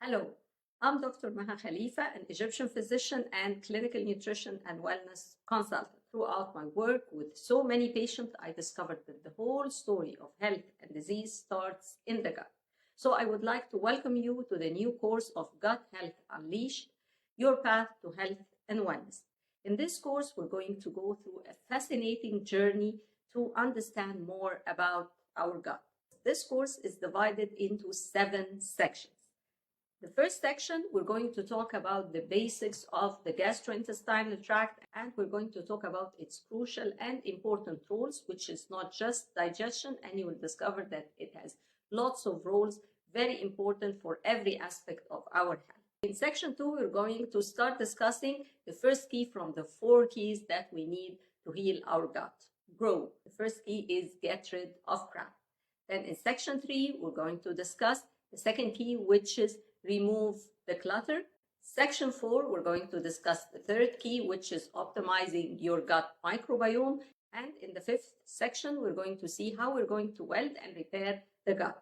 Hello, I'm Dr. Maha Khalifa, an Egyptian physician and clinical nutrition and wellness consultant. Throughout my work with so many patients, I discovered that the whole story of health and disease starts in the gut. So I would like to welcome you to the new course of Gut Health Unleashed, your path to health and wellness. In this course, we're going to go through a fascinating journey to understand more about our gut. This course is divided into 7 sections. The first section, we're going to talk about the basics of the gastrointestinal tract, and we're going to talk about its crucial and important roles, which is not just digestion, and you will discover that it has lots of roles, very important for every aspect of our health. In section 2, we're going to start discussing the first key from the 4 keys that we need to heal our gut. Grow. The first key is get rid of crap. Then in section 3, we're going to discuss the second key, which is remove the clutter. Section 4, we're going to discuss the third key, which is optimizing your gut microbiome. And in the 5th section, we're going to see how we're going to weld and repair the gut.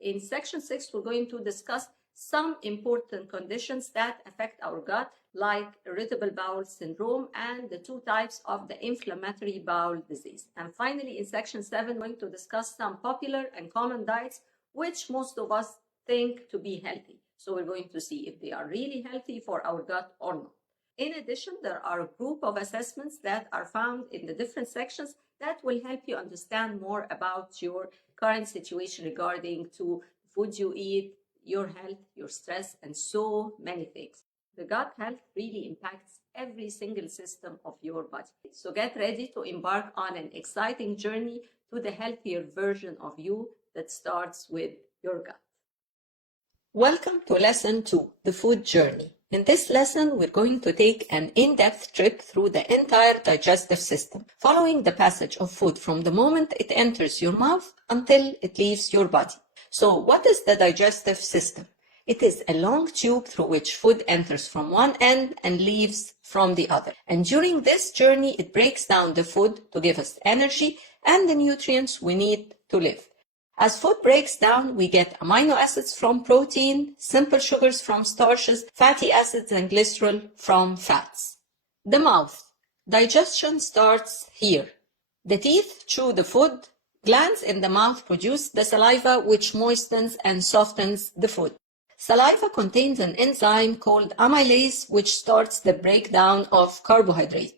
In section 6, we're going to discuss some important conditions that affect our gut, like irritable bowel syndrome and the 2 types of the inflammatory bowel disease. And finally, in section 7, we're going to discuss some popular and common diets which most of us think to be healthy. So we're going to see if they are really healthy for our gut or not. In addition, there are a group of assessments that are found in the different sections that will help you understand more about your current situation regarding to food you eat, your health, your stress, and so many things. The gut health really impacts every single system of your body. So get ready to embark on an exciting journey to the healthier version of you that starts with your gut. Welcome to lesson 2, the food journey. In this lesson, we're going to take an in-depth trip through the entire digestive system, following the passage of food from the moment it enters your mouth until it leaves your body. So what is the digestive system? It is a long tube through which food enters from one end and leaves from the other. And during this journey, it breaks down the food to give us energy and the nutrients we need to live. As food breaks down, we get amino acids from protein, simple sugars from starches, fatty acids and glycerol from fats. The mouth. Digestion starts here. The teeth chew the food. Glands in the mouth produce the saliva, which moistens and softens the food. Saliva contains an enzyme called amylase, which starts the breakdown of carbohydrate.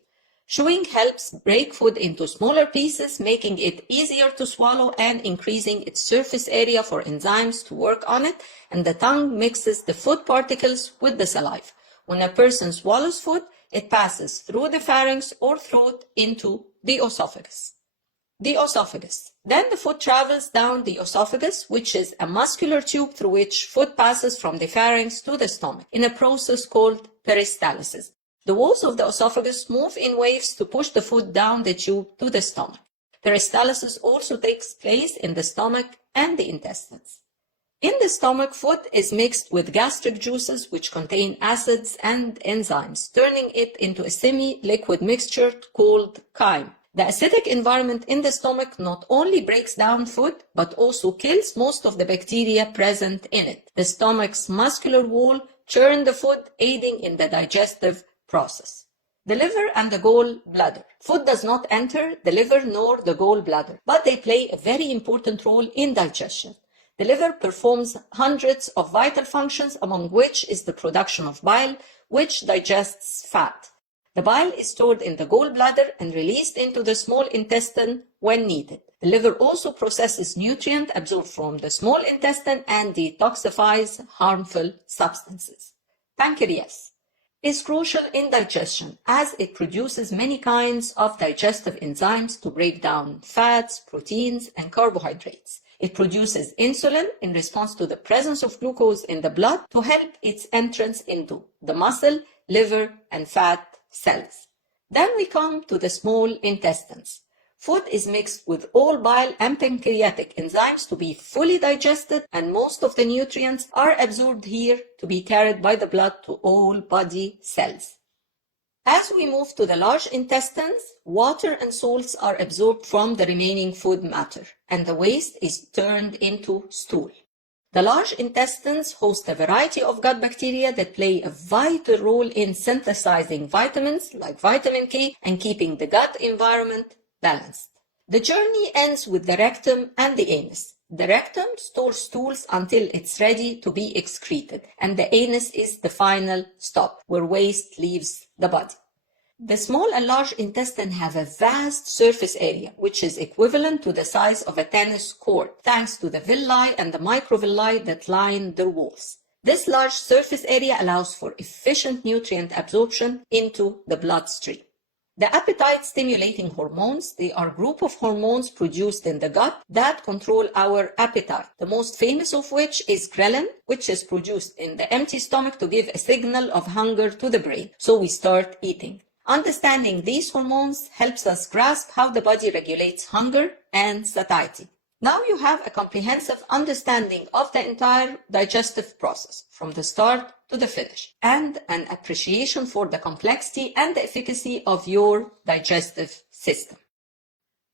Chewing helps break food into smaller pieces, making it easier to swallow and increasing its surface area for enzymes to work on it, and the tongue mixes the food particles with the saliva. When a person swallows food, it passes through the pharynx or throat into the esophagus. The esophagus. Then the food travels down the esophagus, which is a muscular tube through which food passes from the pharynx to the stomach in a process called peristalsis. The walls of the esophagus move in waves to push the food down the tube to the stomach. Peristalsis also takes place in the stomach and the intestines. In the stomach, food is mixed with gastric juices, which contain acids and enzymes, turning it into a semi-liquid mixture called chyme. The acidic environment in the stomach not only breaks down food, but also kills most of the bacteria present in it. The stomach's muscular wall churn the food, aiding in the digestive process. The liver and the gallbladder. Food does not enter the liver nor the gallbladder, but they play a very important role in digestion. The liver performs hundreds of vital functions, among which is the production of bile, which digests fat. The bile is stored in the gallbladder and released into the small intestine when needed. The liver also processes nutrients absorbed from the small intestine and detoxifies harmful substances. Pancreas is crucial in digestion as it produces many kinds of digestive enzymes to break down fats, proteins, and carbohydrates. It produces insulin in response to the presence of glucose in the blood to help its entrance into the muscle, liver, and fat cells. Then we come to the small intestines. Food is mixed with all bile and pancreatic enzymes to be fully digested, and most of the nutrients are absorbed here to be carried by the blood to all body cells. As we move to the large intestines, water and salts are absorbed from the remaining food matter, and the waste is turned into stool. The large intestines host a variety of gut bacteria that play a vital role in synthesizing vitamins like vitamin K and keeping the gut environment balanced. The journey ends with the rectum and the anus. The rectum stores stools until it's ready to be excreted, and the anus is the final stop where waste leaves the body. The small and large intestine have a vast surface area, which is equivalent to the size of a tennis court, thanks to the villi and the microvilli that line their walls. This large surface area allows for efficient nutrient absorption into the bloodstream. The appetite-stimulating hormones, they are a group of hormones produced in the gut that control our appetite, the most famous of which is ghrelin, which is produced in the empty stomach to give a signal of hunger to the brain, so we start eating. Understanding these hormones helps us grasp how the body regulates hunger and satiety. Now you have a comprehensive understanding of the entire digestive process, from the start to the finish, and an appreciation for the complexity and the efficacy of your digestive system.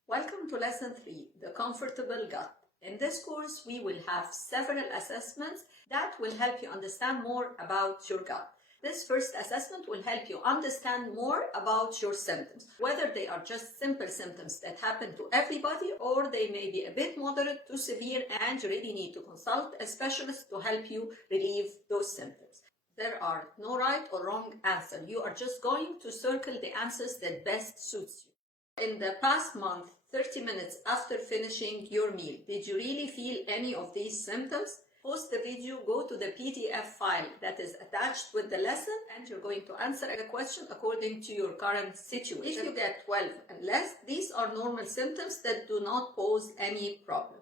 Welcome to Lesson 3, The Comfortable Gut. In this course, we will have several assessments that will help you understand more about your gut. This first assessment will help you understand more about your symptoms, whether they are just simple symptoms that happen to everybody or they may be a bit moderate to severe and you really need to consult a specialist to help you relieve those symptoms. There are no right or wrong answer. You are just going to circle the answers that best suits you. In the past month, 30 minutes after finishing your meal, did you really feel any of these symptoms? Pause the video, go to the PDF file that is attached with the lesson, and you're going to answer a question according to your current situation. If you get 12 and less, these are normal symptoms that do not pose any problem.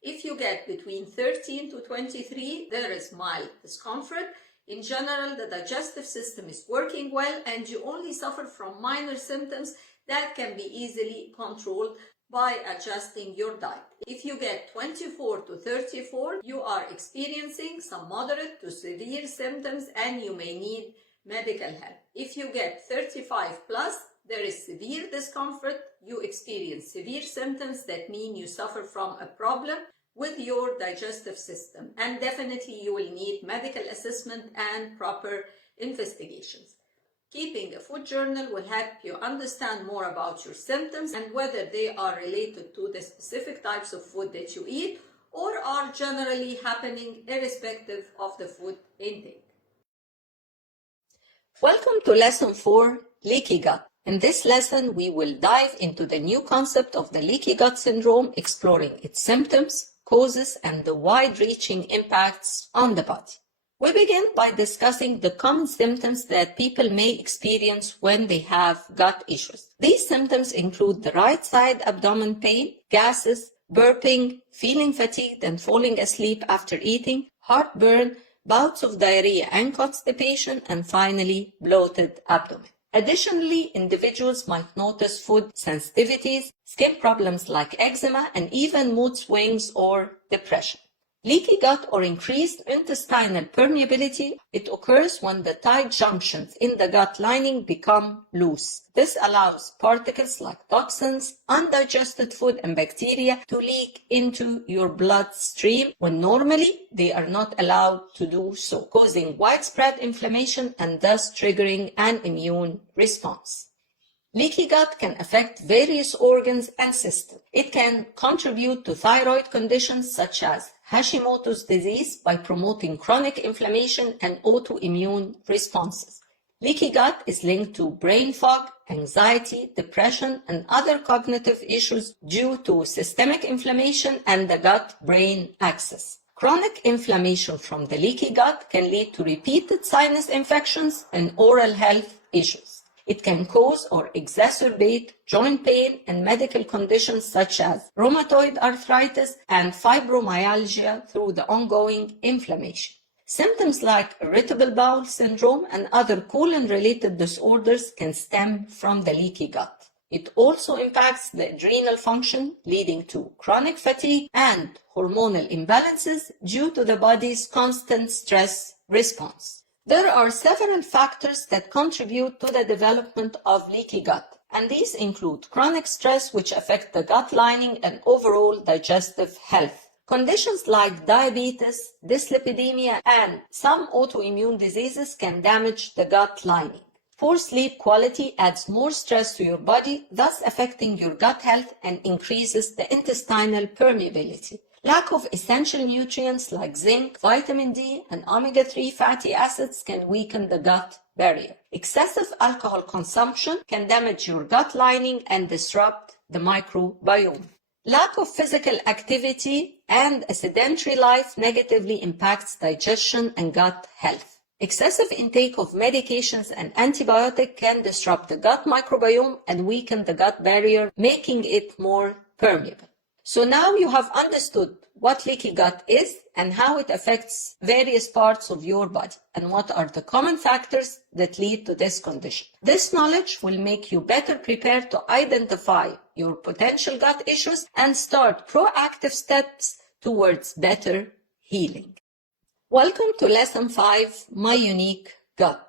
If you get between 13 to 23, there is mild discomfort. In general, the digestive system is working well and you only suffer from minor symptoms that can be easily controlled by adjusting your diet. If you get 24 to 34, you are experiencing some moderate to severe symptoms and you may need medical help. If you get 35 plus, there is severe discomfort, you experience severe symptoms that mean you suffer from a problem with your digestive system, and definitely you will need medical assessment and proper investigations. Keeping a food journal will help you understand more about your symptoms and whether they are related to the specific types of food that you eat or are generally happening irrespective of the food intake. Welcome to Lesson 4, Leaky Gut. In this lesson, we will dive into the new concept of the leaky gut syndrome, exploring its symptoms, causes, and the wide-reaching impacts on the body. We begin by discussing the common symptoms that people may experience when they have gut issues. These symptoms include the right side abdomen pain, gases, burping, feeling fatigued and falling asleep after eating, heartburn, bouts of diarrhea and constipation, and finally, bloated abdomen. Additionally, individuals might notice food sensitivities, skin problems like eczema, and even mood swings or depression. Leaky gut or increased intestinal permeability, it occurs when the tight junctions in the gut lining become loose. This allows particles like toxins, undigested food, and bacteria to leak into your bloodstream when normally they are not allowed to do so, causing widespread inflammation and thus triggering an immune response. Leaky gut can affect various organs and systems. It can contribute to thyroid conditions such as Hashimoto's disease by promoting chronic inflammation and autoimmune responses. Leaky gut is linked to brain fog, anxiety, depression, and other cognitive issues due to systemic inflammation and the gut-brain axis. Chronic inflammation from the leaky gut can lead to repeated sinus infections and oral health issues. It can cause or exacerbate joint pain and medical conditions such as rheumatoid arthritis and fibromyalgia through the ongoing inflammation. Symptoms like irritable bowel syndrome and other colon-related disorders can stem from the leaky gut. It also impacts the adrenal function, leading to chronic fatigue and hormonal imbalances due to the body's constant stress response. There are several factors that contribute to the development of leaky gut, and these include chronic stress, which affect the gut lining and overall digestive health, Conditions like diabetes, dyslipidemia, and some autoimmune diseases can damage the gut lining. Poor sleep quality adds more stress to your body, thus affecting your gut health and increases the intestinal permeability. Lack of essential nutrients like zinc, vitamin D, and omega-3 fatty acids can weaken the gut barrier. Excessive alcohol consumption can damage your gut lining and disrupt the microbiome. Lack of physical activity and a sedentary life negatively impacts digestion and gut health. Excessive intake of medications and antibiotics can disrupt the gut microbiome and weaken the gut barrier, making it more permeable. So now you have understood what leaky gut is and how it affects various parts of your body and what are the common factors that lead to this condition. This knowledge will make you better prepared to identify your potential gut issues and start proactive steps towards better healing. Welcome to Lesson 5, My Unique Gut.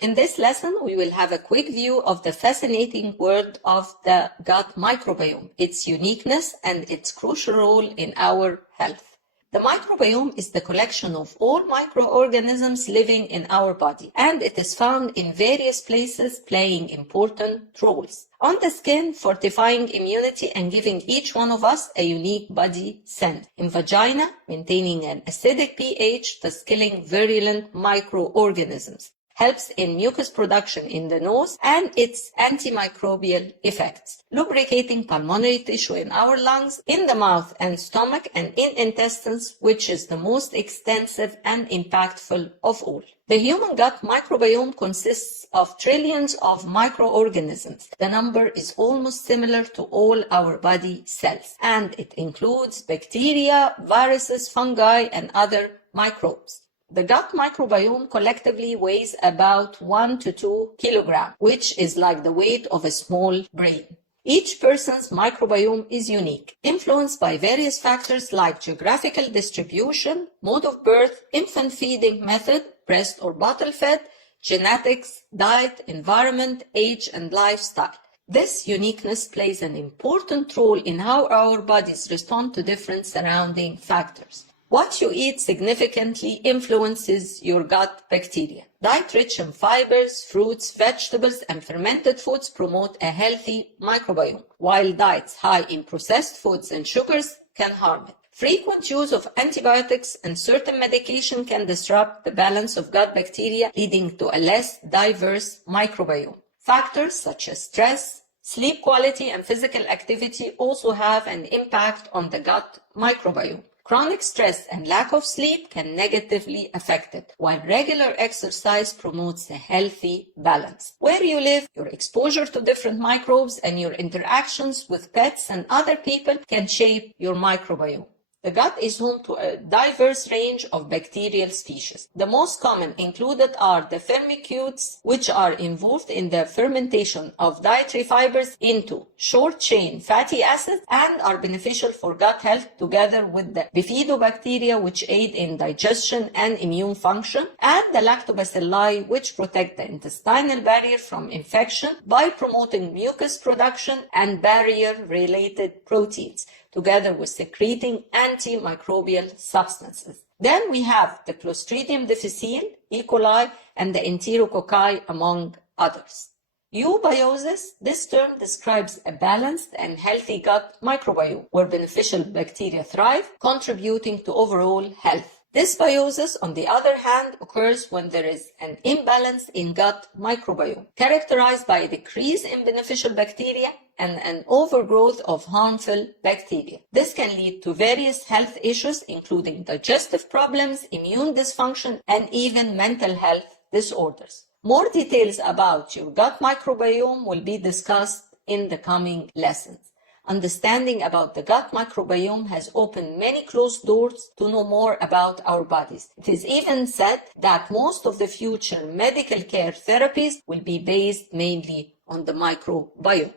In this lesson, we will have a quick view of the fascinating world of the gut microbiome, its uniqueness, and its crucial role in our health. The microbiome is the collection of all microorganisms living in our body, and it is found in various places playing important roles. On the skin, fortifying immunity and giving each one of us a unique body scent. In vagina, maintaining an acidic pH, thus killing virulent microorganisms. Helps in mucus production in the nose and its antimicrobial effects, lubricating pulmonary tissue in our lungs, in the mouth and stomach, and in intestines, which is the most extensive and impactful of all. The human gut microbiome consists of trillions of microorganisms. The number is almost similar to all our body cells, and it includes bacteria, viruses, fungi, and other microbes. The gut microbiome collectively weighs about 1 to 2 kilograms, which is like the weight of a small brain. Each person's microbiome is unique, influenced by various factors like geographical distribution, mode of birth, infant feeding method, breast or bottle fed, genetics, diet, environment, age, and lifestyle. This uniqueness plays an important role in how our bodies respond to different surrounding factors. What you eat significantly influences your gut bacteria. Diet rich in fibers, fruits, vegetables, and fermented foods promote a healthy microbiome, while diets high in processed foods and sugars can harm it. Frequent use of antibiotics and certain medication can disrupt the balance of gut bacteria, leading to a less diverse microbiome. Factors such as stress, sleep quality, and physical activity also have an impact on the gut microbiome. Chronic stress and lack of sleep can negatively affect it, while regular exercise promotes a healthy balance. Where you live, your exposure to different microbes, and your interactions with pets and other people can shape your microbiome. The gut is home to a diverse range of bacterial species. The most common included are the firmicutes, which are involved in the fermentation of dietary fibers into short-chain fatty acids and are beneficial for gut health, together with the bifidobacteria, which aid in digestion and immune function, and the lactobacilli, which protect the intestinal barrier from infection by promoting mucus production and barrier-related proteins, together with secreting antimicrobial substances. Then we have the Clostridium difficile, E. coli, and the Enterococci, among others. Eubiosis, this term describes a balanced and healthy gut microbiome where beneficial bacteria thrive, contributing to overall health. Dysbiosis, on the other hand, occurs when there is an imbalance in gut microbiome, characterized by a decrease in beneficial bacteria and an overgrowth of harmful bacteria. This can lead to various health issues, including digestive problems, immune dysfunction, and even mental health disorders. More details about your gut microbiome will be discussed in the coming lessons. Understanding about the gut microbiome has opened many closed doors to know more about our bodies. It is even said that most of the future medical care therapies will be based mainly on the microbiome.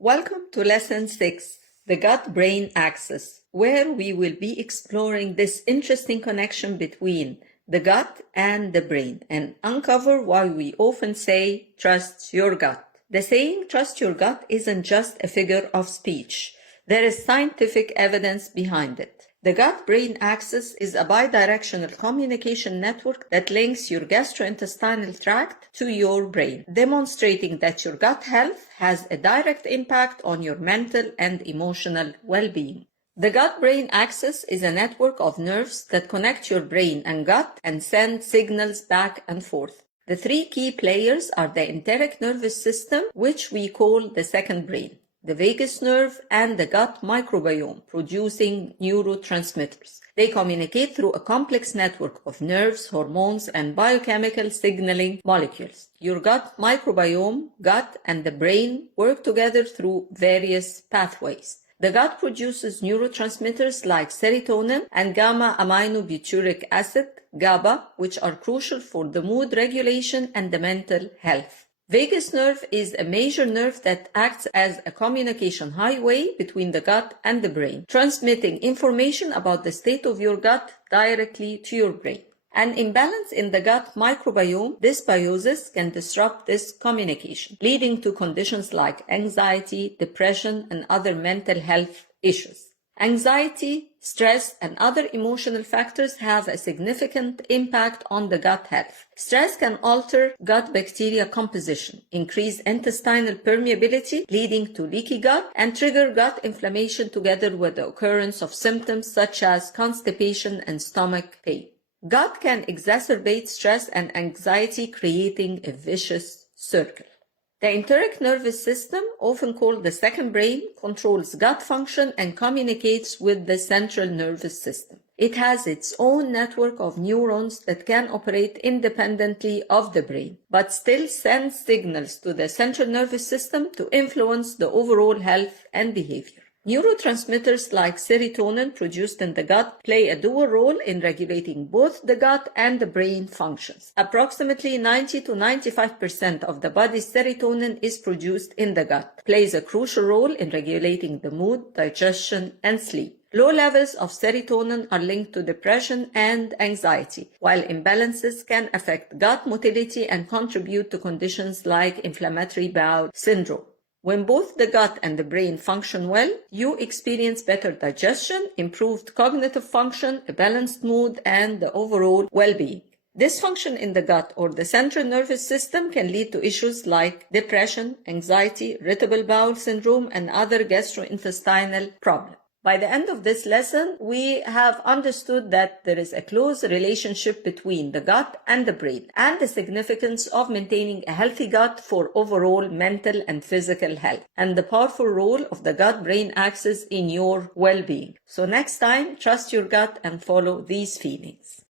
Welcome to Lesson 6, the gut-brain axis, where we will be exploring this interesting connection between the gut and the brain and uncover why we often say, trust your gut. The saying, trust your gut, isn't just a figure of speech. There is scientific evidence behind it. The gut-brain axis is a bidirectional communication network that links your gastrointestinal tract to your brain, demonstrating that your gut health has a direct impact on your mental and emotional well-being. The gut-brain axis is a network of nerves that connect your brain and gut and send signals back and forth. The three key players are the enteric nervous system, which we call the second brain, the vagus nerve, and the gut microbiome, producing neurotransmitters. They communicate through a complex network of nerves, hormones, and biochemical signaling molecules. Your gut microbiome, gut, and the brain work together through various pathways. The gut produces neurotransmitters like serotonin and gamma-aminobutyric acid, GABA, which are crucial for the mood regulation and the mental health. Vagus nerve is a major nerve that acts as a communication highway between the gut and the brain, transmitting information about the state of your gut directly to your brain. An imbalance in the gut microbiome, dysbiosis, can disrupt this communication, leading to conditions like anxiety, depression, and other mental health issues. Anxiety, stress, and other emotional factors have a significant impact on the gut health. Stress can alter gut bacteria composition, increase intestinal permeability, leading to leaky gut, and trigger gut inflammation together with the occurrence of symptoms such as constipation and stomach pain. Gut can exacerbate stress and anxiety, creating a vicious circle. The enteric nervous system, often called the second brain, controls gut function and communicates with the central nervous system. It has its own network of neurons that can operate independently of the brain, but still send signals to the central nervous system to influence the overall health and behavior. Neurotransmitters like serotonin produced in the gut play a dual role in regulating both the gut and the brain functions. Approximately 90 to 95% of the body's serotonin is produced in the gut, plays a crucial role in regulating the mood, digestion, and sleep. Low levels of serotonin are linked to depression and anxiety, while imbalances can affect gut motility and contribute to conditions like inflammatory bowel syndrome. When both the gut and the brain function well, you experience better digestion, improved cognitive function, a balanced mood, and the overall well-being. Dysfunction in the gut or the central nervous system can lead to issues like depression, anxiety, irritable bowel syndrome, and other gastrointestinal problems. By the end of this lesson, we have understood that there is a close relationship between the gut and the brain, and the significance of maintaining a healthy gut for overall mental and physical health, and the powerful role of the gut-brain axis in your well-being. So next time, trust your gut and follow these feelings.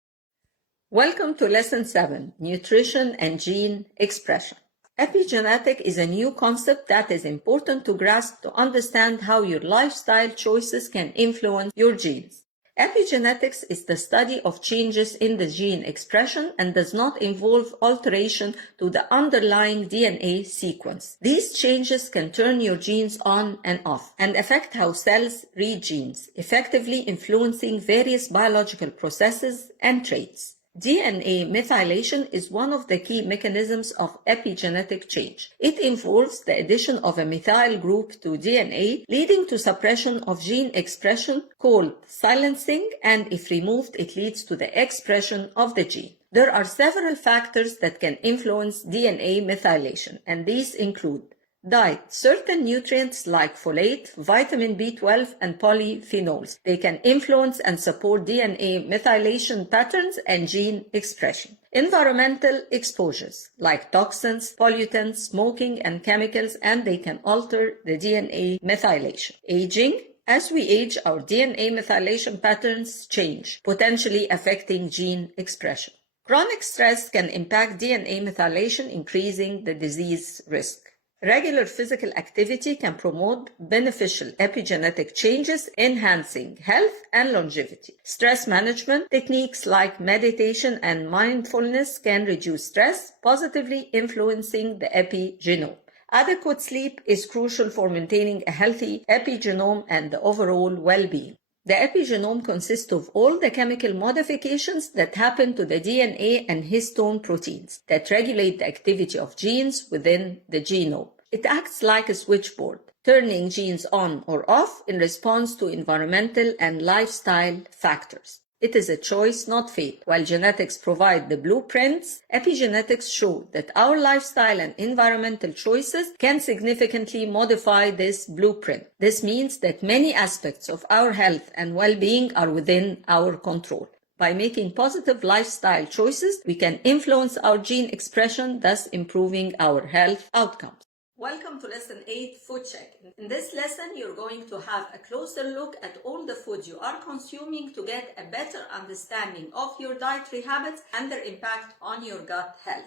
Welcome to Lesson 7, Nutrition and Gene Expression. Epigenetic is a new concept that is important to grasp to understand how your lifestyle choices can influence your genes. Epigenetics is the study of changes in the gene expression and does not involve alteration to the underlying DNA sequence. These changes can turn your genes on and off and affect how cells read genes, effectively influencing various biological processes and traits. DNA methylation is one of the key mechanisms of epigenetic change. It involves the addition of a methyl group to DNA, leading to suppression of gene expression called silencing, and if removed, it leads to the expression of the gene. There are several factors that can influence DNA methylation, and these include diet. Certain nutrients like folate, vitamin B12, and polyphenols. They can influence and support DNA methylation patterns and gene expression. Environmental exposures like toxins, pollutants, smoking, and chemicals, and they can alter the DNA methylation. Aging. As we age, our DNA methylation patterns change, potentially affecting gene expression. Chronic stress can impact DNA methylation, increasing the disease risk. Regular physical activity can promote beneficial epigenetic changes, enhancing health and longevity. Stress management techniques like meditation and mindfulness can reduce stress, positively influencing the epigenome. Adequate sleep is crucial for maintaining a healthy epigenome and the overall well-being. The epigenome consists of all the chemical modifications that happen to the DNA and histone proteins that regulate the activity of genes within the genome. It acts like a switchboard, turning genes on or off in response to environmental and lifestyle factors. It is a choice, not fate. While genetics provide the blueprints, epigenetics show that our lifestyle and environmental choices can significantly modify this blueprint. This means that many aspects of our health and well-being are within our control. By making positive lifestyle choices, we can influence our gene expression, thus improving our health outcomes. Welcome to Lesson 8, Food Check. In this lesson, you're going to have a closer look at all the foods you are consuming to get a better understanding of your dietary habits and their impact on your gut health.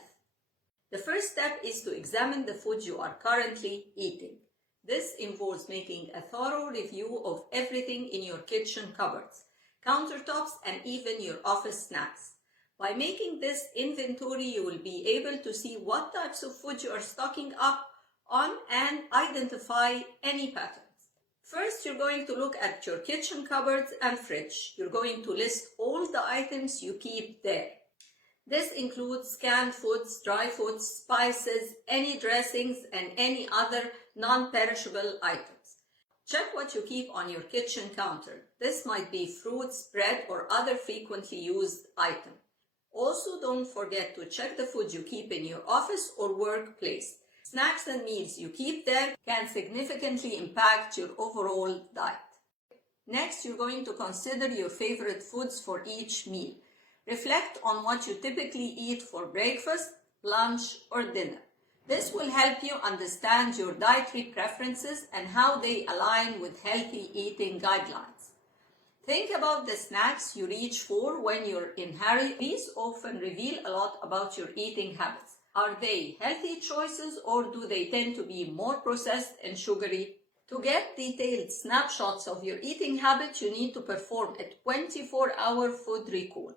The first step is to examine the foods you are currently eating. This involves making a thorough review of everything in your kitchen cupboards, countertops, and even your office snacks. By making this inventory, you will be able to see what types of food you are stocking up on and identify any patterns. First, you're going to look at your kitchen cupboards and fridge. You're going to list all the items you keep there. This includes canned foods, dry foods, spices, any dressings, and any other non-perishable items. Check what you keep on your kitchen counter. This might be fruits, bread, or other frequently used items. Also, don't forget to check the food you keep in your office or workplace. Snacks and meals you keep there can significantly impact your overall diet. Next, you're going to consider your favorite foods for each meal. Reflect on what you typically eat for breakfast, lunch, or dinner. This will help you understand your dietary preferences and how they align with healthy eating guidelines. Think about the snacks you reach for when you're in a hurry. These often reveal a lot about your eating habits. Are they healthy choices or do they tend to be more processed and sugary? To get detailed snapshots of your eating habits, you need to perform a 24-hour food recall.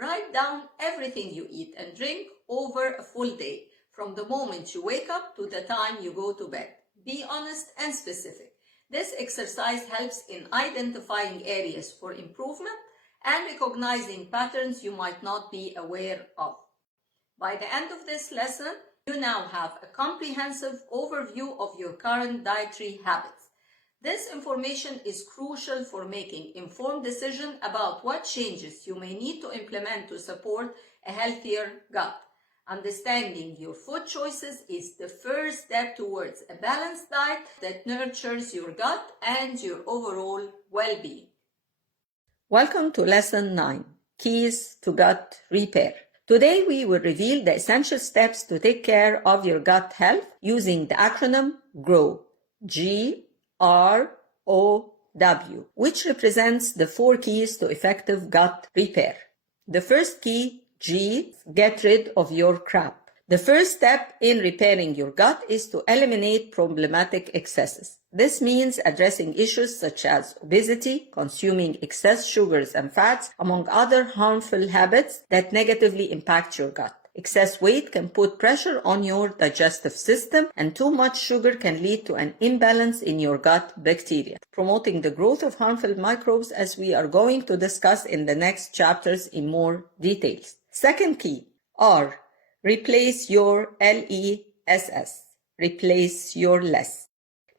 Write down everything you eat and drink over a full day, from the moment you wake up to the time you go to bed. Be honest and specific. This exercise helps in identifying areas for improvement and recognizing patterns you might not be aware of. By the end of this lesson, you now have a comprehensive overview of your current dietary habits. This information is crucial for making informed decisions about what changes you may need to implement to support a healthier gut. Understanding your food choices is the first step towards a balanced diet that nurtures your gut and your overall well-being. Welcome to Lesson 9, Keys to Gut Repair. Today, we will reveal the essential steps to take care of your gut health using the acronym GROW, G-R-O-W, which represents the 4 keys to effective gut repair. The first key, G, get rid of your crap. The first step in repairing your gut is to eliminate problematic excesses. This means addressing issues such as obesity, consuming excess sugars and fats, among other harmful habits that negatively impact your gut. Excess weight can put pressure on your digestive system, and too much sugar can lead to an imbalance in your gut bacteria, promoting the growth of harmful microbes, as we are going to discuss in the next chapters in more details. Second key, R. Replace your LESS. Replace your less.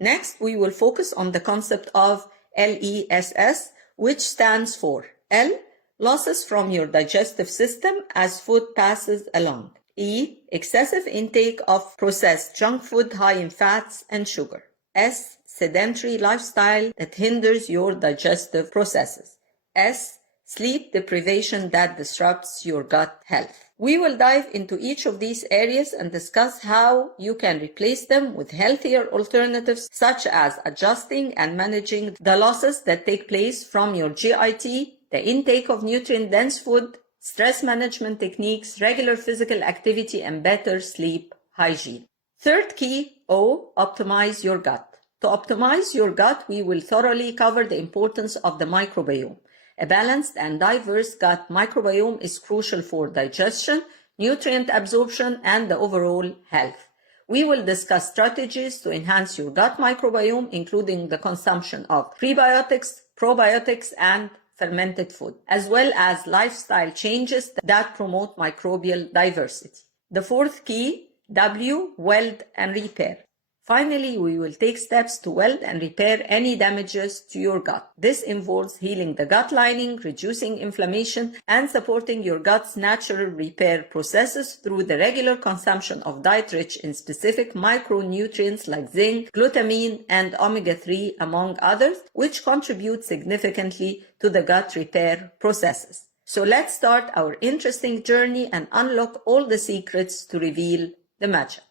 Next, we will focus on the concept of LESS, which stands for L. Losses from your digestive system as food passes along. E. Excessive intake of processed junk food high in fats and sugar. S. Sedentary lifestyle that hinders your digestive processes. S. Sleep deprivation that disrupts your gut health. We will dive into each of these areas and discuss how you can replace them with healthier alternatives, such as adjusting and managing the losses that take place from your GIT, the intake of nutrient-dense food, stress management techniques, regular physical activity, and better sleep hygiene. Third key, O, optimize your gut. To optimize your gut, we will thoroughly cover the importance of the microbiome. A balanced and diverse gut microbiome is crucial for digestion, nutrient absorption, and the overall health. We will discuss strategies to enhance your gut microbiome, including the consumption of prebiotics, probiotics, and fermented food, as well as lifestyle changes that promote microbial diversity. The fourth key, W, weld and repair. Finally, we will take steps to weld and repair any damages to your gut. This involves healing the gut lining, reducing inflammation, and supporting your gut's natural repair processes through the regular consumption of diet rich in specific micronutrients like zinc, glutamine, and omega-3, among others, which contribute significantly to the gut repair processes. So let's start our interesting journey and unlock all the secrets to reveal the magic.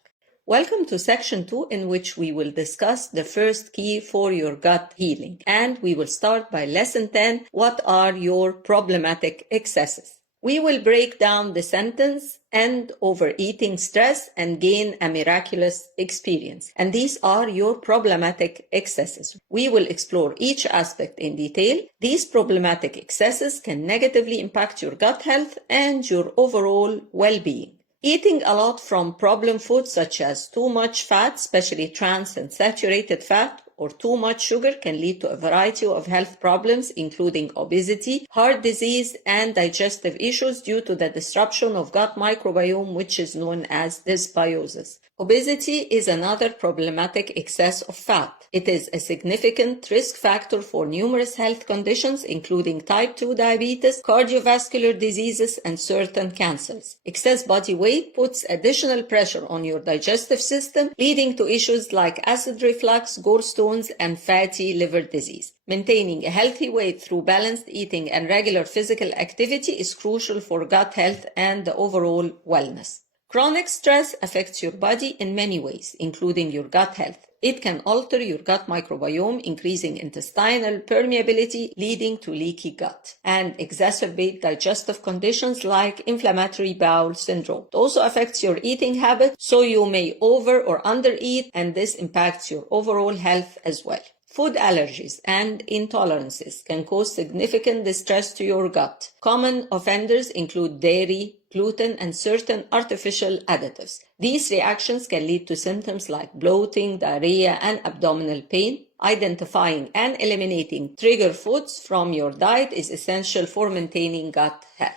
Welcome to section 2, in which we will discuss the first key for your gut healing. And we will start by lesson 10, what are your problematic excesses? We will break down the sentence, end overeating stress and gain a miraculous experience. And these are your problematic excesses. We will explore each aspect in detail. These problematic excesses can negatively impact your gut health and your overall well-being. Eating a lot from problem foods such as too much fat, especially trans and saturated fat, or too much sugar can lead to a variety of health problems, including obesity, heart disease, and digestive issues due to the disruption of gut microbiome, which is known as dysbiosis. Obesity is another problematic excess of fat. It is a significant risk factor for numerous health conditions, including type 2 diabetes, cardiovascular diseases, and certain cancers. Excess body weight puts additional pressure on your digestive system, leading to issues like acid reflux, gallstones, and fatty liver disease. Maintaining a healthy weight through balanced eating and regular physical activity is crucial for gut health and the overall wellness. Chronic stress affects your body in many ways, including your gut health. It can alter your gut microbiome, increasing intestinal permeability, leading to leaky gut, and exacerbate digestive conditions like inflammatory bowel syndrome. It also affects your eating habits, so you may over or undereat, and this impacts your overall health as well. Food allergies and intolerances can cause significant distress to your gut. Common offenders include dairy, gluten, and certain artificial additives. These reactions can lead to symptoms like bloating, diarrhea, and abdominal pain. Identifying and eliminating trigger foods from your diet is essential for maintaining gut health.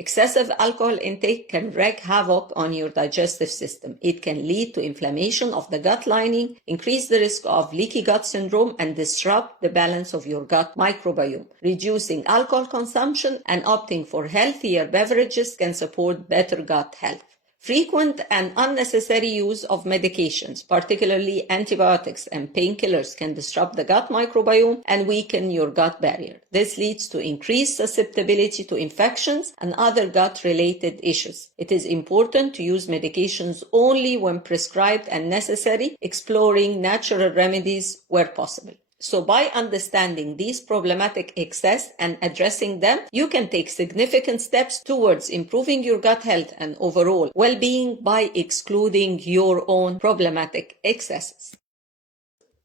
Excessive alcohol intake can wreak havoc on your digestive system. It can lead to inflammation of the gut lining, increase the risk of leaky gut syndrome, and disrupt the balance of your gut microbiome. Reducing alcohol consumption and opting for healthier beverages can support better gut health. Frequent and unnecessary use of medications, particularly antibiotics and painkillers, can disrupt the gut microbiome and weaken your gut barrier. This leads to increased susceptibility to infections and other gut-related issues. It is important to use medications only when prescribed and necessary, exploring natural remedies where possible. So by understanding these problematic excess and addressing them, you can take significant steps towards improving your gut health and overall well-being by excluding your own problematic excesses.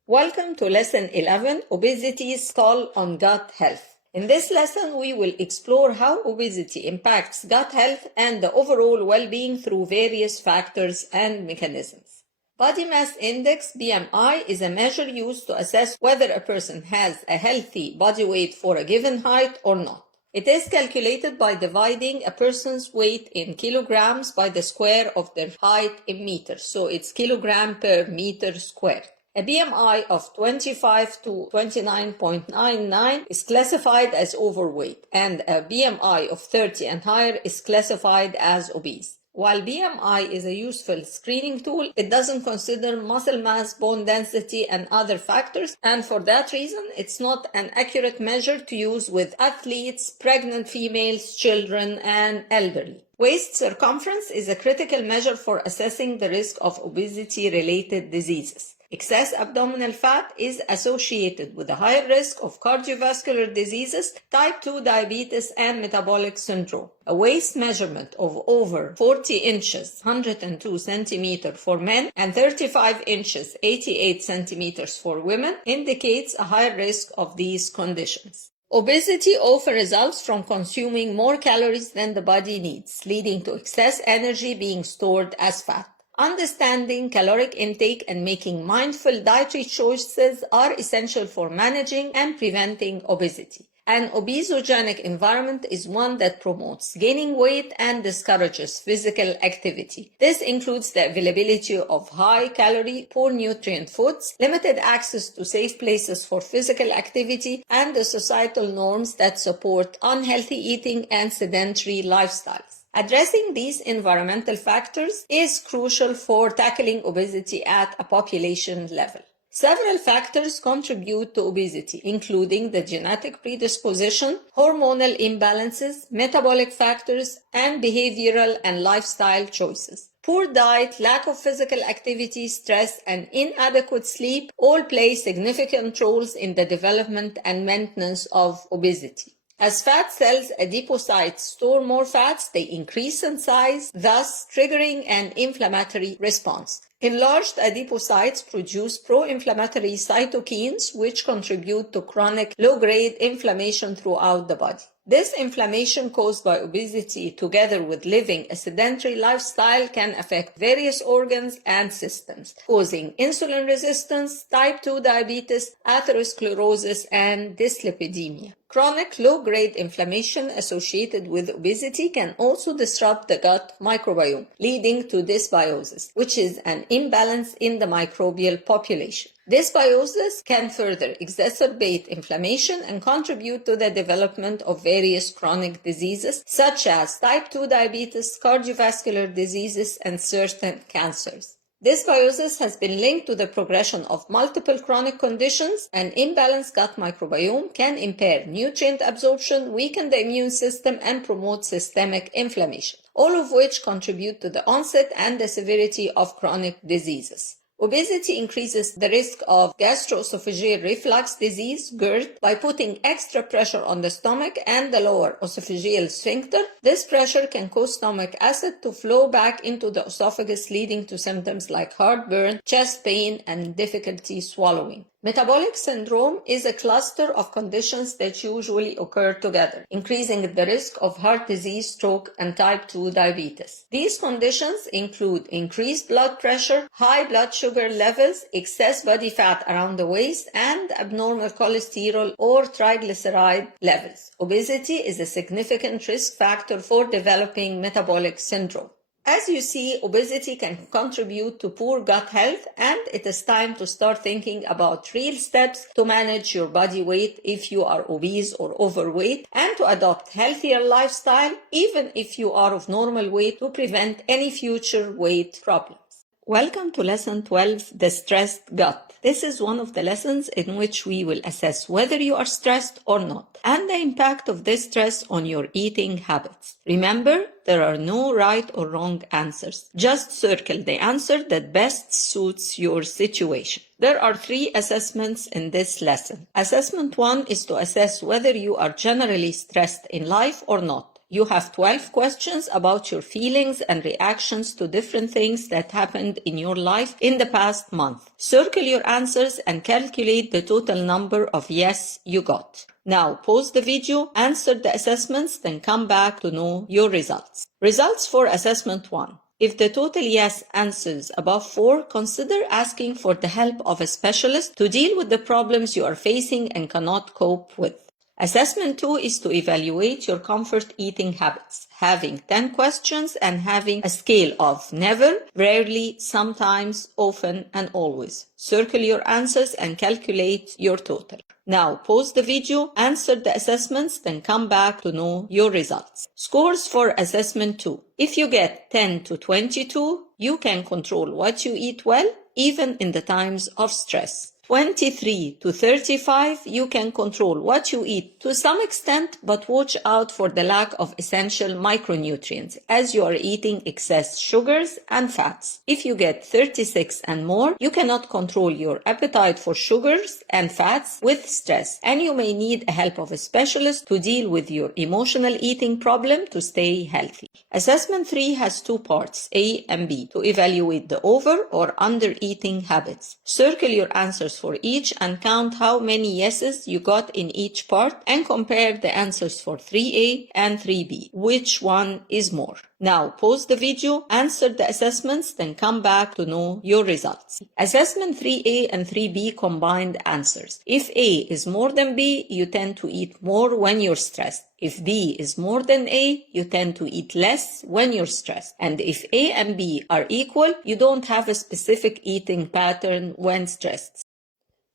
Welcome to Lesson 11, Obesity's Toll on Gut Health. In this lesson, we will explore how obesity impacts gut health and the overall well-being through various factors and mechanisms. Body mass index, BMI, is a measure used to assess whether a person has a healthy body weight for a given height or not. It is calculated by dividing a person's weight in kilograms by the square of their height in meters. So it's kilogram per meter squared. A BMI of 25 to 29.99 is classified as overweight, and a BMI of 30 and higher is classified as obese. While BMI is a useful screening tool, it doesn't consider muscle mass, bone density, and other factors, and for that reason, it's not an accurate measure to use with athletes, pregnant females, children, and elderly. Waist circumference is a critical measure for assessing the risk of obesity-related diseases. Excess abdominal fat is associated with a higher risk of cardiovascular diseases, type 2 diabetes, and metabolic syndrome. A waist measurement of over 40 inches, 102 centimeters for men, and 35 inches, 88 centimeters for women indicates a higher risk of these conditions. Obesity often results from consuming more calories than the body needs, leading to excess energy being stored as fat. Understanding caloric intake and making mindful dietary choices are essential for managing and preventing obesity. An obesogenic environment is one that promotes gaining weight and discourages physical activity. This includes the availability of high-calorie, poor nutrient foods, limited access to safe places for physical activity, and the societal norms that support unhealthy eating and sedentary lifestyles. Addressing these environmental factors is crucial for tackling obesity at a population level. Several factors contribute to obesity, including the genetic predisposition, hormonal imbalances, metabolic factors, and behavioral and lifestyle choices. Poor diet, lack of physical activity, stress, and inadequate sleep all play significant roles in the development and maintenance of obesity. As fat cells, adipocytes store more fats, they increase in size, thus triggering an inflammatory response. Enlarged adipocytes produce pro-inflammatory cytokines, which contribute to chronic low-grade inflammation throughout the body. This inflammation caused by obesity, together with living a sedentary lifestyle, can affect various organs and systems, causing insulin resistance, type 2 diabetes, atherosclerosis, and dyslipidemia. Chronic low-grade inflammation associated with obesity can also disrupt the gut microbiome, leading to dysbiosis, which is an imbalance in the microbial population. Dysbiosis can further exacerbate inflammation and contribute to the development of various chronic diseases such as type 2 diabetes, cardiovascular diseases, and certain cancers. Dysbiosis has been linked to the progression of multiple chronic conditions. An imbalanced gut microbiome can impair nutrient absorption, weaken the immune system, and promote systemic inflammation, all of which contribute to the onset and the severity of chronic diseases. Obesity increases the risk of gastroesophageal reflux disease, GERD, by putting extra pressure on the stomach and the lower esophageal sphincter. This pressure can cause stomach acid to flow back into the esophagus, leading to symptoms like heartburn, chest pain, and difficulty swallowing. Metabolic syndrome is a cluster of conditions that usually occur together, increasing the risk of heart disease, stroke, and type 2 diabetes. These conditions include increased blood pressure, high blood sugar levels, excess body fat around the waist, and abnormal cholesterol or triglyceride levels. Obesity is a significant risk factor for developing metabolic syndrome. As you see, obesity can contribute to poor gut health, and it is time to start thinking about real steps to manage your body weight if you are obese or overweight, and to adopt healthier lifestyle even if you are of normal weight, to prevent any future weight problems. Welcome to Lesson 12, the stressed gut. This is one of the lessons in which we will assess whether you are stressed or not, and the impact of this stress on your eating habits. Remember, there are no right or wrong answers. Just circle the answer that best suits your situation. There are 3 assessments in this lesson. Assessment 1 is to assess whether you are generally stressed in life or not. You have 12 questions about your feelings and reactions to different things that happened in your life in the past month. Circle your answers and calculate the total number of yes you got. Now pause the video, answer the assessments, then come back to know your results. Results for assessment 1. If the total yes answers above 4, consider asking for the help of a specialist to deal with the problems you are facing and cannot cope with. Assessment 2 is to evaluate your comfort eating habits, having 10 questions and having a scale of never, rarely, sometimes, often, and always. Circle your answers and calculate your total. Now pause the video, answer the assessments, then come back to know your results. Scores for assessment 2. If you get 10 to 22, you can control what you eat well, even in the times of stress. 23 to 35, you can control what you eat to some extent, but watch out for the lack of essential micronutrients as you are eating excess sugars and fats. If you get 36 and more, you cannot control your appetite for sugars and fats with stress, and you may need the help of a specialist to deal with your emotional eating problem to stay healthy. Assessment 3 has 2 parts, A and B, to evaluate the over or under eating habits. Circle your answers answers for each and count how many yeses you got in each part and compare the answers for 3A and 3B. Which one is more? Now pause the video, answer the assessments, then come back to know your results. Assessment 3A and 3B combined answers. If A is more than B, you tend to eat more when you're stressed. If B is more than A, you tend to eat less when you're stressed. And if A and B are equal, you don't have a specific eating pattern when stressed.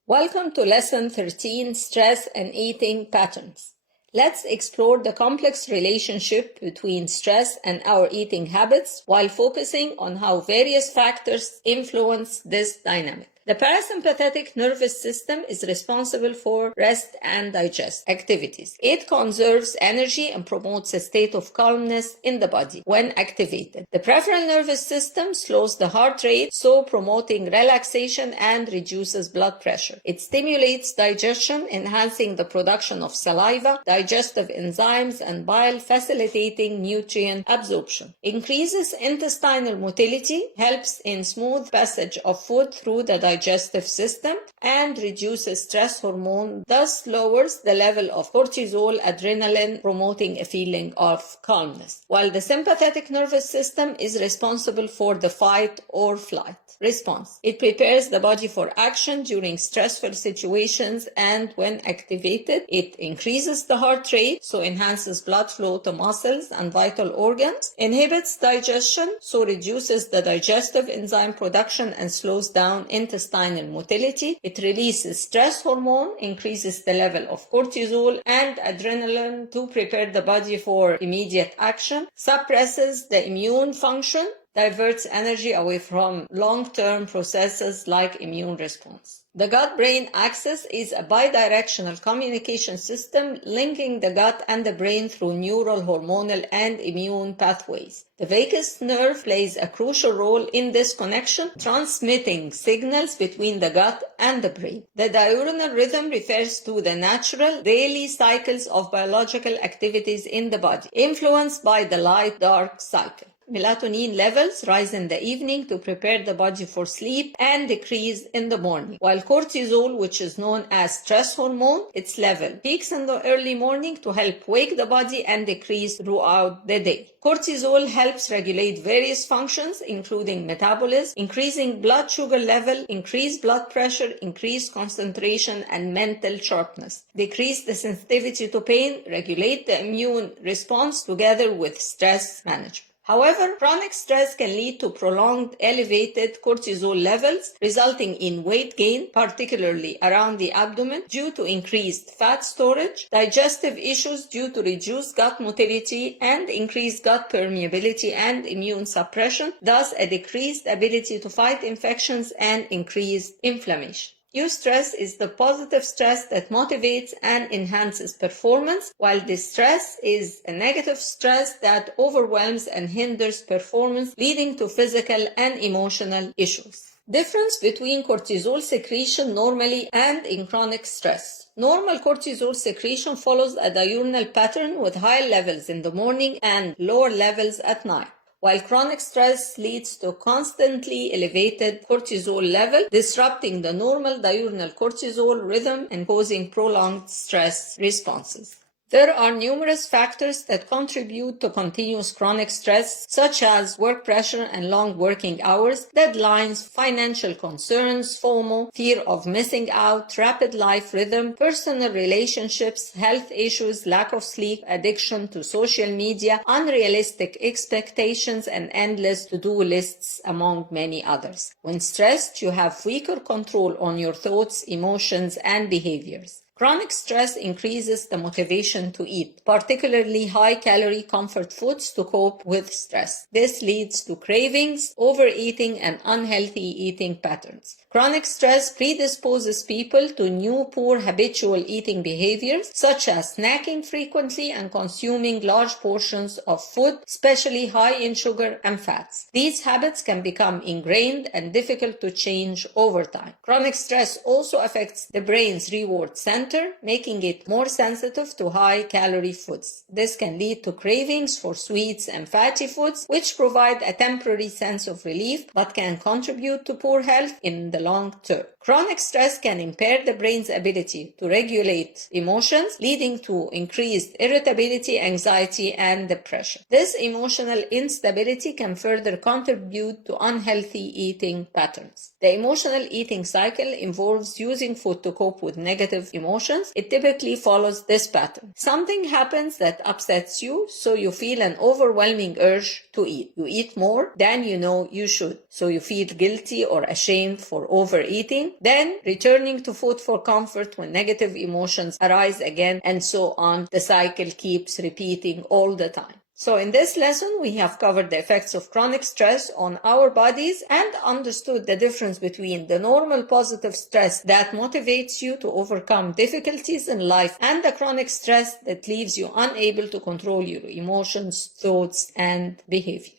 Welcome to Lesson 13, Stress and Eating Patterns. Let's explore the complex relationship between stress and our eating habits while focusing on how various factors influence this dynamic. The parasympathetic nervous system is responsible for rest and digest activities. It conserves energy and promotes a state of calmness in the body when activated. The peripheral nervous system slows the heart rate, so promoting relaxation and reduces blood pressure. It stimulates digestion, enhancing the production of saliva, digestive enzymes, and bile, facilitating nutrient absorption. Increases intestinal motility, helps in smooth passage of food through the digestive system, and reduces stress hormone, thus lowers the level of cortisol, adrenaline, promoting a feeling of calmness. While the sympathetic nervous system is responsible for the fight or flight response. It prepares the body for action during stressful situations, and when activated, it increases the heart rate, so enhances blood flow to muscles and vital organs, inhibits digestion, so reduces the digestive enzyme production and slows down intestinal motility. It releases stress hormone, increases the level of cortisol and adrenaline to prepare the body for immediate action, suppresses the immune function, diverts energy away from long-term processes like immune response. The gut-brain axis is a bidirectional communication system linking the gut and the brain through neural, hormonal, and immune pathways. The vagus nerve plays a crucial role in this connection, transmitting signals between the gut and the brain. The diurnal rhythm refers to the natural daily cycles of biological activities in the body, influenced by the light-dark cycle. Melatonin levels rise in the evening to prepare the body for sleep and decrease in the morning, while cortisol, which is known as stress hormone, its level peaks in the early morning to help wake the body and decrease throughout the day. Cortisol helps regulate various functions, including metabolism, increasing blood sugar level, increased blood pressure, increased concentration, and mental sharpness, decrease the sensitivity to pain, regulate the immune response together with stress management. However, chronic stress can lead to prolonged elevated cortisol levels, resulting in weight gain, particularly around the abdomen, due to increased fat storage, digestive issues due to reduced gut motility, and increased gut permeability and immune suppression, thus a decreased ability to fight infections and increased inflammation. Eustress is the positive stress that motivates and enhances performance, while distress is a negative stress that overwhelms and hinders performance, leading to physical and emotional issues. Difference between cortisol secretion normally and in chronic stress. Normal cortisol secretion follows a diurnal pattern with high levels in the morning and lower levels at night, while chronic stress leads to constantly elevated cortisol level, disrupting the normal diurnal cortisol rhythm and causing prolonged stress responses. There are numerous factors that contribute to continuous chronic stress, such as work pressure and long working hours, deadlines, financial concerns, FOMO, fear of missing out, rapid life rhythm, personal relationships, health issues, lack of sleep, addiction to social media, unrealistic expectations, and endless to-do lists, among many others. When stressed, you have weaker control on your thoughts, emotions, and behaviors. Chronic stress increases the motivation to eat, particularly high-calorie comfort foods to cope with stress. This leads to cravings, overeating, and unhealthy eating patterns. Chronic stress predisposes people to new poor habitual eating behaviors, such as snacking frequently and consuming large portions of food, especially high in sugar and fats. These habits can become ingrained and difficult to change over time. Chronic stress also affects the brain's reward center, making it more sensitive to high-calorie foods. This can lead to cravings for sweets and fatty foods, which provide a temporary sense of relief but can contribute to poor health in the long term. Chronic stress can impair the brain's ability to regulate emotions, leading to increased irritability, anxiety, and depression. This emotional instability can further contribute to unhealthy eating patterns. The emotional eating cycle involves using food to cope with negative emotions. It typically follows this pattern. Something happens that upsets you, so you feel an overwhelming urge to eat. You eat more than you know you should, so you feel guilty or ashamed for overeating, then returning to food for comfort when negative emotions arise again, and so on. The cycle keeps repeating all the time. So in this lesson, we have covered the effects of chronic stress on our bodies and understood the difference between the normal positive stress that motivates you to overcome difficulties in life and the chronic stress that leaves you unable to control your emotions, thoughts, and behavior.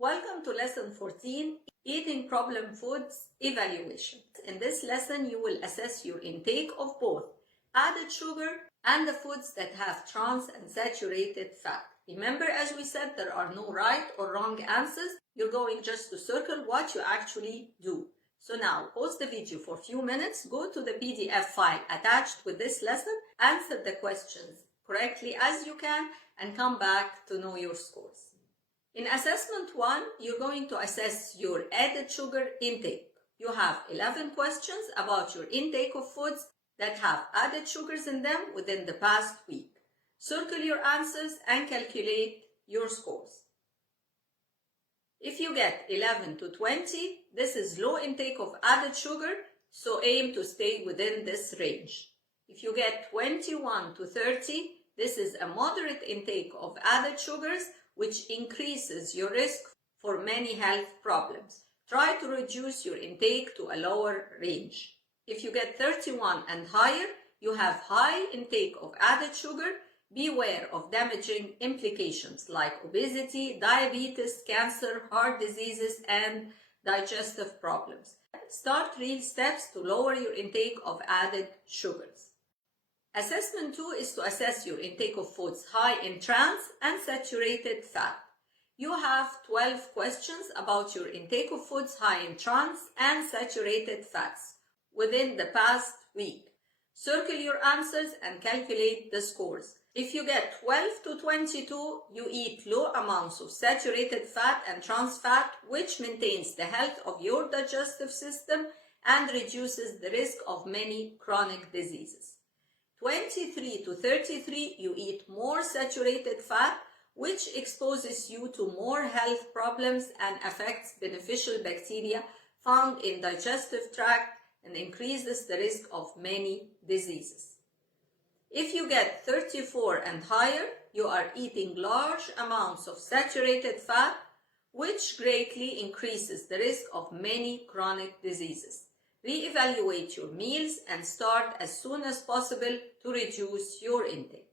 Welcome to lesson 14, Eating Problem Foods Evaluation. In this lesson, you will assess your intake of both added sugar and the foods that have trans and saturated fat. Remember, as we said, there are no right or wrong answers. You're going just to circle what you actually do. So now, pause the video for a few minutes, go to the PDF file attached with this lesson, answer the questions correctly as you can, and come back to know your scores. In assessment 1, you're going to assess your added sugar intake. You have 11 questions about your intake of foods that have added sugars in them within the past week. Circle your answers and calculate your scores. If you get 11 to 20, this is low intake of added sugar, so aim to stay within this range. If you get 21 to 30, this is a moderate intake of added sugars, which increases your risk for many health problems. Try to reduce your intake to a lower range. If you get 31 and higher, you have high intake of added sugar. Beware of damaging implications like obesity, diabetes, cancer, heart diseases, and digestive problems. Start real steps to lower your intake of added sugars. Assessment 2 is to assess your intake of foods high in trans and saturated fat. You have 12 questions about your intake of foods high in trans and saturated fats within the past week. Circle your answers and calculate the scores. If you get 12 to 22, you eat low amounts of saturated fat and trans fat, which maintains the health of your digestive system and reduces the risk of many chronic diseases. 23 to 33, you eat more saturated fat, which exposes you to more health problems and affects beneficial bacteria found in digestive tract and increases the risk of many diseases. If you get 34 and higher, you are eating large amounts of saturated fat, which greatly increases the risk of many chronic diseases. Reevaluate your meals and start as soon as possible to reduce your intake.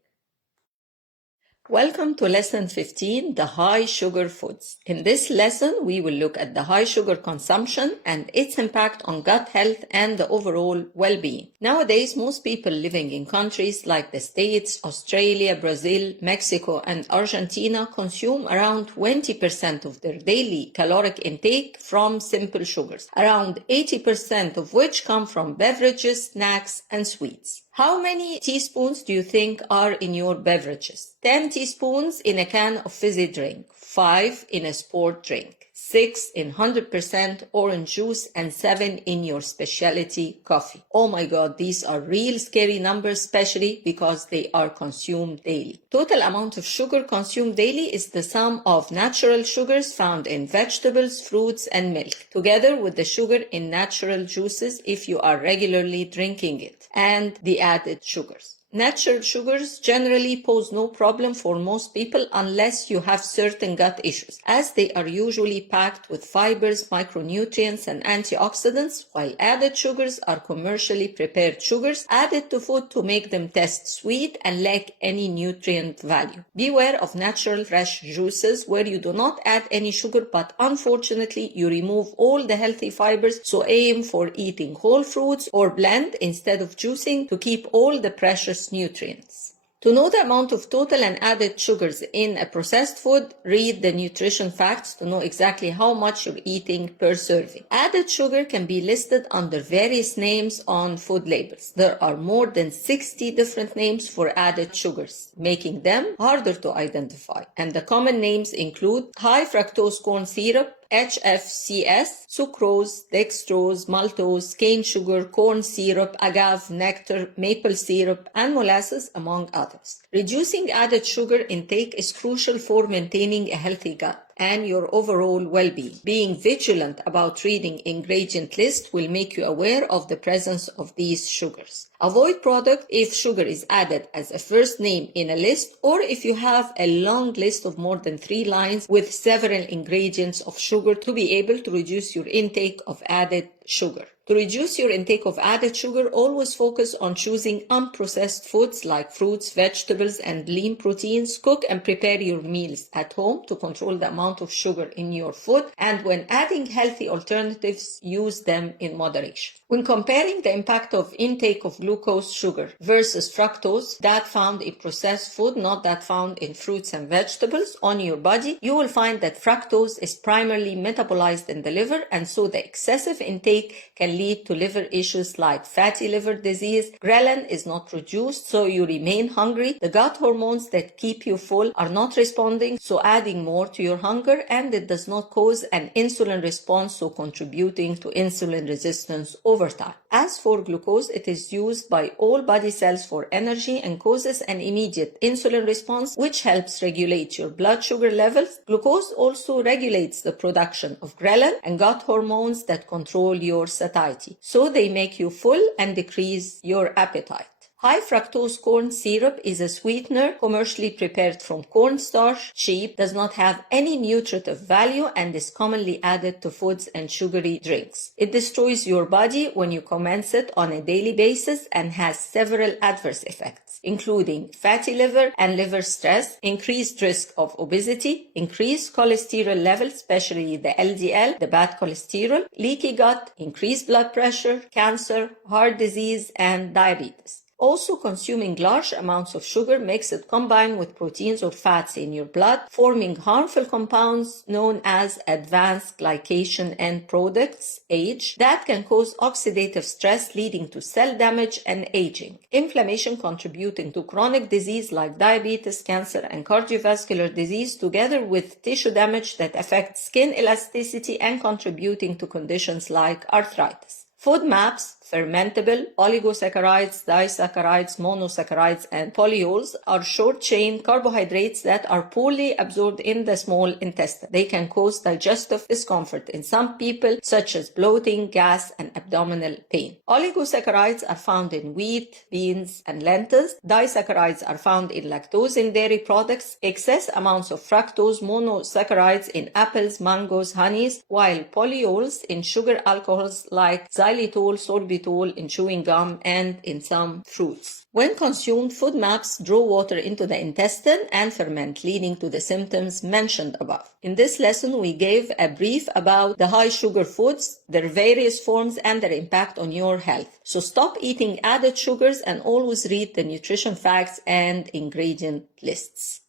Welcome to lesson 15, the high sugar foods. In this lesson, we will look at the high sugar consumption and its impact on gut health and the overall well-being. Nowadays, most people living in countries like the States, Australia, Brazil, Mexico, and Argentina consume around 20% of their daily caloric intake from simple sugars, around 80% of which come from beverages, snacks, and sweets. How many teaspoons do you think are in your beverages? 10 teaspoons in a can of fizzy drink, 5 in a sport drink, 6 in 100% orange juice, and 7 in your specialty coffee. Oh my God, these are real scary numbers, especially because they are consumed daily. Total amount of sugar consumed daily is the sum of natural sugars found in vegetables, fruits, and milk, together with the sugar in natural juices if you are regularly drinking it, and the added sugars. Natural sugars generally pose no problem for most people unless you have certain gut issues, as they are usually packed with fibers, micronutrients, and antioxidants, while added sugars are commercially prepared sugars added to food to make them taste sweet and lack any nutrient value. Beware of natural fresh juices where you do not add any sugar, but unfortunately you remove all the healthy fibers, so aim for eating whole fruits or blend instead of juicing to keep all the precious nutrients. To know the amount of total and added sugars in a processed food, read the nutrition facts to know exactly how much you're eating per serving. Added sugar can be listed under various names on food labels. There are more than 60 different names for added sugars, making them harder to identify. And the common names include high fructose corn syrup, HFCS, sucrose, dextrose, maltose, cane sugar, corn syrup, agave, nectar, maple syrup, and molasses, among others. Reducing added sugar intake is crucial for maintaining a healthy gut and your overall well-being. Being vigilant about reading ingredient list will make you aware of the presence of these sugars. Avoid product if sugar is added as a first name in a list or if you have a long list of more than 3 lines with several ingredients of sugar to be able to reduce your intake of added sugar. To reduce your intake of added sugar, always focus on choosing unprocessed foods like fruits, vegetables, and lean proteins. Cook and prepare your meals at home to control the amount of sugar in your food, and when adding healthy alternatives, use them in moderation. When comparing the impact of intake of glucose sugar versus fructose, that found in processed food, not that found in fruits and vegetables, on your body, you will find that fructose is primarily metabolized in the liver, and so the excessive intake can lead to liver issues like fatty liver disease. Ghrelin is not reduced, so you remain hungry. The gut hormones that keep you full are not responding, so adding more to your hunger, and it does not cause an insulin response, so contributing to insulin resistance over time. As for glucose, it is used by all body cells for energy and causes an immediate insulin response, which helps regulate your blood sugar levels. Glucose also regulates the production of ghrelin and gut hormones that control your satiety, so they make you full and decrease your appetite. High fructose corn syrup is a sweetener commercially prepared from cornstarch, cheap, does not have any nutritive value, and is commonly added to foods and sugary drinks. It destroys your body when you commence it on a daily basis and has several adverse effects, including fatty liver and liver stress, increased risk of obesity, increased cholesterol levels, especially the LDL, the bad cholesterol, leaky gut, increased blood pressure, cancer, heart disease, and diabetes. Also, consuming large amounts of sugar makes it combine with proteins or fats in your blood, forming harmful compounds known as advanced glycation end products, AGE, that can cause oxidative stress leading to cell damage and aging, inflammation contributing to chronic disease like diabetes, cancer, and cardiovascular disease, together with tissue damage that affects skin elasticity and contributing to conditions like arthritis. Food maps, fermentable, oligosaccharides, disaccharides, monosaccharides, and polyols are short-chain carbohydrates that are poorly absorbed in the small intestine. They can cause digestive discomfort in some people, such as bloating, gas, and abdominal pain. Oligosaccharides are found in wheat, beans, and lentils. Disaccharides are found in lactose in dairy products, excess amounts of fructose monosaccharides in apples, mangoes, honeys, while polyols in sugar alcohols like xylitol, sorbitol in chewing gum, and in some fruits. When consumed, food maps draw water into the intestine and ferment, leading to the symptoms mentioned above. In this lesson, we gave a brief about the high sugar foods, their various forms, and their impact on your health. So stop eating added sugars and always read the nutrition facts and ingredient lists.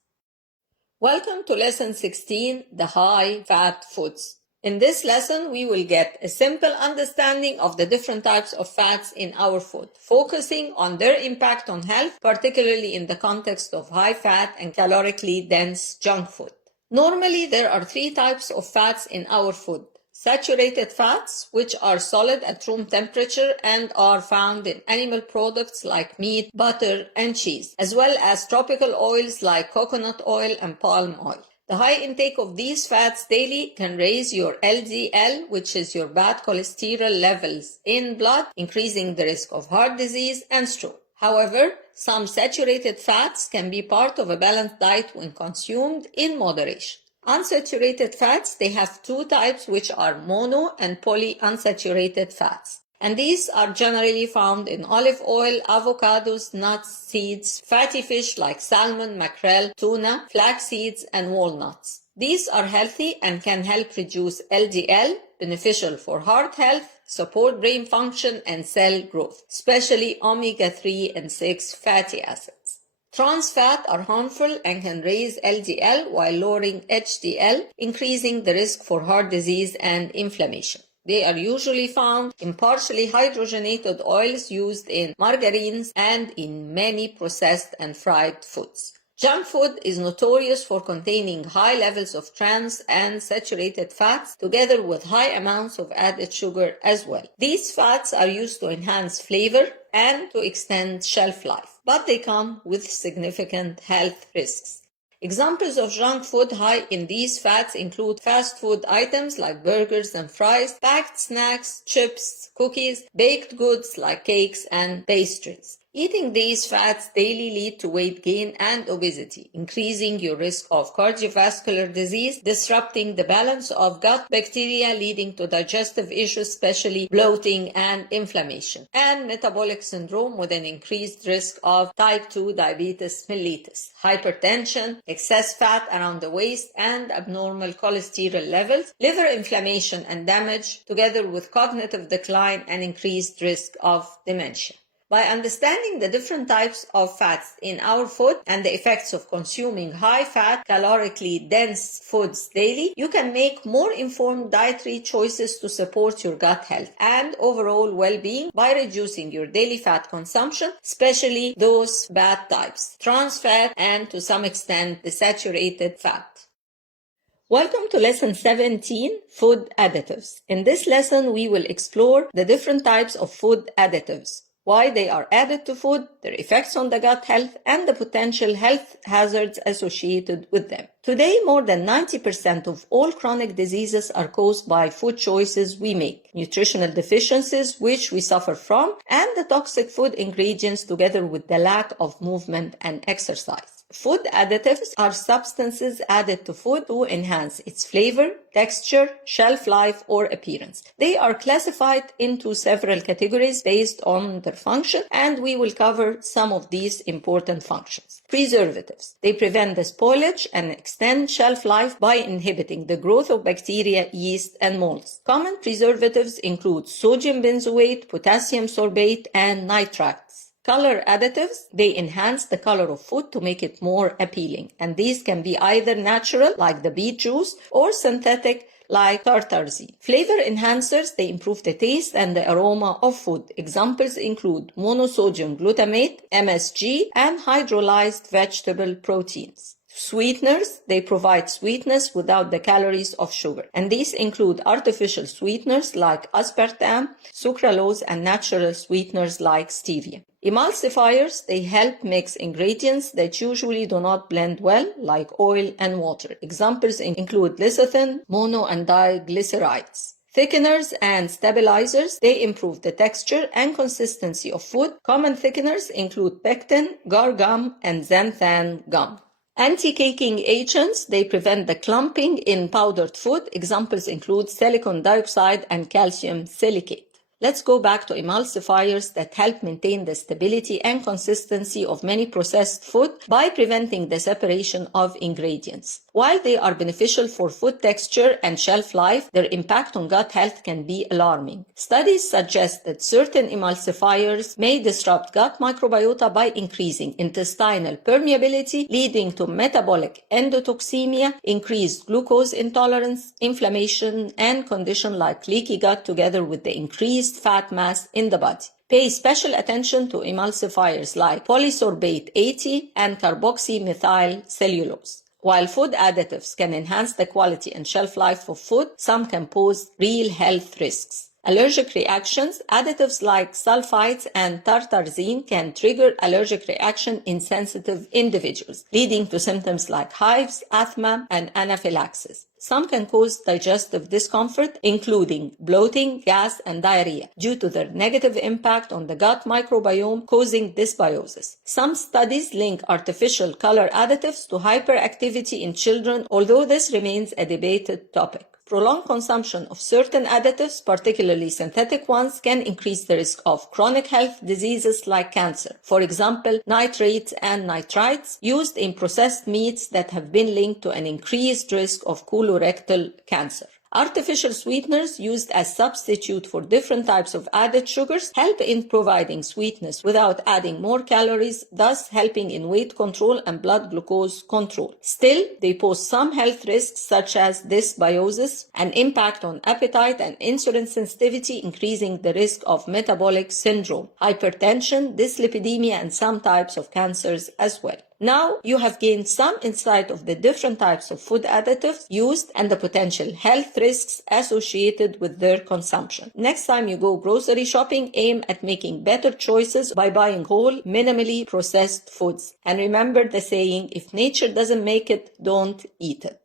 Welcome to lesson 16, the high fat foods. In this lesson, we will get a simple understanding of the different types of fats in our food, focusing on their impact on health, particularly in the context of high fat and calorically dense junk food. Normally, there are 3 types of fats in our food. Saturated fats, which are solid at room temperature and are found in animal products like meat, butter, and cheese, as well as tropical oils like coconut oil and palm oil. The high intake of these fats daily can raise your LDL, which is your bad cholesterol levels in blood, increasing the risk of heart disease and stroke. However, some saturated fats can be part of a balanced diet when consumed in moderation. Unsaturated fats, they have 2 types, which are mono and polyunsaturated fats. And these are generally found in olive oil, avocados, nuts, seeds, fatty fish like salmon, mackerel, tuna, flax seeds, and walnuts. These are healthy and can help reduce LDL, beneficial for heart health, support brain function, and cell growth, especially omega-3 and 6 fatty acids. Trans fat are harmful and can raise LDL while lowering HDL, increasing the risk for heart disease and inflammation. They are usually found in partially hydrogenated oils used in margarines and in many processed and fried foods. Junk food is notorious for containing high levels of trans and saturated fats, together with high amounts of added sugar as well. These fats are used to enhance flavor and to extend shelf life, but they come with significant health risks. Examples of junk food high in these fats include fast food items like burgers and fries, packed snacks, chips, cookies, baked goods like cakes and pastries. Eating these fats daily lead to weight gain and obesity, increasing your risk of cardiovascular disease, disrupting the balance of gut bacteria, leading to digestive issues, especially bloating and inflammation, and metabolic syndrome with an increased risk of type 2 diabetes mellitus, hypertension, excess fat around the waist, and abnormal cholesterol levels, liver inflammation and damage, together with cognitive decline and increased risk of dementia. By understanding the different types of fats in our food and the effects of consuming high-fat, calorically dense foods daily, you can make more informed dietary choices to support your gut health and overall well-being by reducing your daily fat consumption, especially those bad types, trans fat and to some extent the saturated fat. Welcome to Lesson 17, Food Additives. In this lesson, we will explore the different types of food additives, why they are added to food, their effects on the gut health, and the potential health hazards associated with them. Today, more than 90% of all chronic diseases are caused by food choices we make, nutritional deficiencies which we suffer from, and the toxic food ingredients together with the lack of movement and exercise. Food additives are substances added to food to enhance its flavor, texture, shelf life, or appearance. They are classified into several categories based on their function, and we will cover some of these important functions. Preservatives. They prevent the spoilage and extend shelf life by inhibiting the growth of bacteria, yeast, and molds. Common preservatives include sodium benzoate, potassium sorbate, and nitrates. Color additives, they enhance the color of food to make it more appealing, and these can be either natural, like the beet juice, or synthetic, like tartrazine. Flavor enhancers, they improve the taste and the aroma of food. Examples include monosodium glutamate, MSG, and hydrolyzed vegetable proteins. Sweeteners, they provide sweetness without the calories of sugar, and these include artificial sweeteners like aspartame, sucralose, and natural sweeteners like stevia. Emulsifiers, they help mix ingredients that usually do not blend well, like oil and water. Examples include lecithin, mono and diglycerides. Thickeners and stabilizers, they improve the texture and consistency of food. Common thickeners include pectin, guar gum, and xanthan gum. Anti-caking agents, they prevent the clumping in powdered food. Examples include silicon dioxide and calcium silicate. Let's go back to emulsifiers that help maintain the stability and consistency of many processed food by preventing the separation of ingredients. While they are beneficial for food texture and shelf life, their impact on gut health can be alarming. Studies suggest that certain emulsifiers may disrupt gut microbiota by increasing intestinal permeability, leading to metabolic endotoxemia, increased glucose intolerance, inflammation, and conditions like leaky gut, together with the increased fat mass in the body. Pay special attention to emulsifiers like polysorbate 80 and carboxymethyl cellulose. While food additives can enhance the quality and shelf life of food, some can pose real health risks. Allergic reactions, additives like sulfites and tartrazine can trigger allergic reaction in sensitive individuals, leading to symptoms like hives, asthma, and anaphylaxis. Some can cause digestive discomfort, including bloating, gas, and diarrhea, due to their negative impact on the gut microbiome, causing dysbiosis. Some studies link artificial color additives to hyperactivity in children, although this remains a debated topic. Prolonged consumption of certain additives, particularly synthetic ones, can increase the risk of chronic health diseases like cancer. For example, nitrates and nitrites used in processed meats that have been linked to an increased risk of colorectal cancer. Artificial sweeteners used as substitute for different types of added sugars help in providing sweetness without adding more calories, thus helping in weight control and blood glucose control. Still, they pose some health risks such as dysbiosis, an impact on appetite and insulin sensitivity, increasing the risk of metabolic syndrome, hypertension, dyslipidemia, and some types of cancers as well. Now you have gained some insight of the different types of food additives used and the potential health risks associated with their consumption. Next time you go grocery shopping, aim at making better choices by buying whole, minimally processed foods. And remember the saying, if nature doesn't make it, don't eat it.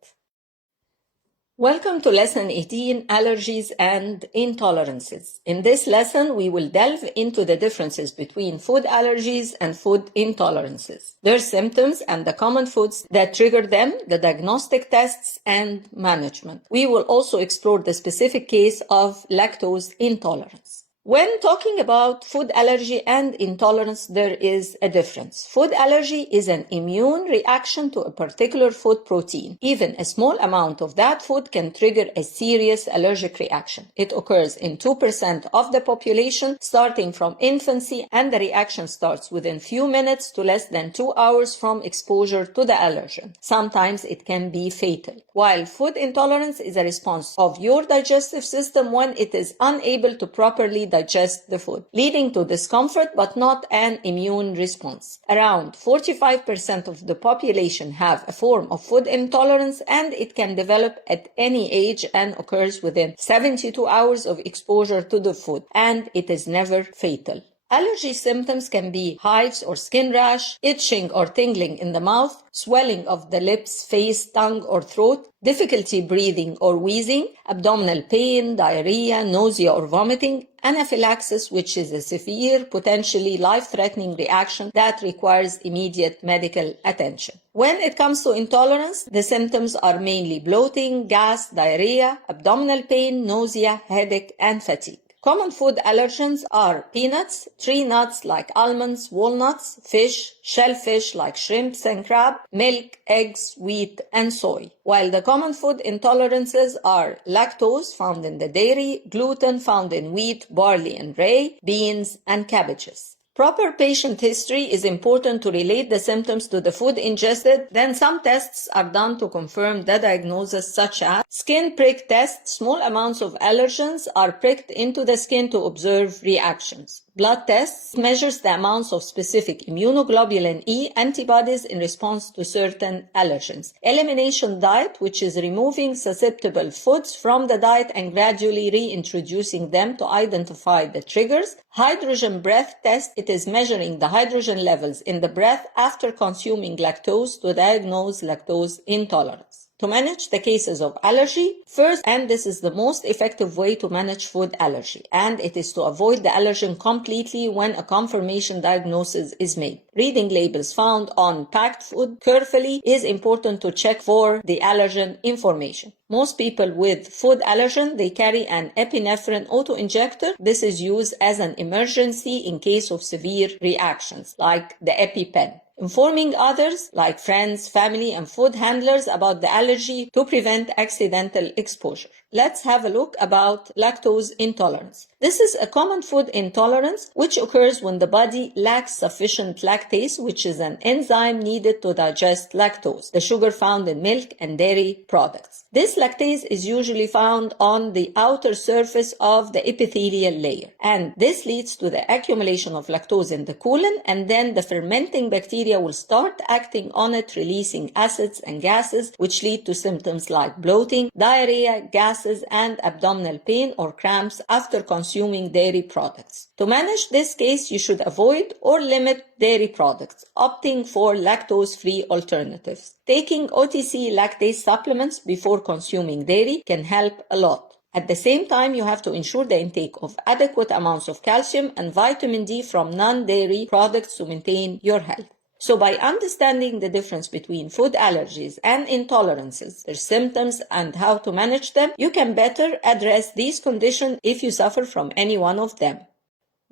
Welcome to Lesson 18, Allergies and Intolerances. In this lesson, we will delve into the differences between food allergies and food intolerances, their symptoms and the common foods that trigger them, the diagnostic tests, and management. We will also explore the specific case of lactose intolerance. When talking about food allergy and intolerance, there is a difference. Food allergy is an immune reaction to a particular food protein. Even a small amount of that food can trigger a serious allergic reaction. It occurs in 2% of the population starting from infancy, and the reaction starts within few minutes to less than 2 hours from exposure to the allergen. Sometimes it can be fatal. While food intolerance is a response of your digestive system when it is unable to properly digest the food, leading to discomfort but not an immune response. Around 45% of the population have a form of food intolerance, and it can develop at any age and occurs within 72 hours of exposure to the food, and it is never fatal. Allergy symptoms can be hives or skin rash, itching or tingling in the mouth, swelling of the lips, face, tongue, or throat, difficulty breathing or wheezing, abdominal pain, diarrhea, nausea or vomiting, anaphylaxis, which is a severe, potentially life-threatening reaction that requires immediate medical attention. When it comes to intolerance, the symptoms are mainly bloating, gas, diarrhea, abdominal pain, nausea, headache, and fatigue. Common food allergens are peanuts, tree nuts like almonds, walnuts, fish, shellfish like shrimps and crab, milk, eggs, wheat, and soy. While the common food intolerances are lactose, found in the dairy, gluten, found in wheat, barley, and rye, beans, and cabbages. Proper patient history is important to relate the symptoms to the food ingested. Then some tests are done to confirm the diagnosis, such as skin prick test. Small amounts of allergens are pricked into the skin to observe reactions. Blood tests measures the amounts of specific immunoglobulin E antibodies in response to certain allergens. Elimination diet, which is removing susceptible foods from the diet and gradually reintroducing them to identify the triggers. Hydrogen breath test, it is measuring the hydrogen levels in the breath after consuming lactose to diagnose lactose intolerance. To manage the cases of allergy, first, and this is the most effective way to manage food allergy, and it is to avoid the allergen completely when a confirmation diagnosis is made. Reading labels found on packed food carefully is important to check for the allergen information. Most people with food allergen, they carry an epinephrine auto-injector. This is used as an emergency in case of severe reactions, like the EpiPen. Informing others, like friends, family, and food handlers about the allergy to prevent accidental exposure. Let's have a look about lactose intolerance. This is a common food intolerance which occurs when the body lacks sufficient lactase, which is an enzyme needed to digest lactose, the sugar found in milk and dairy products. This lactase is usually found on the outer surface of the epithelial layer, and this leads to the accumulation of lactose in the colon, and then the fermenting bacteria will start acting on it, releasing acids and gases, which lead to symptoms like bloating, diarrhea, gases, and abdominal pain or cramps after consuming dairy products. To manage this case, you should avoid or limit dairy products, opting for lactose-free alternatives. Taking OTC lactase supplements before consuming dairy can help a lot. At the same time, you have to ensure the intake of adequate amounts of calcium and vitamin D from non-dairy products to maintain your health. So by understanding the difference between food allergies and intolerances, their symptoms, and how to manage them, you can better address these conditions if you suffer from any one of them.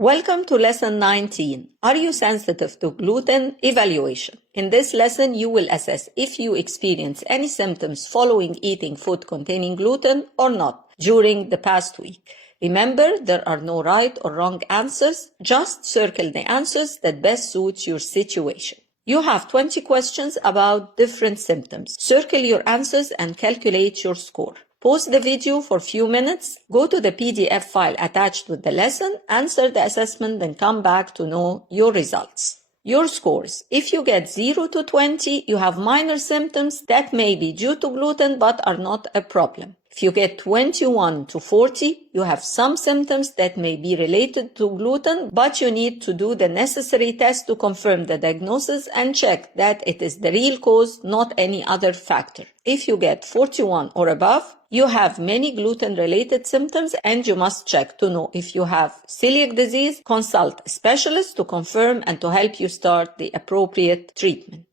Welcome to lesson 19. Are you sensitive to gluten? Evaluation. In this lesson, you will assess if you experience any symptoms following eating food containing gluten or not during the past week. Remember, there are no right or wrong answers. Just circle the answers that best suit your situation. You have 20 questions about different symptoms. Circle your answers and calculate your score. Pause the video for a few minutes, go to the PDF file attached with the lesson, answer the assessment, then come back to know your results. Your scores. If you get 0 to 20, you have minor symptoms that may be due to gluten but are not a problem. If you get 21 to 40, you have some symptoms that may be related to gluten, but you need to do the necessary test to confirm the diagnosis and check that it is the real cause, not any other factor. If you get 41 or above, you have many gluten-related symptoms and you must check to know if you have celiac disease. Consult a specialist to confirm and to help you start the appropriate treatment.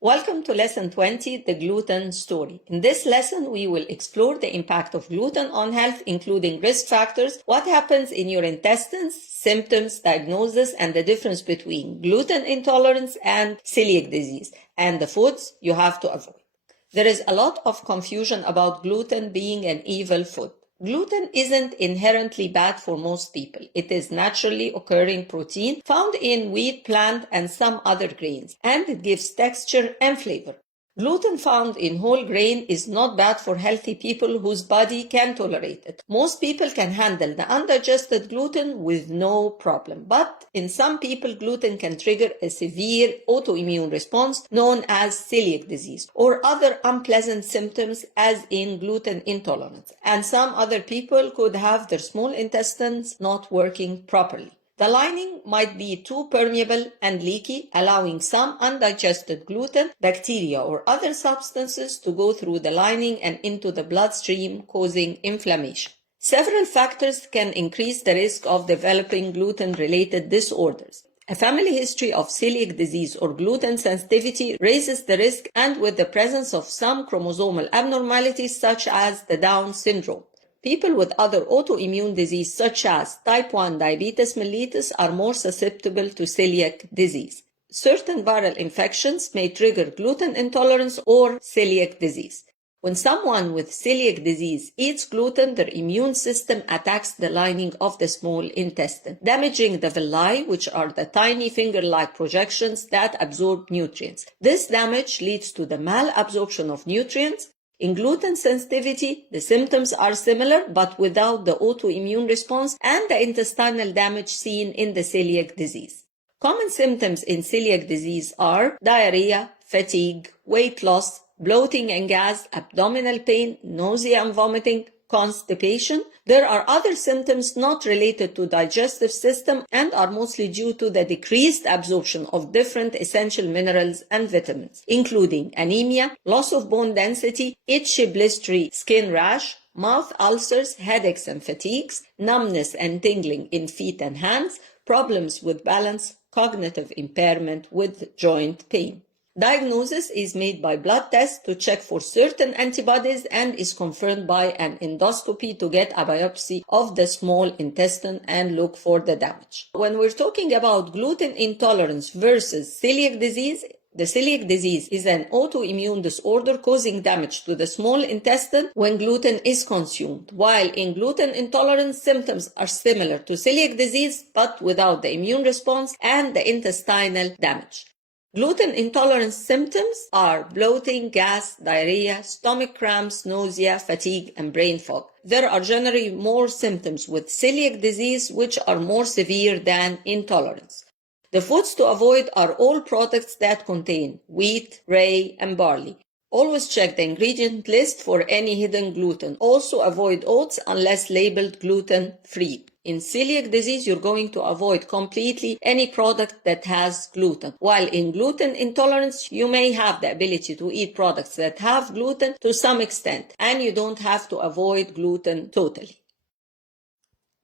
Welcome to lesson 20, the gluten story. In this lesson, we will explore the impact of gluten on health, including risk factors, what happens in your intestines, symptoms, diagnosis, and the difference between gluten intolerance and celiac disease, and the foods you have to avoid. There is a lot of confusion about gluten being an evil food. Gluten isn't inherently bad for most people. It is naturally occurring protein found in wheat, plant, and some other grains, and it gives texture and flavor. Gluten found in whole grain is not bad for healthy people whose body can tolerate it. Most people can handle the undigested gluten with no problem, but in some people, gluten can trigger a severe autoimmune response known as celiac disease or other unpleasant symptoms as in gluten intolerance, and some other people could have their small intestines not working properly. The lining might be too permeable and leaky, allowing some undigested gluten, bacteria, or other substances to go through the lining and into the bloodstream, causing inflammation. Several factors can increase the risk of developing gluten-related disorders. A family history of celiac disease or gluten sensitivity raises the risk, and with the presence of some chromosomal abnormalities such as the Down syndrome. People with other autoimmune disease such as type 1 diabetes mellitus are more susceptible to celiac disease. Certain viral infections may trigger gluten intolerance or celiac disease. When someone with celiac disease eats gluten, their immune system attacks the lining of the small intestine, damaging the villi, which are the tiny finger-like projections that absorb nutrients. This damage leads to the malabsorption of nutrients. In gluten sensitivity, the symptoms are similar but without the autoimmune response and the intestinal damage seen in the celiac disease. Common symptoms in celiac disease are diarrhea, fatigue, weight loss, bloating and gas, abdominal pain, nausea and vomiting, constipation. There are other symptoms not related to digestive system and are mostly due to the decreased absorption of different essential minerals and vitamins, including anemia, loss of bone density, itchy blistery skin rash, mouth ulcers, headaches and fatigues, numbness and tingling in feet and hands, problems with balance, cognitive impairment with joint pain. Diagnosis is made by blood tests to check for certain antibodies and is confirmed by an endoscopy to get a biopsy of the small intestine and look for the damage. When we're talking about gluten intolerance versus celiac disease, the celiac disease is an autoimmune disorder causing damage to the small intestine when gluten is consumed, while in gluten intolerance, symptoms are similar to celiac disease but without the immune response and the intestinal damage. Gluten intolerance symptoms are bloating, gas, diarrhea, stomach cramps, nausea, fatigue, and brain fog. There are generally more symptoms with celiac disease which are more severe than intolerance. The foods to avoid are all products that contain wheat, rye, and barley. Always check the ingredient list for any hidden gluten. Also avoid oats unless labeled gluten-free. In celiac disease, you're going to avoid completely any product that has gluten. While in gluten intolerance, you may have the ability to eat products that have gluten to some extent, and you don't have to avoid gluten totally.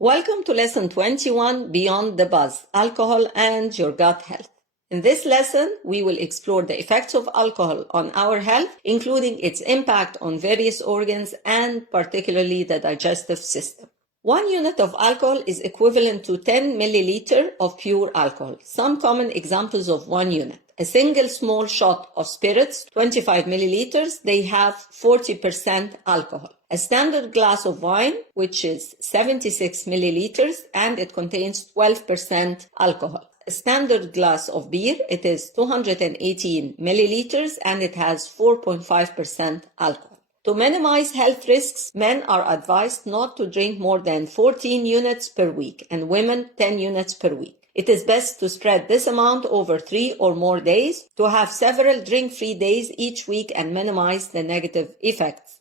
Welcome to lesson 21, Beyond the Buzz, Alcohol and Your Gut Health. In this lesson, we will explore the effects of alcohol on our health, including its impact on various organs and particularly the digestive system. 1 unit of alcohol is equivalent to 10 milliliter of pure alcohol. Some common examples of 1 unit. A single small shot of spirits, 25 milliliters, they have 40% alcohol. A standard glass of wine, which is 76 milliliters, and it contains 12% alcohol. A standard glass of beer, it is 218 milliliters, and it has 4.5% alcohol. To minimize health risks, men are advised not to drink more than 14 units per week and women 10 units per week. It is best to spread this amount over 3 or more days, to have several drink-free days each week and minimize the negative effects.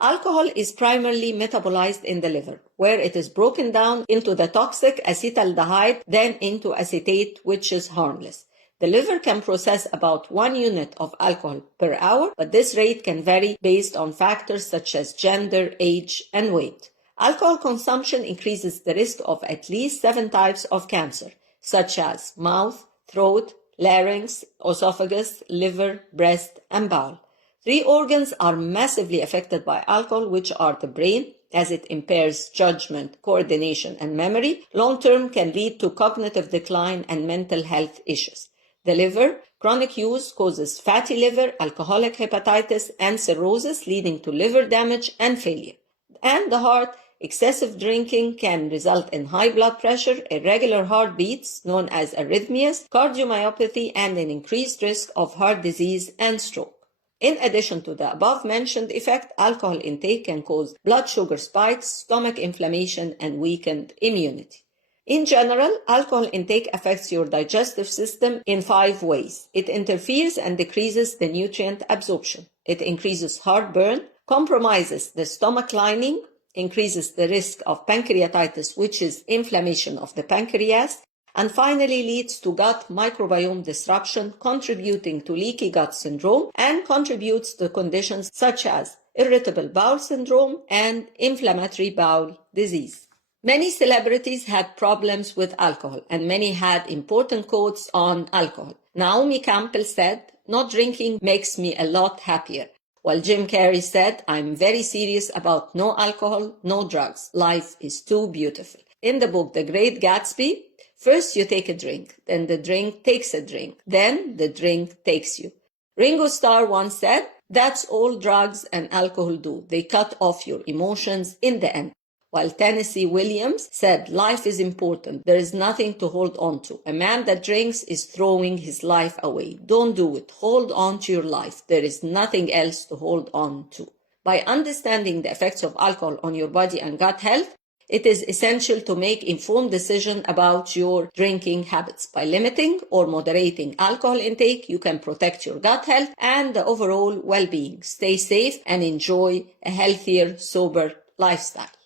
Alcohol is primarily metabolized in the liver, where it is broken down into the toxic acetaldehyde, then into acetate, which is harmless. The liver can process about 1 unit of alcohol per hour, but this rate can vary based on factors such as gender, age, and weight. Alcohol consumption increases the risk of at least 7 types of cancer, such as mouth, throat, larynx, esophagus, liver, breast, and bowel. 3 organs are massively affected by alcohol, which are the brain, as it impairs judgment, coordination, and memory. Long-term can lead to cognitive decline and mental health issues. The liver, chronic use causes fatty liver, alcoholic hepatitis, and cirrhosis, leading to liver damage and failure. And the heart, excessive drinking can result in high blood pressure, irregular heartbeats known as arrhythmias, cardiomyopathy, and an increased risk of heart disease and stroke. In addition to the above-mentioned effect, alcohol intake can cause blood sugar spikes, stomach inflammation, and weakened immunity. In general, alcohol intake affects your digestive system in 5 ways. It interferes and decreases the nutrient absorption. It increases heartburn, compromises the stomach lining, increases the risk of pancreatitis, which is inflammation of the pancreas, and finally leads to gut microbiome disruption, contributing to leaky gut syndrome, and contributes to conditions such as irritable bowel syndrome and inflammatory bowel disease. Many celebrities had problems with alcohol, and many had important quotes on alcohol. Naomi Campbell said, "Not drinking makes me a lot happier." While Jim Carrey said, "I'm very serious about no alcohol, no drugs. Life is too beautiful." In the book The Great Gatsby, first you take a drink, then the drink takes a drink, then the drink takes you. Ringo Starr once said, "That's all drugs and alcohol do. They cut off your emotions in the end." While Tennessee Williams said, "Life is important. There is nothing to hold on to. A man that drinks is throwing his life away. Don't do it. Hold on to your life. There is nothing else to hold on to." By understanding the effects of alcohol on your body and gut health, it is essential to make informed decisions about your drinking habits. By limiting or moderating alcohol intake, you can protect your gut health and the overall well-being. Stay safe and enjoy a healthier, sober lifestyle.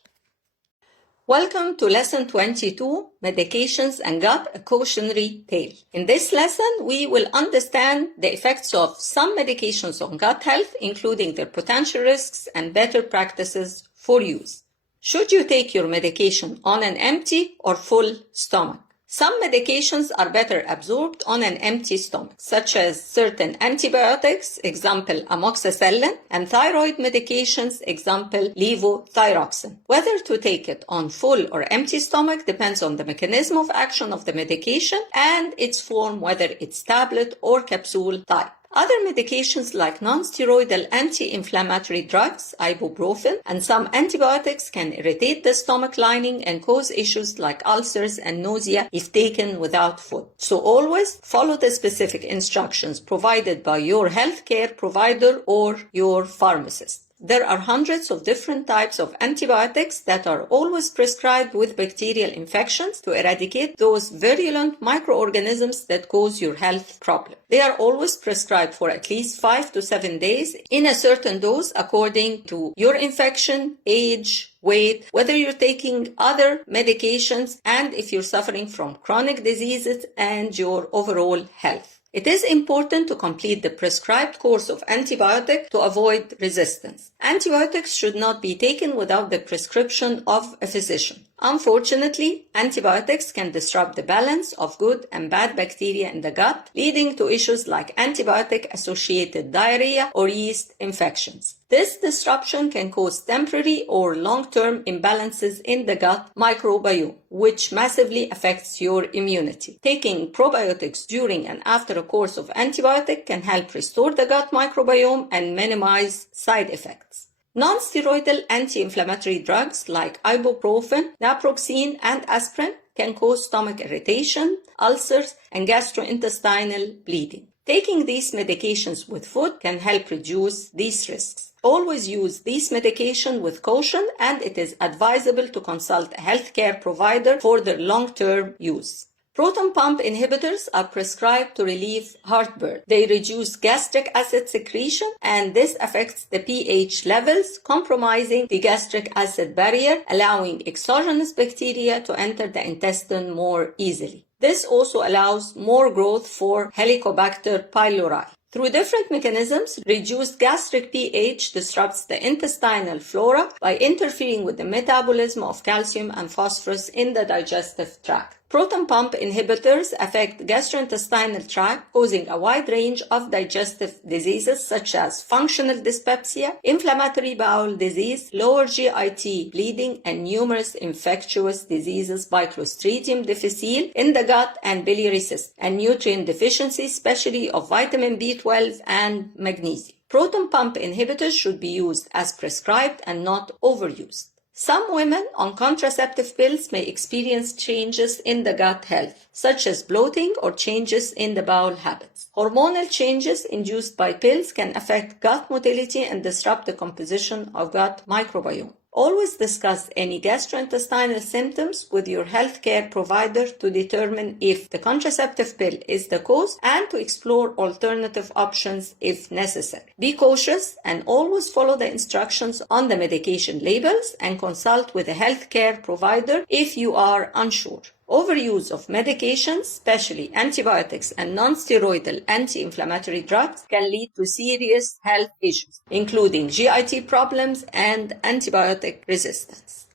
Welcome to Lesson 22, Medications and Gut, a Cautionary Tale. In this lesson, we will understand the effects of some medications on gut health, including their potential risks and better practices for use. Should you take your medication on an empty or full stomach? Some medications are better absorbed on an empty stomach, such as certain antibiotics, example amoxicillin, and thyroid medications, example levothyroxine. Whether to take it on full or empty stomach depends on the mechanism of action of the medication and its form, whether it's tablet or capsule type. Other medications like non-steroidal anti-inflammatory drugs, ibuprofen, and some antibiotics can irritate the stomach lining and cause issues like ulcers and nausea if taken without food. So always follow the specific instructions provided by your healthcare provider or your pharmacist. There are hundreds of different types of antibiotics that are always prescribed with bacterial infections to eradicate those virulent microorganisms that cause your health problem. They are always prescribed for at least 5 to 7 days in a certain dose according to your infection, age, weight, whether you're taking other medications, and if you're suffering from chronic diseases and your overall health. It is important to complete the prescribed course of antibiotic to avoid resistance. Antibiotics should not be taken without the prescription of a physician. Unfortunately, antibiotics can disrupt the balance of good and bad bacteria in the gut, leading to issues like antibiotic-associated diarrhea or yeast infections. This disruption can cause temporary or long-term imbalances in the gut microbiome, which massively affects your immunity. Taking probiotics during and after a course of antibiotic can help restore the gut microbiome and minimize side effects. Non-steroidal anti-inflammatory drugs like ibuprofen, naproxen, and aspirin can cause stomach irritation, ulcers, and gastrointestinal bleeding. Taking these medications with food can help reduce these risks. Always use these medications with caution, and it is advisable to consult a healthcare provider for their long-term use. Proton pump inhibitors are prescribed to relieve heartburn. They reduce gastric acid secretion, and this affects the pH levels, compromising the gastric acid barrier, allowing exogenous bacteria to enter the intestine more easily. This also allows more growth for Helicobacter pylori. Through different mechanisms, reduced gastric pH disrupts the intestinal flora by interfering with the metabolism of calcium and phosphorus in the digestive tract. Proton pump inhibitors affect gastrointestinal tract, causing a wide range of digestive diseases such as functional dyspepsia, inflammatory bowel disease, lower GIT bleeding, and numerous infectious diseases by Clostridium difficile in the gut and biliary system, and nutrient deficiency, especially of vitamin B12 and magnesium. Proton pump inhibitors should be used as prescribed and not overused. Some women on contraceptive pills may experience changes in the gut health, such as bloating or changes in the bowel habits. Hormonal changes induced by pills can affect gut motility and disrupt the composition of gut microbiome. Always discuss any gastrointestinal symptoms with your healthcare provider to determine if the contraceptive pill is the cause and to explore alternative options if necessary. Be cautious and always follow the instructions on the medication labels and consult with a healthcare provider if you are unsure. Overuse of medications, especially antibiotics and non-steroidal anti-inflammatory drugs, can lead to serious health issues, including GIT problems and antibiotic resistance.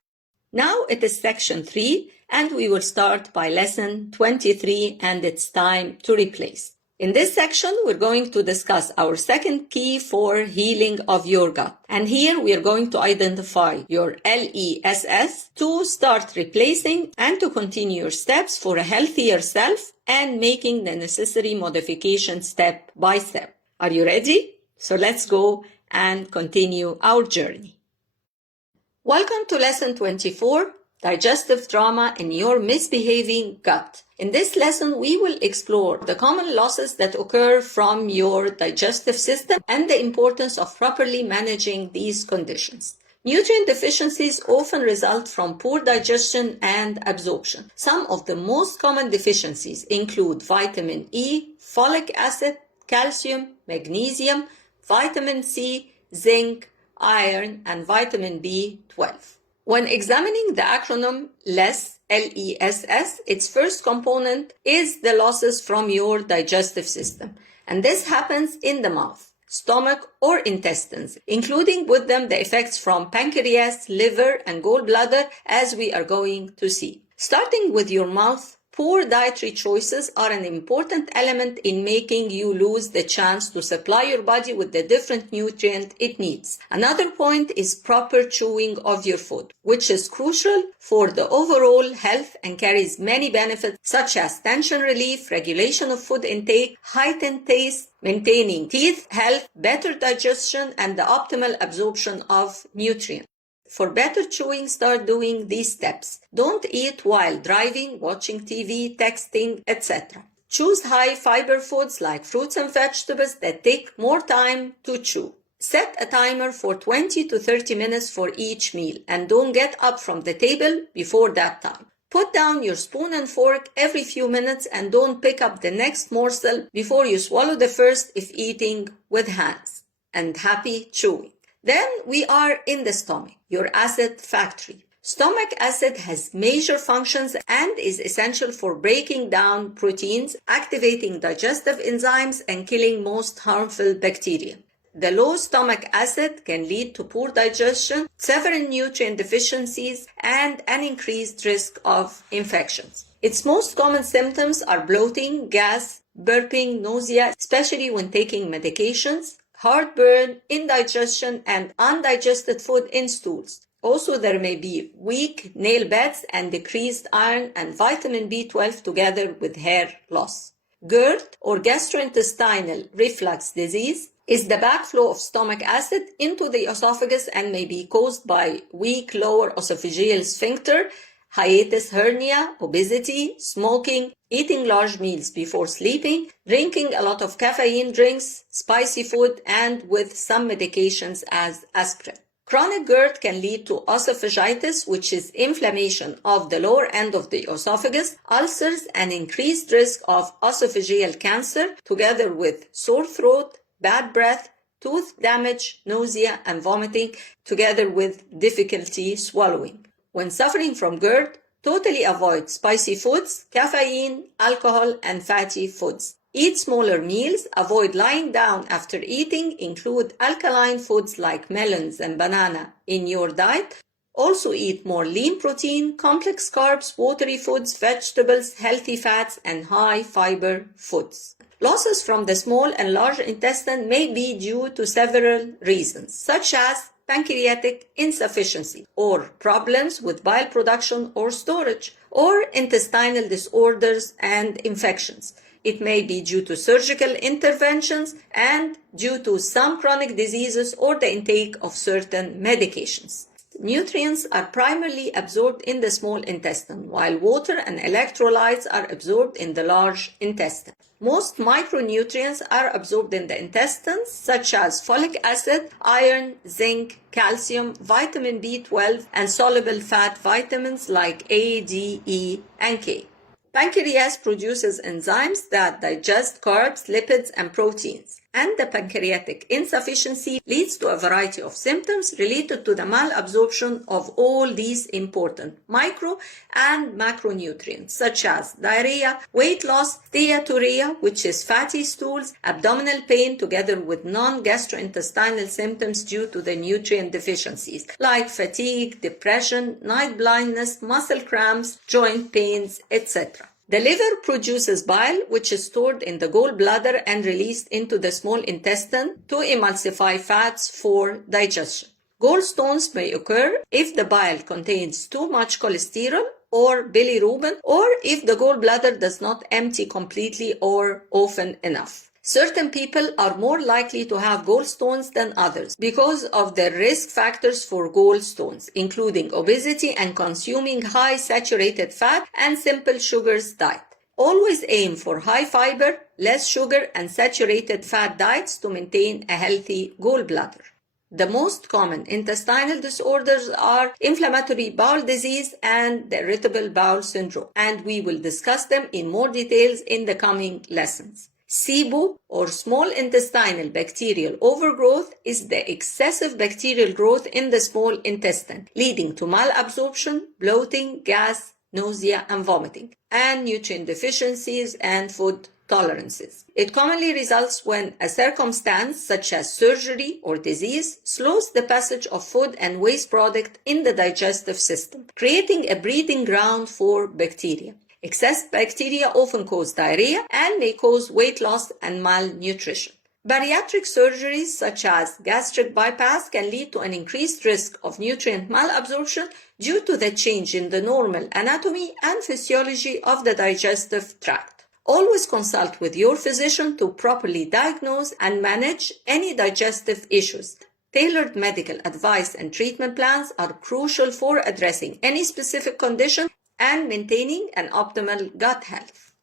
Now it is section 3, and we will start by lesson 23, and it's time to replace. In this section, we're going to discuss our second key for healing of your gut. And here we are going to identify your LESS to start replacing and to continue your steps for a healthier self and making the necessary modification step by step. Are you ready? So let's go and continue our journey. Welcome to lesson 24, Digestive Trauma in Your Misbehaving Gut. In this lesson, we will explore the common losses that occur from your digestive system and the importance of properly managing these conditions. Nutrient deficiencies often result from poor digestion and absorption. Some of the most common deficiencies include vitamin E, folic acid, calcium, magnesium, vitamin C, zinc, iron, and vitamin B12. When examining the acronym LESS, L-E-S-S, its first component is the losses from your digestive system. And this happens in the mouth, stomach, or intestines, including with them the effects from pancreas, liver, and gallbladder, as we are going to see. Starting with your mouth, poor dietary choices are an important element in making you lose the chance to supply your body with the different nutrient it needs. Another point is proper chewing of your food, which is crucial for the overall health and carries many benefits such as tension relief, regulation of food intake, heightened taste, maintaining teeth health, better digestion, and the optimal absorption of nutrients. For better chewing, start doing these steps. Don't eat while driving, watching TV, texting, etc. Choose high fiber foods like fruits and vegetables that take more time to chew. Set a timer for 20 to 30 minutes for each meal and don't get up from the table before that time. Put down your spoon and fork every few minutes and don't pick up the next morsel before you swallow the first if eating with hands. And happy chewing. Then we are in the stomach, your acid factory. Stomach acid has major functions and is essential for breaking down proteins, activating digestive enzymes, and killing most harmful bacteria. The low stomach acid can lead to poor digestion, several nutrient deficiencies, and an increased risk of infections. Its most common symptoms are bloating, gas, burping, nausea, especially when taking medications, heartburn, indigestion, and undigested food in stools. Also, there may be weak nail beds and decreased iron and vitamin B12 together with hair loss. GERD, or gastrointestinal reflux disease, is the backflow of stomach acid into the esophagus and may be caused by weak lower esophageal sphincter, hiatus hernia, obesity, smoking, eating large meals before sleeping, drinking a lot of caffeine drinks, spicy food, and with some medications as aspirin. Chronic GERD can lead to esophagitis, which is inflammation of the lower end of the esophagus, ulcers, and increased risk of esophageal cancer, together with sore throat, bad breath, tooth damage, nausea, and vomiting, together with difficulty swallowing. When suffering from GERD, totally avoid spicy foods, caffeine, alcohol, and fatty foods. Eat smaller meals, avoid lying down after eating, include alkaline foods like melons and banana in your diet. Also eat more lean protein, complex carbs, watery foods, vegetables, healthy fats, and high fiber foods. Losses from the small and large intestine may be due to several reasons, such as pancreatic insufficiency, or problems with bile production or storage, or intestinal disorders and infections. It may be due to surgical interventions and due to some chronic diseases or the intake of certain medications. Nutrients are primarily absorbed in the small intestine, while water and electrolytes are absorbed in the large intestine. Most micronutrients are absorbed in the intestines, such as folic acid, iron, zinc, calcium, vitamin B12, and soluble fat vitamins like A, D, E, and K. Pancreas produces enzymes that digest carbs, lipids, and proteins, and the pancreatic insufficiency leads to a variety of symptoms related to the malabsorption of all these important micro and macronutrients, such as diarrhea, weight loss, steatorrhea, which is fatty stools, abdominal pain, together with non-gastrointestinal symptoms due to the nutrient deficiencies, like fatigue, depression, night blindness, muscle cramps, joint pains, etc. The liver produces bile, which is stored in the gallbladder and released into the small intestine to emulsify fats for digestion. Gallstones may occur if the bile contains too much cholesterol or bilirubin, or if the gallbladder does not empty completely or often enough. Certain people are more likely to have gallstones than others because of the risk factors for gallstones, including obesity and consuming high saturated fat and simple sugars diet. Always aim for high fiber, less sugar, and saturated fat diets to maintain a healthy gallbladder. The most common intestinal disorders are inflammatory bowel disease and the irritable bowel syndrome, and we will discuss them in more details in the coming lessons. SIBO, or small intestinal bacterial overgrowth, is the excessive bacterial growth in the small intestine, leading to malabsorption, bloating, gas, nausea, and vomiting, and nutrient deficiencies and food tolerances. It commonly results when a circumstance such as surgery or disease slows the passage of food and waste product in the digestive system, creating a breeding ground for bacteria. Excess bacteria often cause diarrhea and may cause weight loss and malnutrition. Bariatric surgeries such as gastric bypass can lead to an increased risk of nutrient malabsorption due to the change in the normal anatomy and physiology of the digestive tract. Always consult with your physician to properly diagnose and manage any digestive issues. Tailored medical advice and treatment plans are crucial for addressing any specific condition and maintaining an optimal gut health.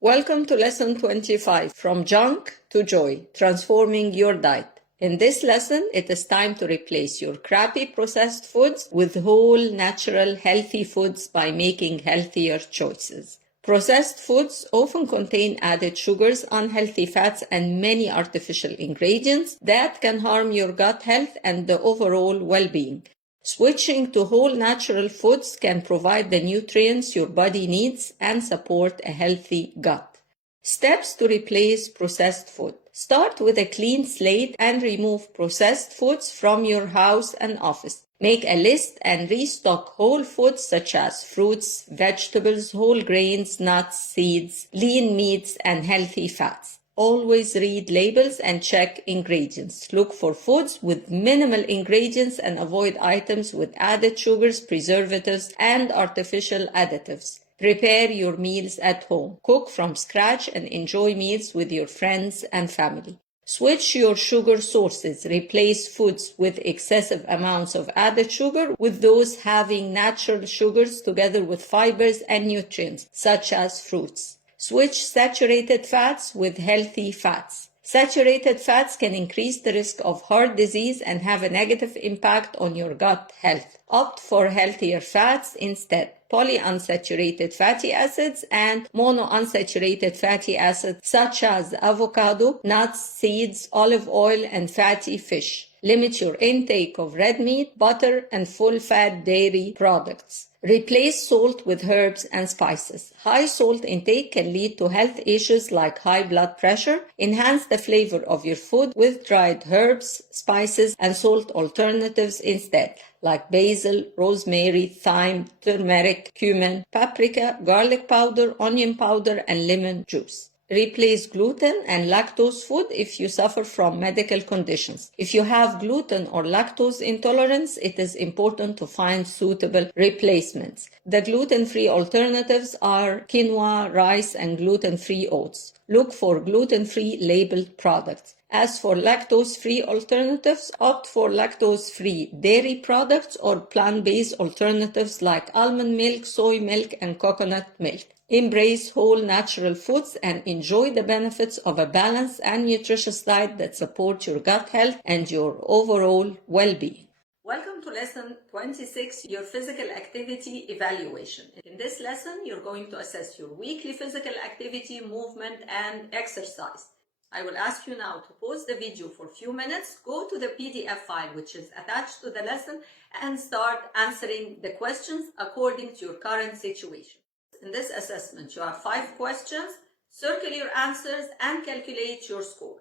Welcome to Lesson 25, From Junk to Joy, Transforming Your Diet. In this lesson, it is time to replace your crappy processed foods with whole, natural, healthy foods by making healthier choices. Processed foods often contain added sugars, unhealthy fats, and many artificial ingredients that can harm your gut health and the overall well-being. Switching to whole natural foods can provide the nutrients your body needs and support a healthy gut. Steps to replace processed food. Start with a clean slate and remove processed foods from your house and office. Make a list and restock whole foods such as fruits, vegetables, whole grains, nuts, seeds, lean meats, and healthy fats. Always read labels and check ingredients. Look for foods with minimal ingredients and avoid items with added sugars, preservatives, and artificial additives. Prepare your meals at home. Cook from scratch and enjoy meals with your friends and family. Switch your sugar sources. Replace foods with excessive amounts of added sugar with those having natural sugars together with fibers and nutrients, such as fruits. Switch saturated fats with healthy fats. Saturated fats can increase the risk of heart disease and have a negative impact on your gut health. Opt for healthier fats instead. Polyunsaturated fatty acids and monounsaturated fatty acids such as avocado, nuts, seeds, olive oil, and fatty fish. Limit your intake of red meat, butter, and full-fat dairy products. Replace salt with herbs and spices. High salt intake can lead to health issues like high blood pressure. Enhance the flavor of your food with dried herbs, spices, and salt alternatives instead, like basil, rosemary, thyme, turmeric, cumin, paprika, garlic powder, onion powder, and lemon juice. Replace gluten and lactose food if you suffer from medical conditions. If you have gluten or lactose intolerance, it is important to find suitable replacements. The gluten-free alternatives are quinoa, rice, and gluten-free oats. Look for gluten-free labeled products. As for lactose-free alternatives, opt for lactose-free dairy products or plant-based alternatives like almond milk, soy milk, and coconut milk. Embrace whole natural foods and enjoy the benefits of a balanced and nutritious diet that supports your gut health and your overall well-being. Welcome to lesson 26, your physical activity evaluation. In this lesson, you're going to assess your weekly physical activity, movement, and exercise. I will ask you now to pause the video for a few minutes, go to the PDF file which is attached to the lesson, and start answering the questions according to your current situation. In this assessment, you have 5 questions. Circle your answers and calculate your score.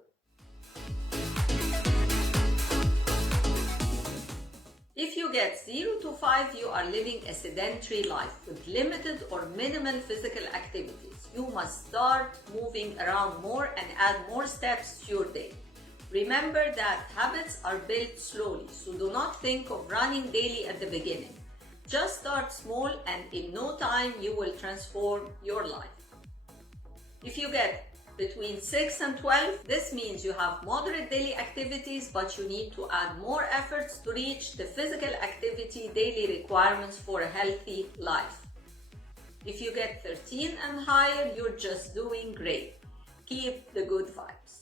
If you get 0 to 5, you are living a sedentary life with limited or minimal physical activities. You must start moving around more and add more steps to your day. Remember that habits are built slowly, so do not think of running daily at the beginning. Just start small and in no time you will transform your life. If you get between 6 and 12, this means you have moderate daily activities, but you need to add more efforts to reach the physical activity daily requirements for a healthy life. If you get 13 and higher, you're just doing great. Keep the good vibes.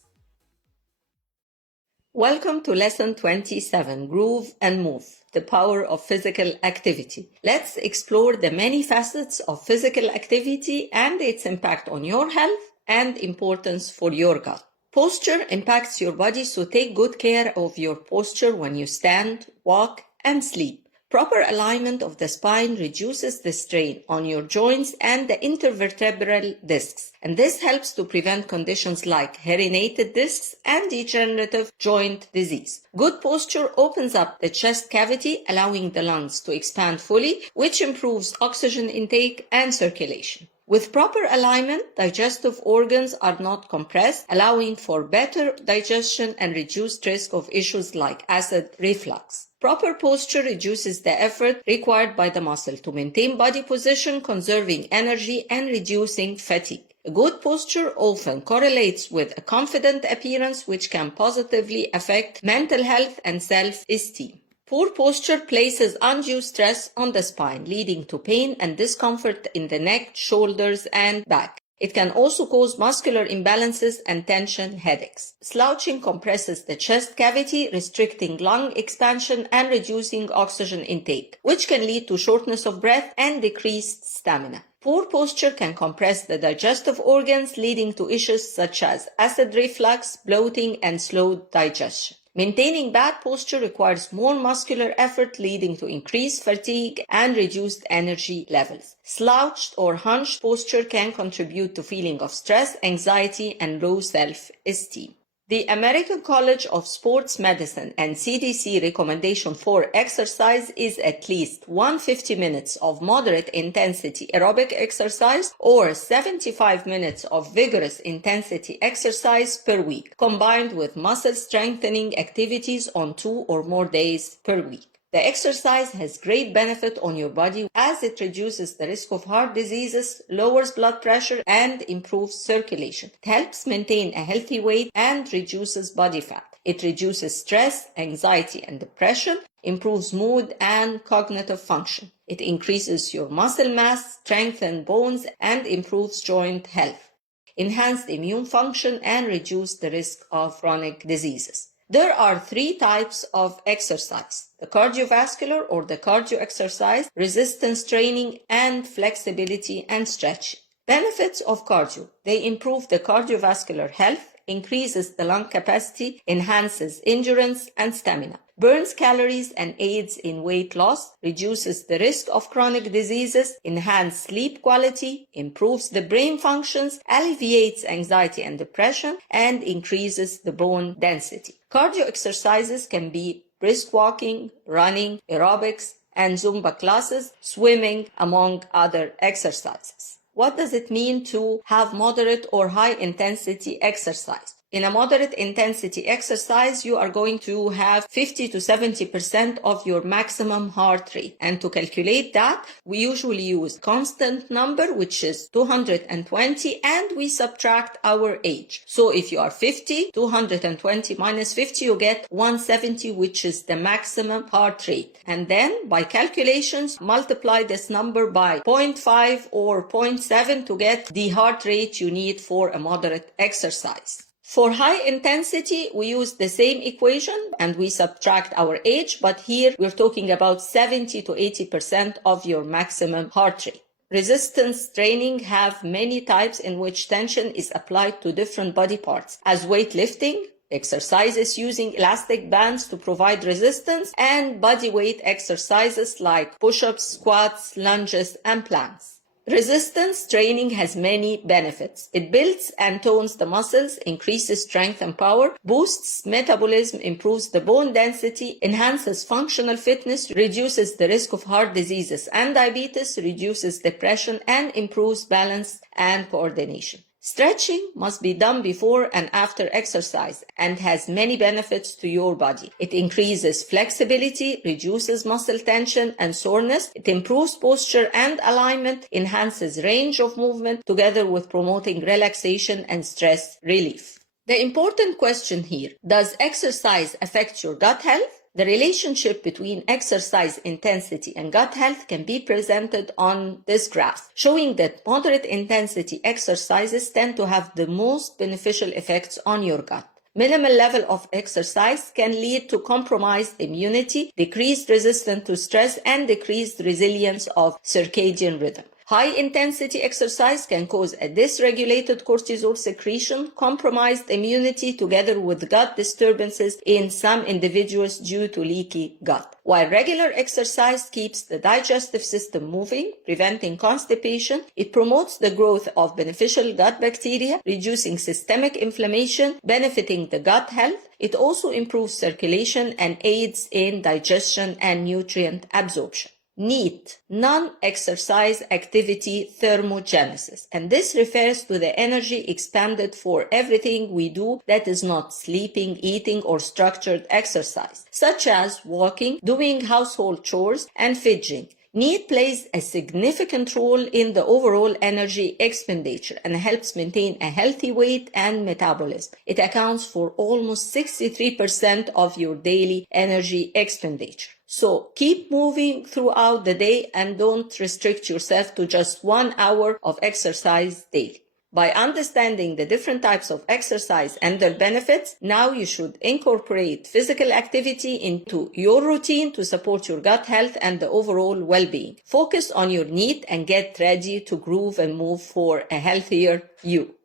Welcome to lesson 27, Groove and Move, the power of physical activity. Let's explore the many facets of physical activity and its impact on your health and importance for your gut. Posture impacts your body, so take good care of your posture when you stand, walk, and sleep. Proper alignment of the spine reduces the strain on your joints and the intervertebral discs, and this helps to prevent conditions like herniated discs and degenerative joint disease. Good posture opens up the chest cavity, allowing the lungs to expand fully, which improves oxygen intake and circulation. With proper alignment, digestive organs are not compressed, allowing for better digestion and reduced risk of issues like acid reflux. Proper posture reduces the effort required by the muscle to maintain body position, conserving energy and reducing fatigue. A good posture often correlates with a confident appearance, which can positively affect mental health and self-esteem. Poor posture places undue stress on the spine, leading to pain and discomfort in the neck, shoulders, and back. It can also cause muscular imbalances and tension headaches. Slouching compresses the chest cavity, restricting lung expansion and reducing oxygen intake, which can lead to shortness of breath and decreased stamina. Poor posture can compress the digestive organs, leading to issues such as acid reflux, bloating, and slowed digestion. Maintaining bad posture requires more muscular effort, leading to increased fatigue and reduced energy levels. Slouched or hunched posture can contribute to feeling of stress, anxiety, and low self-esteem. The American College of Sports Medicine and CDC recommendation for exercise is at least 150 minutes of moderate intensity aerobic exercise or 75 minutes of vigorous intensity exercise per week, combined with muscle strengthening activities on 2 or more days per week. The exercise has great benefit on your body as it reduces the risk of heart diseases, lowers blood pressure, and improves circulation. It helps maintain a healthy weight and reduces body fat. It reduces stress, anxiety, and depression, improves mood and cognitive function. It increases your muscle mass, strengthens bones, and improves joint health. Enhanced immune function and reduce the risk of chronic diseases. There are 3 types of exercise: the cardiovascular or the cardio exercise, resistance training, and flexibility and stretching. Benefits of cardio: they improve the cardiovascular health, increases the lung capacity, enhances endurance and stamina, burns calories and aids in weight loss, reduces the risk of chronic diseases, enhances sleep quality, improves the brain functions, alleviates anxiety and depression, and increases the bone density. Cardio exercises can be brisk walking, running, aerobics, and Zumba classes, swimming, among other exercises. What does it mean to have moderate or high intensity exercise? In a moderate intensity exercise, you are going to have 50 to 70% of your maximum heart rate. And to calculate that, we usually use constant number, which is 220, and we subtract our age. So if you are 50, 220 minus 50, you get 170, which is the maximum heart rate. And then by calculations, multiply this number by 0.5 or 0.7 to get the heart rate you need for a moderate exercise. For high intensity, we use the same equation and we subtract our age, but here we're talking about 70 to 80% of your maximum heart rate. Resistance training have many types in which tension is applied to different body parts, as weightlifting, exercises using elastic bands to provide resistance, and body weight exercises like push-ups, squats, lunges, and planks. Resistance training has many benefits. It builds and tones the muscles, increases strength and power, boosts metabolism, improves the bone density, enhances functional fitness, reduces the risk of heart diseases and diabetes, reduces depression, and improves balance and coordination. Stretching must be done before and after exercise and has many benefits to your body. It increases flexibility, reduces muscle tension and soreness. It improves posture and alignment, enhances range of movement, together with promoting relaxation and stress relief. The important question here: does exercise affect your gut health? The relationship between exercise intensity and gut health can be presented on this graph, showing that moderate intensity exercises tend to have the most beneficial effects on your gut. Minimal level of exercise can lead to compromised immunity, decreased resistance to stress, and decreased resilience of circadian rhythm. High-intensity exercise can cause a dysregulated cortisol secretion, compromised immunity, together with gut disturbances in some individuals due to leaky gut. While regular exercise keeps the digestive system moving, preventing constipation, it promotes the growth of beneficial gut bacteria, reducing systemic inflammation, benefiting the gut health. It also improves circulation and aids in digestion and nutrient absorption. NEAT, non-exercise activity thermogenesis, and this refers to the energy expended for everything we do that is not sleeping, eating, or structured exercise, such as walking, doing household chores, and fidgeting. NEAT plays a significant role in the overall energy expenditure and helps maintain a healthy weight and metabolism. It accounts for almost 63% of your daily energy expenditure. So keep moving throughout the day and don't restrict yourself to just 1 hour of exercise daily. By understanding the different types of exercise and their benefits, now you should incorporate physical activity into your routine to support your gut health and the overall well-being. Focus on your need and get ready to groove and move for a healthier you.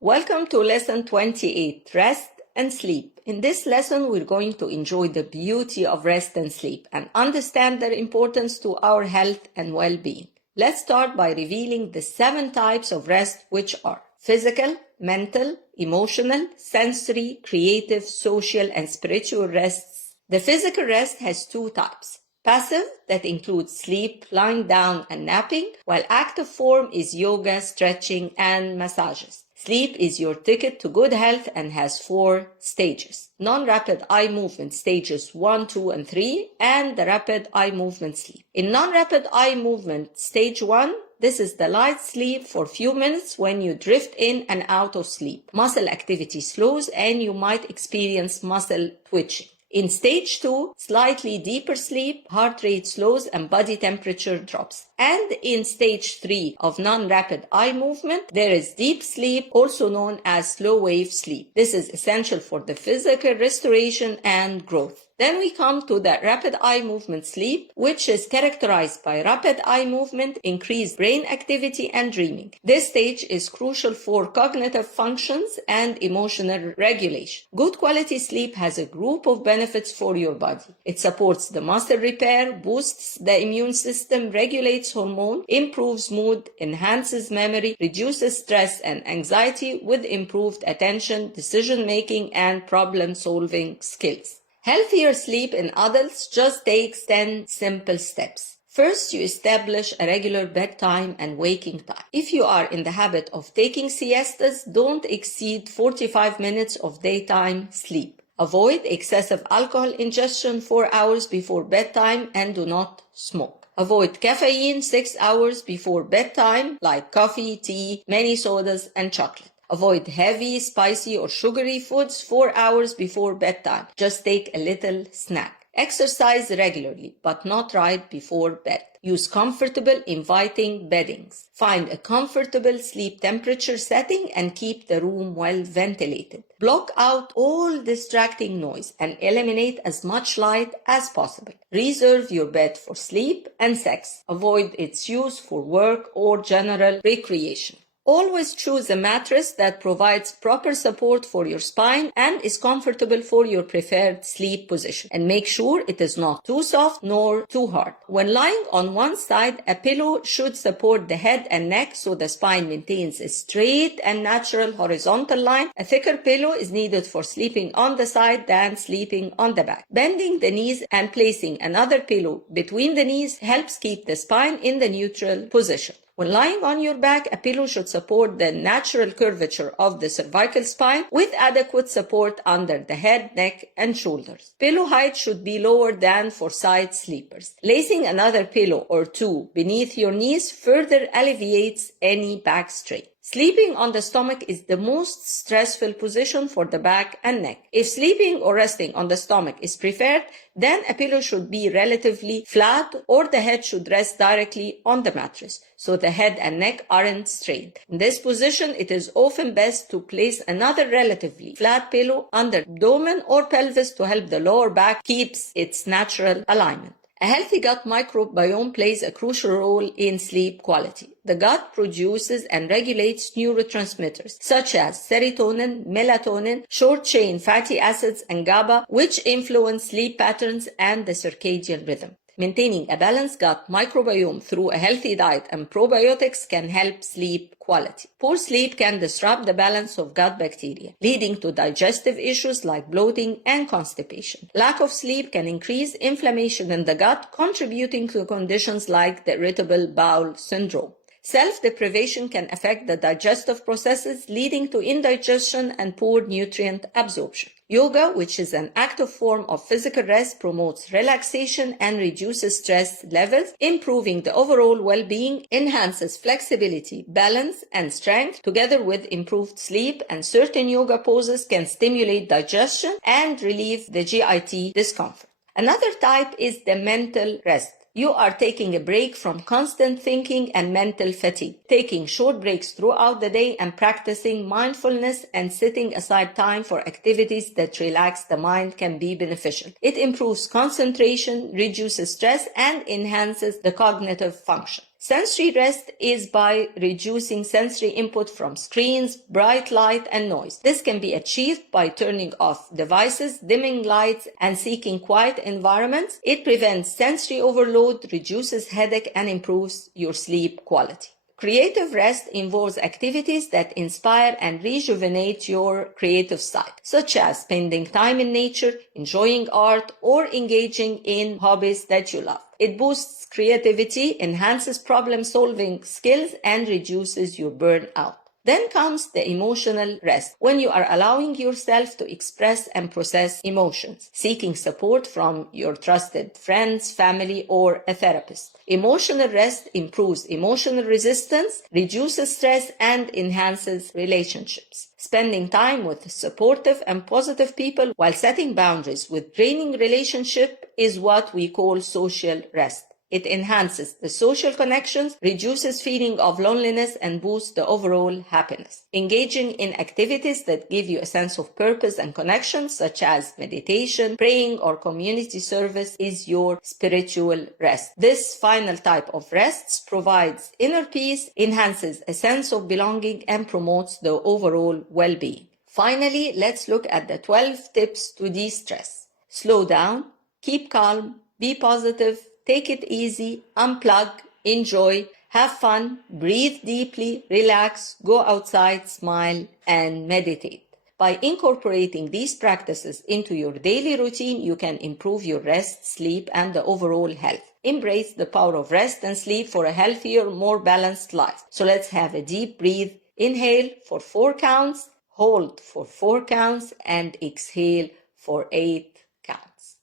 Welcome to lesson 28, rest and sleep. In this lesson, we're going to enjoy the beauty of rest and sleep and understand their importance to our health and well-being. Let's start by revealing the 7 types of rest, which are physical, mental, emotional, sensory, creative, social, and spiritual rests. The physical rest has two types. Passive, that includes sleep, lying down, and napping, while active form is yoga, stretching, and massages. Sleep is your ticket to good health and has 4 stages. Non-rapid eye movement stages 1, 2, and 3, and the rapid eye movement sleep. In non-rapid eye movement stage 1, this is the light sleep for few minutes when you drift in and out of sleep. Muscle activity slows and you might experience muscle twitching. In stage 2, slightly deeper sleep, heart rate slows and body temperature drops. And in stage 3 of non-rapid eye movement, there is deep sleep, also known as slow wave sleep. This is essential for the physical restoration and growth. Then we come to the rapid eye movement sleep, which is characterized by rapid eye movement, increased brain activity, and dreaming. This stage is crucial for cognitive functions and emotional regulation. Good quality sleep has a group of benefits for your body. It supports the muscle repair, boosts the immune system, regulates hormone, improves mood, enhances memory, reduces stress and anxiety with improved attention, decision-making, and problem-solving skills. Healthier sleep in adults just takes 10 simple steps. First, you establish a regular bedtime and waking time. If you are in the habit of taking siestas, don't exceed 45 minutes of daytime sleep. Avoid excessive alcohol ingestion 4 hours before bedtime and do not smoke. Avoid caffeine 6 hours before bedtime, like coffee, tea, many sodas, and chocolate. Avoid heavy, spicy, or sugary foods 4 hours before bedtime. Just take a little snack. Exercise regularly, but not right before bed. Use comfortable, inviting beddings. Find a comfortable sleep temperature setting and keep the room well ventilated. Block out all distracting noise and eliminate as much light as possible. Reserve your bed for sleep and sex. Avoid its use for work or general recreation. Always choose a mattress that provides proper support for your spine and is comfortable for your preferred sleep position. And make sure it is not too soft nor too hard. When lying on one side, a pillow should support the head and neck so the spine maintains a straight and natural horizontal line. A thicker pillow is needed for sleeping on the side than sleeping on the back. Bending the knees and placing another pillow between the knees helps keep the spine in the neutral position. When lying on your back, a pillow should support the natural curvature of the cervical spine with adequate support under the head, neck, and shoulders. Pillow height should be lower than for side sleepers. Lacing another pillow or two beneath your knees further alleviates any back strain. Sleeping on the stomach is the most stressful position for the back and neck. If sleeping or resting on the stomach is preferred, then a pillow should be relatively flat or the head should rest directly on the mattress, so the head and neck aren't strained. In this position, it is often best to place another relatively flat pillow under abdomen or pelvis to help the lower back keeps its natural alignment. A healthy gut microbiome plays a crucial role in sleep quality. The gut produces and regulates neurotransmitters such as serotonin, melatonin, short-chain fatty acids, and GABA, which influence sleep patterns and the circadian rhythm. Maintaining a balanced gut microbiome through a healthy diet and probiotics can help sleep quality. Poor sleep can disrupt the balance of gut bacteria, leading to digestive issues like bloating and constipation. Lack of sleep can increase inflammation in the gut, contributing to conditions like the irritable bowel syndrome. Self-deprivation can affect the digestive processes, leading to indigestion and poor nutrient absorption. Yoga, which is an active form of physical rest, promotes relaxation and reduces stress levels, improving the overall well-being, enhances flexibility, balance, and strength. Together with improved sleep, and certain yoga poses can stimulate digestion and relieve the GIT discomfort. Another type is the mental rest. You are taking a break from constant thinking and mental fatigue. Taking short breaks throughout the day and practicing mindfulness and setting aside time for activities that relax the mind can be beneficial. It improves concentration, reduces stress, and enhances the cognitive function. Sensory rest is by reducing sensory input from screens, bright light, and noise. This can be achieved by turning off devices, dimming lights, and seeking quiet environments. It prevents sensory overload, reduces headache, and improves your sleep quality. Creative rest involves activities that inspire and rejuvenate your creative side, such as spending time in nature, enjoying art, or engaging in hobbies that you love. It boosts creativity, enhances problem-solving skills, and reduces your burnout. Then comes the emotional rest, when you are allowing yourself to express and process emotions, seeking support from your trusted friends, family, or a therapist. Emotional rest improves emotional resistance, reduces stress, and enhances relationships. Spending time with supportive and positive people while setting boundaries with draining relationships is what we call social rest. It enhances the social connections, reduces feeling of loneliness, and boosts the overall happiness. Engaging in activities that give you a sense of purpose and connection, such as meditation, praying, or community service, is your spiritual rest. This final type of rest provides inner peace, enhances a sense of belonging, and promotes the overall well-being. Finally, let's look at the 12 tips to de-stress. Slow down, keep calm, be positive, take it easy, unplug, enjoy, have fun, breathe deeply, relax, go outside, smile, and meditate. By incorporating these practices into your daily routine, you can improve your rest, sleep, and the overall health. Embrace the power of rest and sleep for a healthier, more balanced life. So let's have a deep breathe. Inhale for 4 counts, hold for 4 counts, and exhale for 8 counts.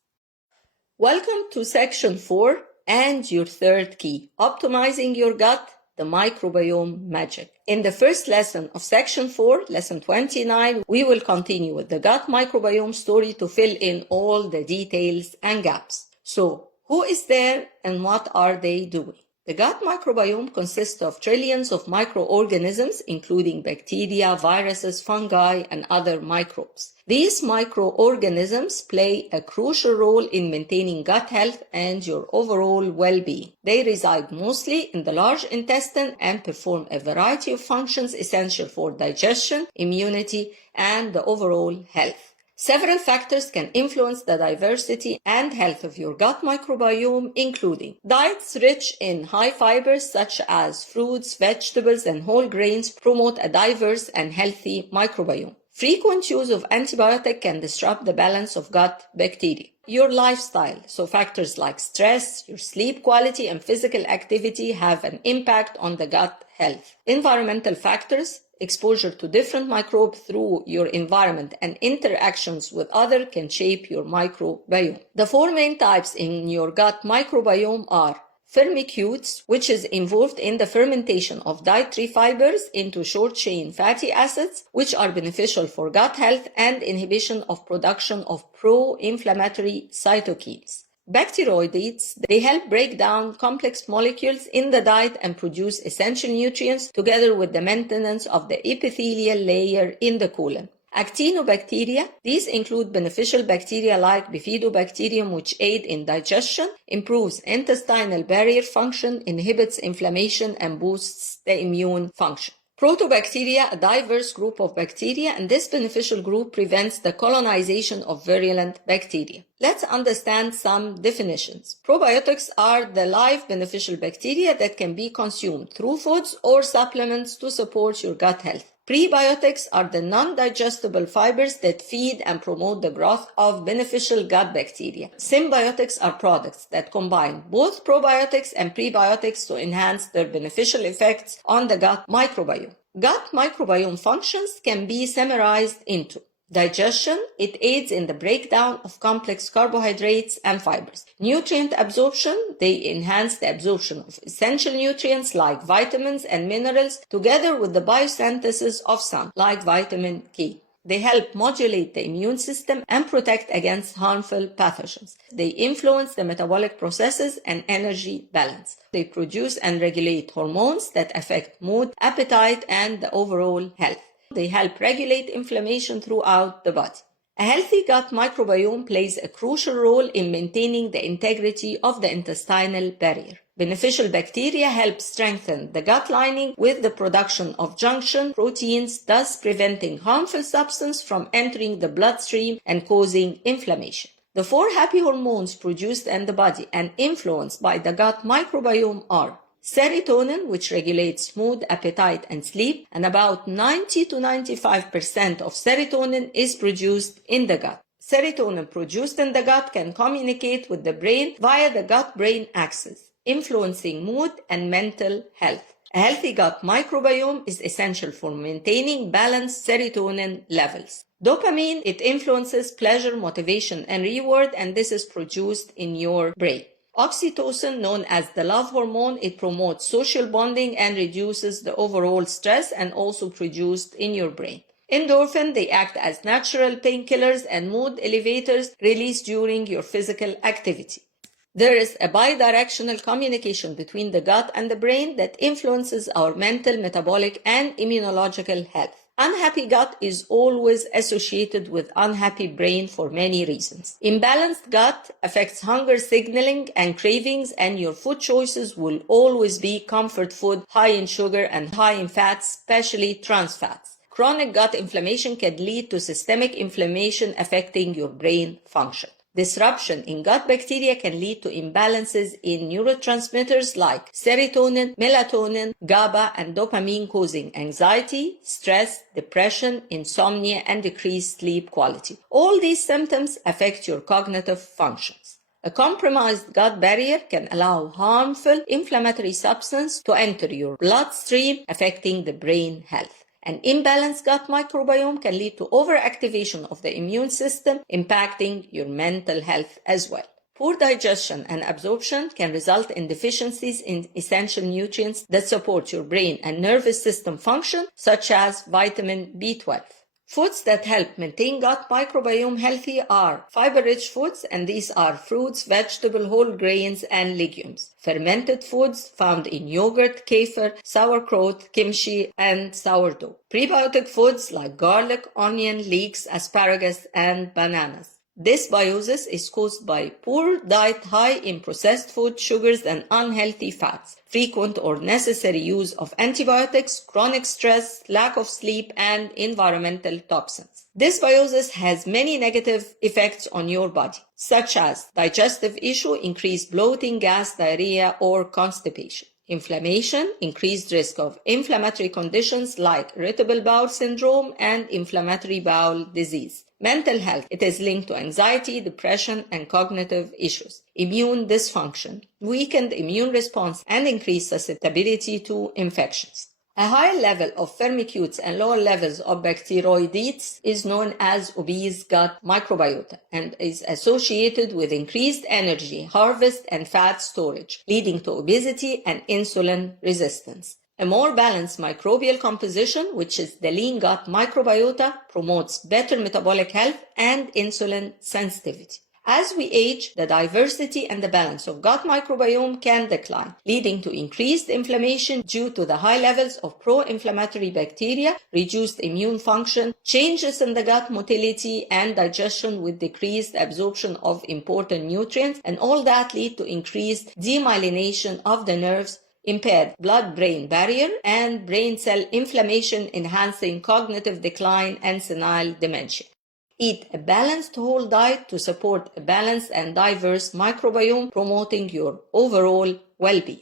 Welcome to section 4 and your third key, optimizing your gut, the microbiome magic. In the first lesson of section 4, lesson 29, we will continue with the gut microbiome story to fill in all the details and gaps. So, who is there and what are they doing? The gut microbiome consists of trillions of microorganisms, including bacteria, viruses, fungi, and other microbes. These microorganisms play a crucial role in maintaining gut health and your overall well-being. They reside mostly in the large intestine and perform a variety of functions essential for digestion, immunity, and the overall health. Several factors can influence the diversity and health of your gut microbiome, including diets rich in high fibers such as fruits, vegetables, and whole grains promote a diverse and healthy microbiome. Frequent use of antibiotics can disrupt the balance of gut bacteria. Your lifestyle, so factors like stress, your sleep quality, and physical activity have an impact on the gut health. Environmental factors, exposure to different microbes through your environment, and interactions with others can shape your microbiome. The 4 main types in your gut microbiome are firmicutes, which is involved in the fermentation of dietary fibers into short-chain fatty acids, which are beneficial for gut health, and inhibition of production of pro-inflammatory cytokines. Bacteroidetes, they help break down complex molecules in the diet and produce essential nutrients together with the maintenance of the epithelial layer in the colon. Actinobacteria, these include beneficial bacteria like bifidobacterium, which aid in digestion, improves intestinal barrier function, inhibits inflammation, and boosts the immune function. Protobacteria, a diverse group of bacteria, and this beneficial group prevents the colonization of virulent bacteria. Let's understand some definitions. Probiotics are the live beneficial bacteria that can be consumed through foods or supplements to support your gut health. Prebiotics are the non-digestible fibers that feed and promote the growth of beneficial gut bacteria. Symbiotics are products that combine both probiotics and prebiotics to enhance their beneficial effects on the gut microbiome. Gut microbiome functions can be summarized into digestion. It aids in the breakdown of complex carbohydrates and fibers. Nutrient absorption. They enhance the absorption of essential nutrients like vitamins and minerals together with the biosynthesis of some, like vitamin K. They help modulate the immune system and protect against harmful pathogens. They influence the metabolic processes and energy balance. They produce and regulate hormones that affect mood, appetite, and the overall health. They help regulate inflammation throughout the body. A healthy gut microbiome plays a crucial role in maintaining the integrity of the intestinal barrier. Beneficial bacteria help strengthen the gut lining with the production of junction proteins, thus preventing harmful substances from entering the bloodstream and causing inflammation. The 4 happy hormones produced in the body and influenced by the gut microbiome are serotonin, which regulates mood, appetite, and sleep, and about 90 to 95% of serotonin is produced in the gut. Serotonin produced in the gut can communicate with the brain via the gut-brain axis, influencing mood and mental health. A healthy gut microbiome is essential for maintaining balanced serotonin levels. Dopamine, it influences pleasure, motivation, and reward, and this is produced in your brain. Oxytocin, known as the love hormone, it promotes social bonding and reduces the overall stress and also produced in your brain. Endorphin, they act as natural painkillers and mood elevators released during your physical activity. There is a bidirectional communication between the gut and the brain that influences our mental, metabolic, and immunological health. Unhappy gut is always associated with unhappy brain for many reasons. Imbalanced gut affects hunger signaling and cravings, and your food choices will always be comfort food, high in sugar and high in fats, especially trans fats. Chronic gut inflammation can lead to systemic inflammation affecting your brain function. Disruption in gut bacteria can lead to imbalances in neurotransmitters like serotonin, melatonin, GABA, and dopamine, causing anxiety, stress, depression, insomnia, and decreased sleep quality. All these symptoms affect your cognitive functions. A compromised gut barrier can allow harmful inflammatory substances to enter your bloodstream, affecting the brain health. An imbalanced gut microbiome can lead to overactivation of the immune system, impacting your mental health as well. Poor digestion and absorption can result in deficiencies in essential nutrients that support your brain and nervous system function, such as vitamin B12. Foods that help maintain gut microbiome healthy are fiber-rich foods, and these are fruits, vegetables, whole grains, and legumes. Fermented foods found in yogurt, kefir, sauerkraut, kimchi, and sourdough. Prebiotic foods like garlic, onion, leeks, asparagus, and bananas. Dysbiosis is caused by poor diet high in processed food, sugars, and unhealthy fats, frequent or necessary use of antibiotics, chronic stress, lack of sleep, and environmental toxins. Dysbiosis has many negative effects on your body, such as digestive issue, increased bloating, gas, diarrhea, or constipation. Inflammation, increased risk of inflammatory conditions like irritable bowel syndrome and inflammatory bowel disease. Mental health, it is linked to anxiety, depression, and cognitive issues. Immune dysfunction, weakened immune response, and increased susceptibility to infections. A high level of firmicutes and lower levels of bacteroidetes is known as obese gut microbiota and is associated with increased energy harvest and fat storage, leading to obesity and insulin resistance. A more balanced microbial composition, which is the lean gut microbiota, promotes better metabolic health and insulin sensitivity. As we age, the diversity and the balance of gut microbiome can decline, leading to increased inflammation due to the high levels of pro-inflammatory bacteria, reduced immune function, changes in the gut motility and digestion with decreased absorption of important nutrients, and all that lead to increased demyelination of the nerves, impaired blood-brain barrier, and brain cell inflammation, enhancing cognitive decline and senile dementia. Eat a balanced whole diet to support a balanced and diverse microbiome, promoting your overall well-being.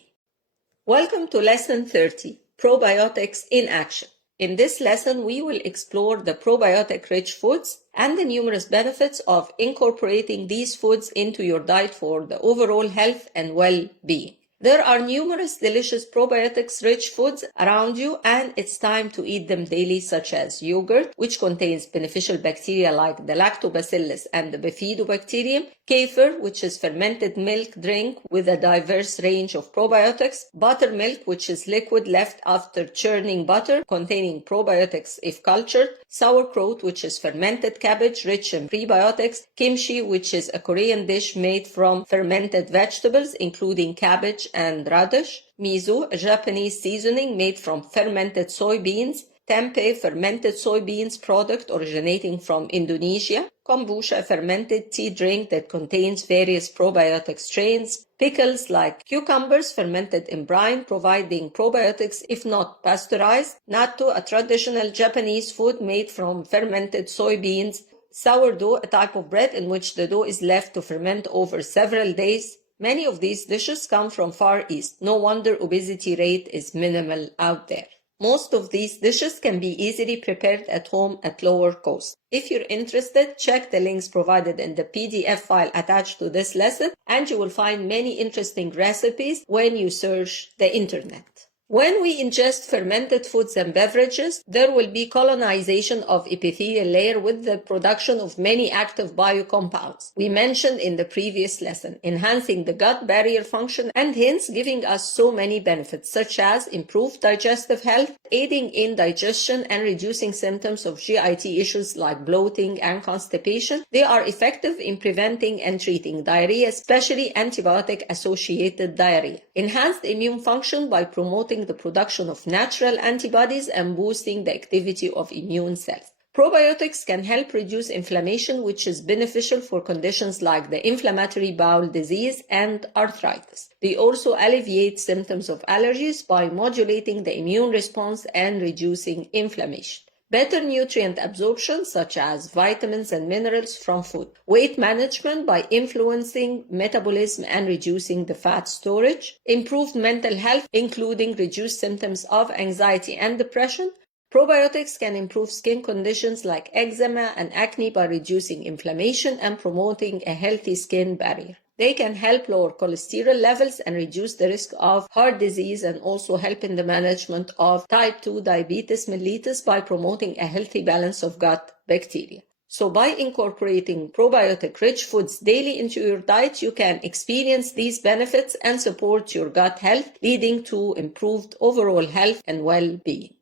Welcome to Lesson 30, Probiotics in Action. In this lesson, we will explore the probiotic-rich foods and the numerous benefits of incorporating these foods into your diet for the overall health and well-being. There are numerous delicious probiotics-rich foods around you, and it's time to eat them daily, such as yogurt, which contains beneficial bacteria like the lactobacillus and the bifidobacterium, kefir, which is fermented milk drink with a diverse range of probiotics, buttermilk, which is liquid left after churning butter, containing probiotics if cultured, sauerkraut, which is fermented cabbage rich in prebiotics, kimchi, which is a Korean dish made from fermented vegetables, including cabbage and radish, miso, a Japanese seasoning made from fermented soybeans, tempeh, fermented soybeans product originating from Indonesia, kombucha, a fermented tea drink that contains various probiotic strains, pickles like cucumbers fermented in brine providing probiotics if not pasteurized, natto, a traditional Japanese food made from fermented soybeans, sourdough, a type of bread in which the dough is left to ferment over several days, Many of these dishes come from Far East. No wonder obesity rate is minimal out there. Most of these dishes can be easily prepared at home at lower cost. If you're interested, check the links provided in the PDF file attached to this lesson, and you will find many interesting recipes when you search the internet. When we ingest fermented foods and beverages, there will be colonization of epithelial layer with the production of many active biocompounds we mentioned in the previous lesson, enhancing the gut barrier function and hence giving us so many benefits such as improved digestive health, aiding in digestion and reducing symptoms of GIT issues like bloating and constipation. They are effective in preventing and treating diarrhea, especially antibiotic-associated diarrhea. Enhanced immune function by promoting the production of natural antibodies and boosting the activity of immune cells. Probiotics can help reduce inflammation, which is beneficial for conditions like the inflammatory bowel disease and arthritis. They also alleviate symptoms of allergies by modulating the immune response and reducing inflammation. Better nutrient absorption, such as vitamins and minerals from food. Weight management by influencing metabolism and reducing the fat storage. Improved mental health, including reduced symptoms of anxiety and depression. Probiotics can improve skin conditions like eczema and acne by reducing inflammation and promoting a healthy skin barrier. They can help lower cholesterol levels and reduce the risk of heart disease and also help in the management of type 2 diabetes mellitus by promoting a healthy balance of gut bacteria. So by incorporating probiotic-rich foods daily into your diet, you can experience these benefits and support your gut health, leading to improved overall health and well-being.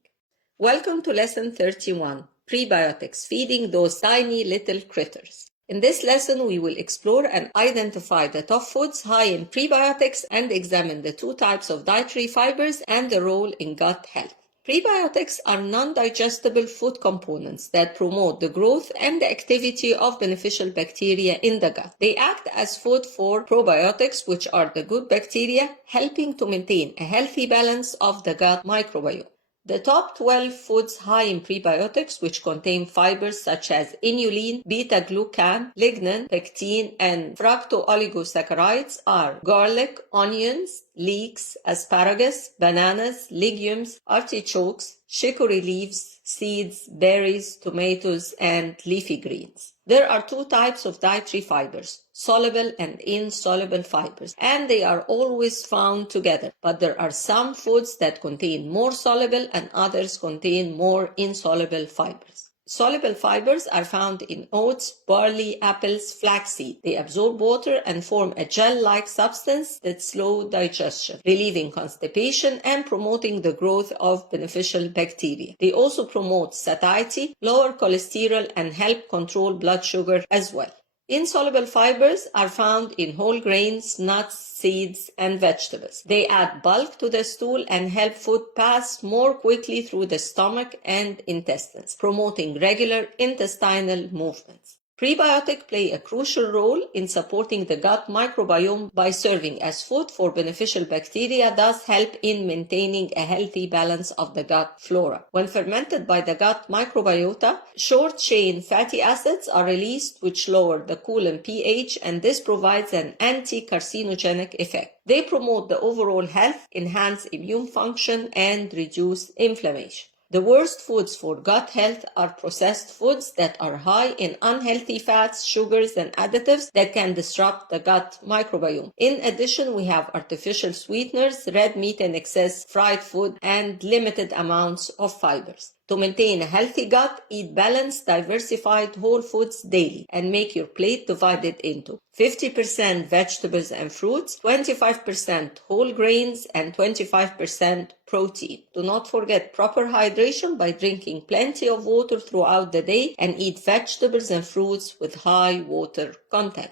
Welcome to Lesson 31, Prebiotics, Feeding Those Tiny Little Critters. In this lesson, we will explore and identify the top foods high in prebiotics and examine the two types of dietary fibers and the role in gut health. Prebiotics are non-digestible food components that promote the growth and the activity of beneficial bacteria in the gut. They act as food for probiotics, which are the good bacteria, helping to maintain a healthy balance of the gut microbiome. The top 12 foods high in prebiotics, which contain fibers such as inulin, beta-glucan, lignan, pectin, and fructooligosaccharides are garlic, onions, leeks, asparagus, bananas, legumes, artichokes, chicory leaves, seeds, berries, tomatoes, and leafy greens. There are two types of dietary fibers, soluble and insoluble fibers, and they are always found together, but there are some foods that contain more soluble and others contain more insoluble fibers. Soluble fibers are found in oats, barley, apples, flaxseed. They absorb water and form a gel-like substance that slows digestion, relieving constipation and promoting the growth of beneficial bacteria. They also promote satiety, lower cholesterol, and help control blood sugar as well. Insoluble fibers are found in whole grains, nuts, seeds, and vegetables. They add bulk to the stool and help food pass more quickly through the stomach and intestines, promoting regular intestinal movements. Prebiotics play a crucial role in supporting the gut microbiome by serving as food for beneficial bacteria, thus help in maintaining a healthy balance of the gut flora. When fermented by the gut microbiota, short-chain fatty acids are released which lower the colon pH, and this provides an anti-carcinogenic effect. They promote the overall health, enhance immune function, and reduce inflammation. The worst foods for gut health are processed foods that are high in unhealthy fats, sugars, and additives that can disrupt the gut microbiome. In addition, we have artificial sweeteners, red meat in excess, fried food, and limited amounts of fibers. To maintain a healthy gut, eat balanced, diversified whole foods daily and make your plate divided into 50% vegetables and fruits, 25% whole grains, and 25% protein. Do not forget proper hydration by drinking plenty of water throughout the day and eat vegetables and fruits with high water content.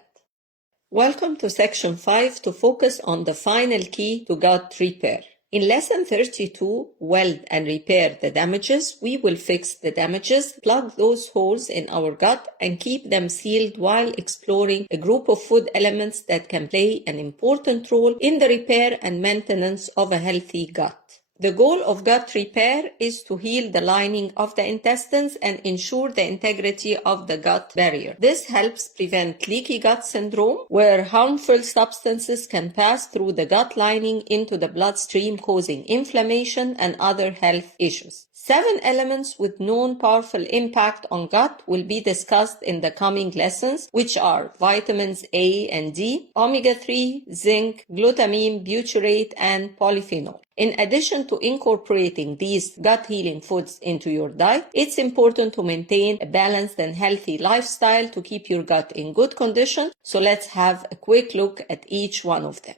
Welcome to Section 5 to focus on the final key to gut repair. In Lesson 32, Weld and Repair the Damages, we will fix the damages, plug those holes in our gut, and keep them sealed while exploring a group of food elements that can play an important role in the repair and maintenance of a healthy gut. The goal of gut repair is to heal the lining of the intestines and ensure the integrity of the gut barrier. This helps prevent leaky gut syndrome, where harmful substances can pass through the gut lining into the bloodstream, causing inflammation and other health issues. 7 elements with known powerful impact on gut will be discussed in the coming lessons, which are vitamins A and D, omega-3, zinc, glutamine, butyrate, and polyphenol. In addition to incorporating these gut-healing foods into your diet, it's important to maintain a balanced and healthy lifestyle to keep your gut in good condition. So let's have a quick look at each one of them.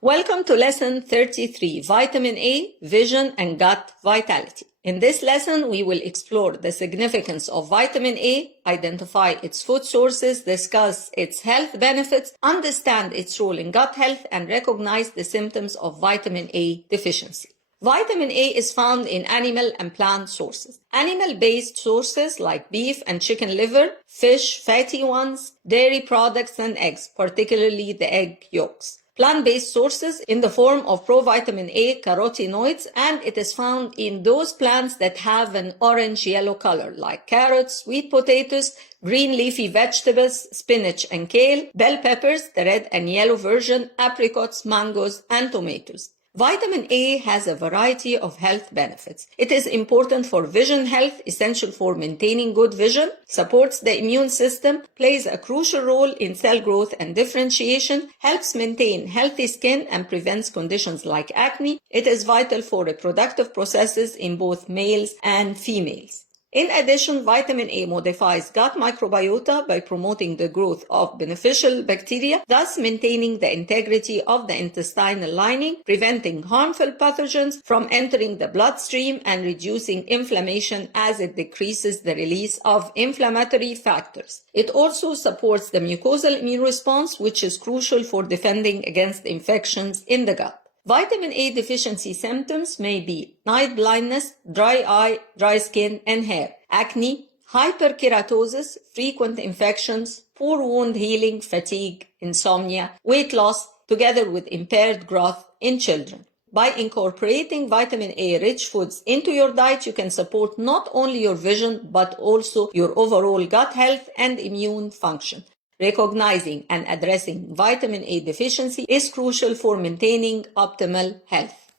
Welcome to Lesson 33, Vitamin A, Vision and Gut Vitality. In this lesson, we will explore the significance of vitamin A, identify its food sources, discuss its health benefits, understand its role in gut health, and recognize the symptoms of vitamin A deficiency. Vitamin A is found in animal and plant sources. Animal-based sources like beef and chicken liver, fish, fatty ones, dairy products, and eggs, particularly the egg yolks. Plant-based sources in the form of provitamin A carotenoids, and it is found in those plants that have an orange-yellow color like carrots, sweet potatoes, green leafy vegetables, spinach and kale, bell peppers, the red and yellow version, apricots, mangoes, and tomatoes. Vitamin A has a variety of health benefits. It is important for vision health, essential for maintaining good vision, supports the immune system, plays a crucial role in cell growth and differentiation, helps maintain healthy skin and prevents conditions like acne. It is vital for reproductive processes in both males and females. In addition, vitamin A modifies gut microbiota by promoting the growth of beneficial bacteria, thus maintaining the integrity of the intestinal lining, preventing harmful pathogens from entering the bloodstream, and reducing inflammation as it decreases the release of inflammatory factors. It also supports the mucosal immune response, which is crucial for defending against infections in the gut. Vitamin A deficiency symptoms may be night blindness, dry eye, dry skin and hair, acne, hyperkeratosis, frequent infections, poor wound healing, fatigue, insomnia, weight loss, together with impaired growth in children. By incorporating vitamin A-rich foods into your diet, you can support not only your vision, but also your overall gut health and immune function. Recognizing and addressing vitamin A deficiency is crucial for maintaining optimal health.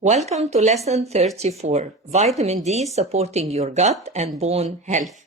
Welcome to Lesson 34, Vitamin D Supporting Your Gut and Bone Health.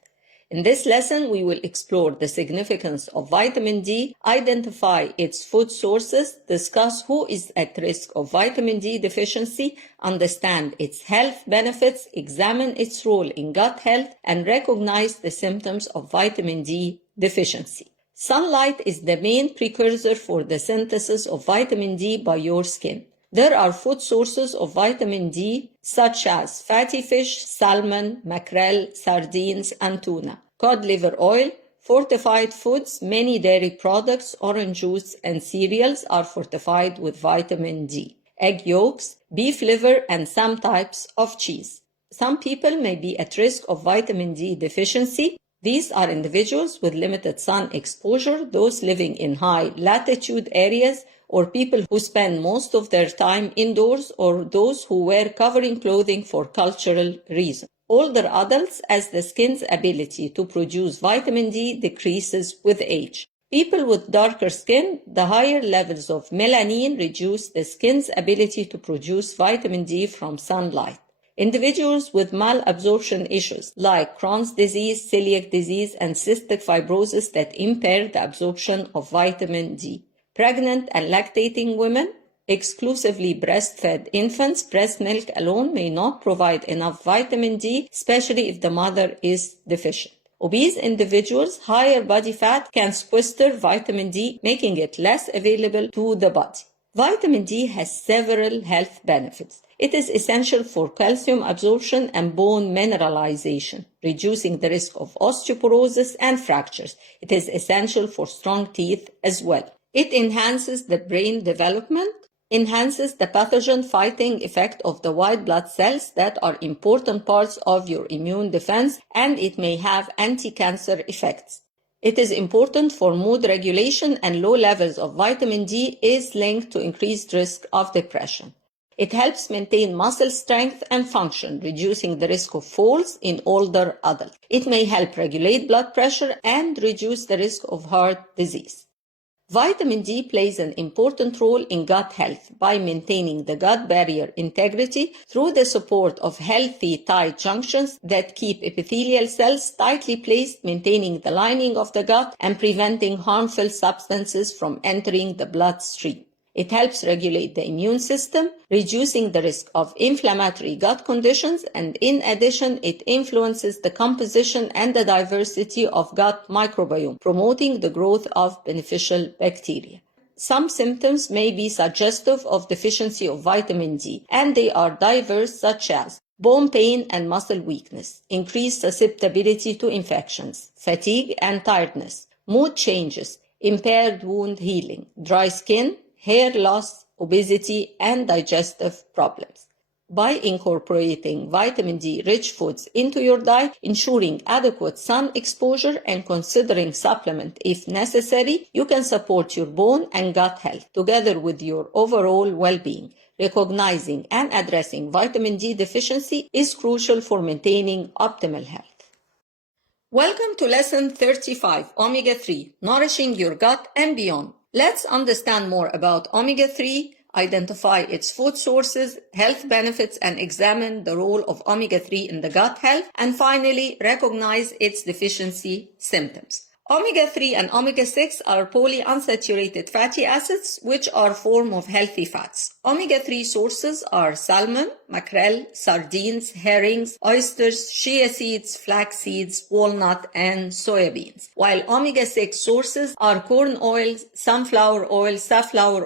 In this lesson, we will explore the significance of vitamin D, identify its food sources, discuss who is at risk of vitamin D deficiency, understand its health benefits, examine its role in gut health, and recognize the symptoms of vitamin D deficiency. Sunlight is the main precursor for the synthesis of vitamin D by your skin. There are food sources of vitamin D such as fatty fish, salmon, mackerel, sardines, and tuna, cod liver oil, fortified foods, many dairy products, orange juice, and cereals are fortified with vitamin D, egg yolks, beef liver, and some types of cheese. Some people may be at risk of vitamin D deficiency. These are individuals with limited sun exposure, those living in high latitude areas, or people who spend most of their time indoors, or those who wear covering clothing for cultural reasons. Older adults, as the skin's ability to produce vitamin D decreases with age. People with darker skin, the higher levels of melanin reduce the skin's ability to produce vitamin D from sunlight. Individuals with malabsorption issues like Crohn's disease, celiac disease, and cystic fibrosis that impair the absorption of vitamin D. Pregnant and lactating women, exclusively breastfed infants, breast milk alone may not provide enough vitamin D, especially if the mother is deficient. Obese individuals, higher body fat can sequester vitamin D, making it less available to the body. Vitamin D has several health benefits. It is essential for calcium absorption and bone mineralization, reducing the risk of osteoporosis and fractures. It is essential for strong teeth as well. It enhances the brain development, enhances the pathogen-fighting effect of the white blood cells that are important parts of your immune defense, and it may have anti-cancer effects. It is important for mood regulation, and low levels of vitamin D is linked to increased risk of depression. It helps maintain muscle strength and function, reducing the risk of falls in older adults. It may help regulate blood pressure and reduce the risk of heart disease. Vitamin D plays an important role in gut health by maintaining the gut barrier integrity through the support of healthy tight junctions that keep epithelial cells tightly placed, maintaining the lining of the gut and preventing harmful substances from entering the bloodstream. It helps regulate the immune system, reducing the risk of inflammatory gut conditions, and in addition, it influences the composition and the diversity of gut microbiome, promoting the growth of beneficial bacteria. Some symptoms may be suggestive of deficiency of vitamin D, and they are diverse, such as bone pain and muscle weakness, increased susceptibility to infections, fatigue and tiredness, mood changes, impaired wound healing, dry skin, hair loss, obesity, and digestive problems. By incorporating vitamin D-rich foods into your diet, ensuring adequate sun exposure, and considering supplement if necessary, you can support your bone and gut health together with your overall well-being. Recognizing and addressing vitamin D deficiency is crucial for maintaining optimal health. Welcome to Lesson 35, Omega-3, Nourishing Your Gut and Beyond. Let's understand more about omega-3, identify its food sources, health benefits, and examine the role of omega-3 in the gut health, and finally, recognize its deficiency symptoms. Omega-3 and omega-6 are polyunsaturated fatty acids, which are form of healthy fats. Omega-3 sources are salmon, mackerel, sardines, herrings, oysters, chia seeds, flax seeds, walnut, and soybeans. While omega-6 sources are corn oil, safflower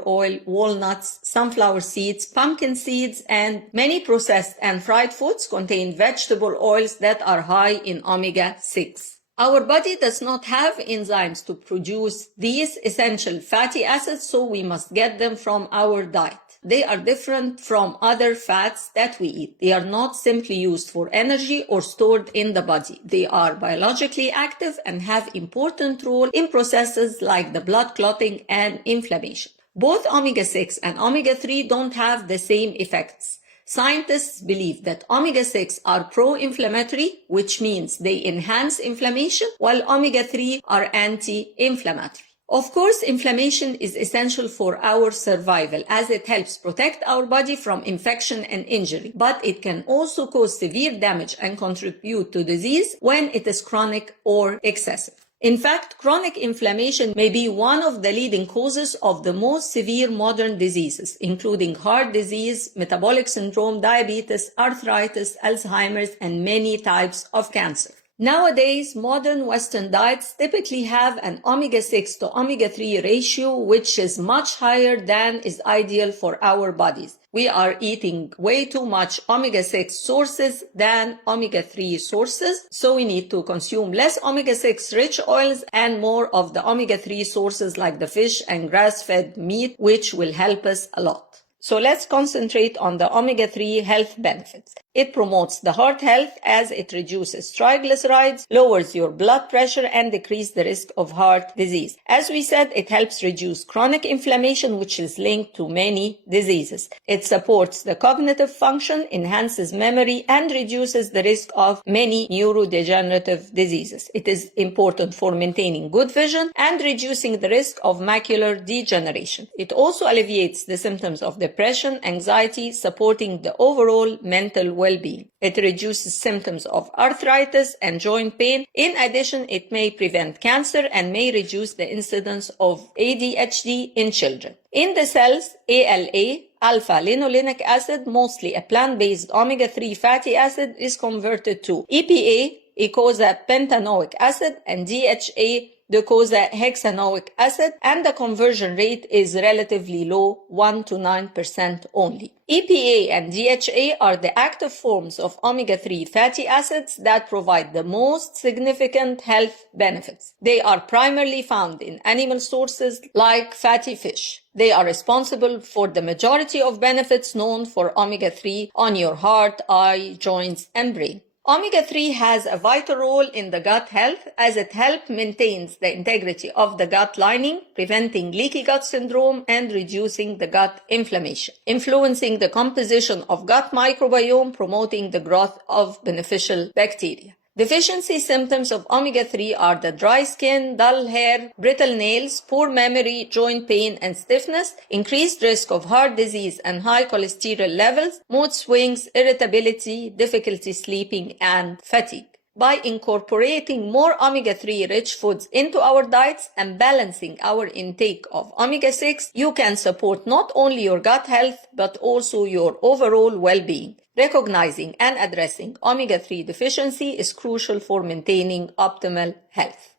oil, walnuts, sunflower seeds, pumpkin seeds, and many processed and fried foods contain vegetable oils that are high in omega-6. Our body does not have enzymes to produce these essential fatty acids, so we must get them from our diet. They are different from other fats that we eat. They are not simply used for energy or stored in the body. They are biologically active and have important role in processes like the blood clotting and inflammation. Both omega-6 and omega-3 don't have the same effects. Scientists believe that omega-6 are pro-inflammatory, which means they enhance inflammation, while omega-3 are anti-inflammatory. Of course, inflammation is essential for our survival as it helps protect our body from infection and injury, but it can also cause severe damage and contribute to disease when it is chronic or excessive. In fact, chronic inflammation may be one of the leading causes of the most severe modern diseases, including heart disease, metabolic syndrome, diabetes, arthritis, Alzheimer's, and many types of cancer. Nowadays, modern Western diets typically have an omega-6 to omega-3 ratio, which is much higher than is ideal for our bodies. We are eating way too much omega-6 sources than omega-3 sources, so we need to consume less omega-6 rich oils and more of the omega-3 sources like the fish and grass-fed meat, which will help us a lot. So let's concentrate on the omega-3 health benefits. It promotes the heart health as it reduces triglycerides, lowers your blood pressure, and decreases the risk of heart disease. As we said, it helps reduce chronic inflammation, which is linked to many diseases. It supports the cognitive function, enhances memory, and reduces the risk of many neurodegenerative diseases. It is important for maintaining good vision and reducing the risk of macular degeneration. It also alleviates the symptoms of depression, anxiety, supporting the overall mental well-being. It reduces symptoms of arthritis and joint pain. In addition, it may prevent cancer and may reduce the incidence of ADHD in children. In the cells, ALA, alpha-linolenic acid, mostly a plant-based omega-3 fatty acid, is converted to EPA, eicosapentaenoic acid, and DHA, docosahexaenoic acid, and the conversion rate is relatively low, 1 to 9% only. EPA and DHA are the active forms of omega-3 fatty acids that provide the most significant health benefits. They are primarily found in animal sources like fatty fish. They are responsible for the majority of benefits known for omega-3 on your heart, eye, joints, and brain. Omega-3 has a vital role in the gut health as it helps maintain the integrity of the gut lining, preventing leaky gut syndrome and reducing the gut inflammation, influencing the composition of gut microbiome, promoting the growth of beneficial bacteria. Deficiency symptoms of omega-3 are the dry skin, dull hair, brittle nails, poor memory, joint pain and stiffness, increased risk of heart disease and high cholesterol levels, mood swings, irritability, difficulty sleeping, and fatigue. By incorporating more omega-3 rich foods into our diets and balancing our intake of omega-6, you can support not only your gut health but also your overall well-being. Recognizing and addressing omega-3 deficiency is crucial for maintaining optimal health.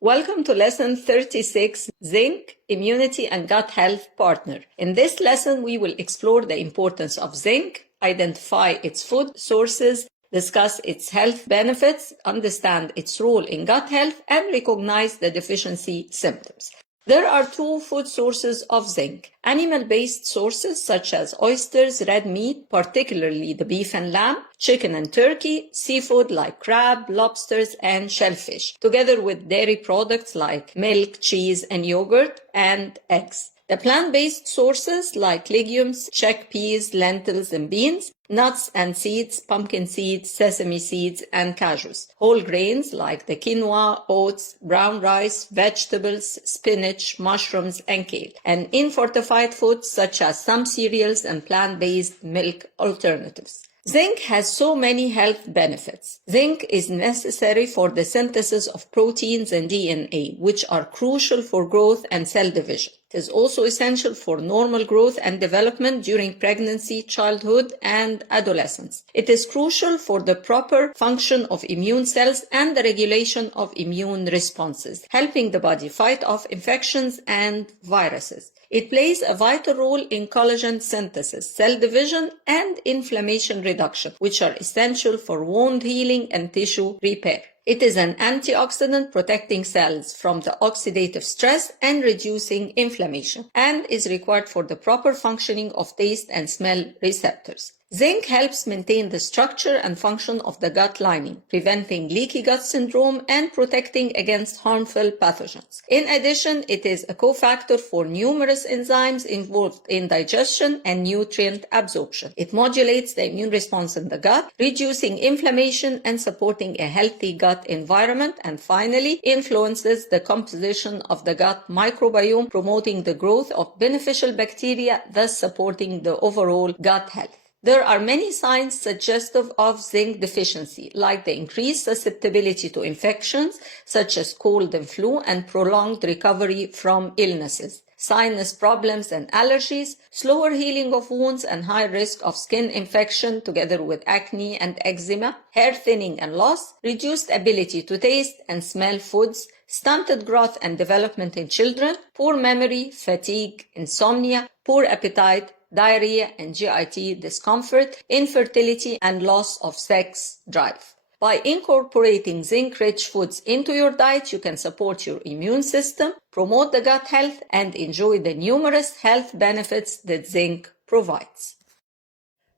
Welcome to Lesson 36, Zinc, Immunity and Gut Health Partner. In this lesson, we will explore the importance of zinc, identify its food sources, discuss its health benefits, understand its role in gut health, and recognize the deficiency symptoms. There are two food sources of zinc: animal-based sources such as oysters, red meat, particularly the beef and lamb, chicken and turkey, seafood like crab, lobsters, and shellfish, together with dairy products like milk, cheese, and yogurt, and eggs. The plant-based sources like legumes, chickpeas, lentils, and beans, nuts and seeds, pumpkin seeds, sesame seeds, and cashews. Whole grains like the quinoa, oats, brown rice, vegetables, spinach, mushrooms, and kale. And in-fortified foods such as some cereals and plant-based milk alternatives. Zinc has so many health benefits. Zinc is necessary for the synthesis of proteins and DNA, which are crucial for growth and cell division. It is also essential for normal growth and development during pregnancy, childhood, and adolescence. It is crucial for the proper function of immune cells and the regulation of immune responses, helping the body fight off infections and viruses. It plays a vital role in collagen synthesis, cell division, and inflammation reduction, which are essential for wound healing and tissue repair. It is an antioxidant protecting cells from the oxidative stress and reducing inflammation, and is required for the proper functioning of taste and smell receptors. Zinc helps maintain the structure and function of the gut lining, preventing leaky gut syndrome and protecting against harmful pathogens. In addition, it is a cofactor for numerous enzymes involved in digestion and nutrient absorption. It modulates the immune response in the gut, reducing inflammation and supporting a healthy gut environment, and finally influences the composition of the gut microbiome, promoting the growth of beneficial bacteria, thus supporting the overall gut health. There are many signs suggestive of zinc deficiency, like the increased susceptibility to infections such as cold and flu and prolonged recovery from illnesses, sinus problems and allergies, slower healing of wounds and high risk of skin infection together with acne and eczema, hair thinning and loss, reduced ability to taste and smell foods, stunted growth and development in children, poor memory, fatigue, insomnia, poor appetite, diarrhea and GIT discomfort, infertility, and loss of sex drive. By incorporating zinc-rich foods into your diet, you can support your immune system, promote the gut health, and enjoy the numerous health benefits that zinc provides.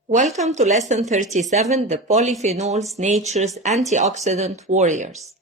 Welcome to Lesson 37, the Polyphenols, Nature's Antioxidant Warriors.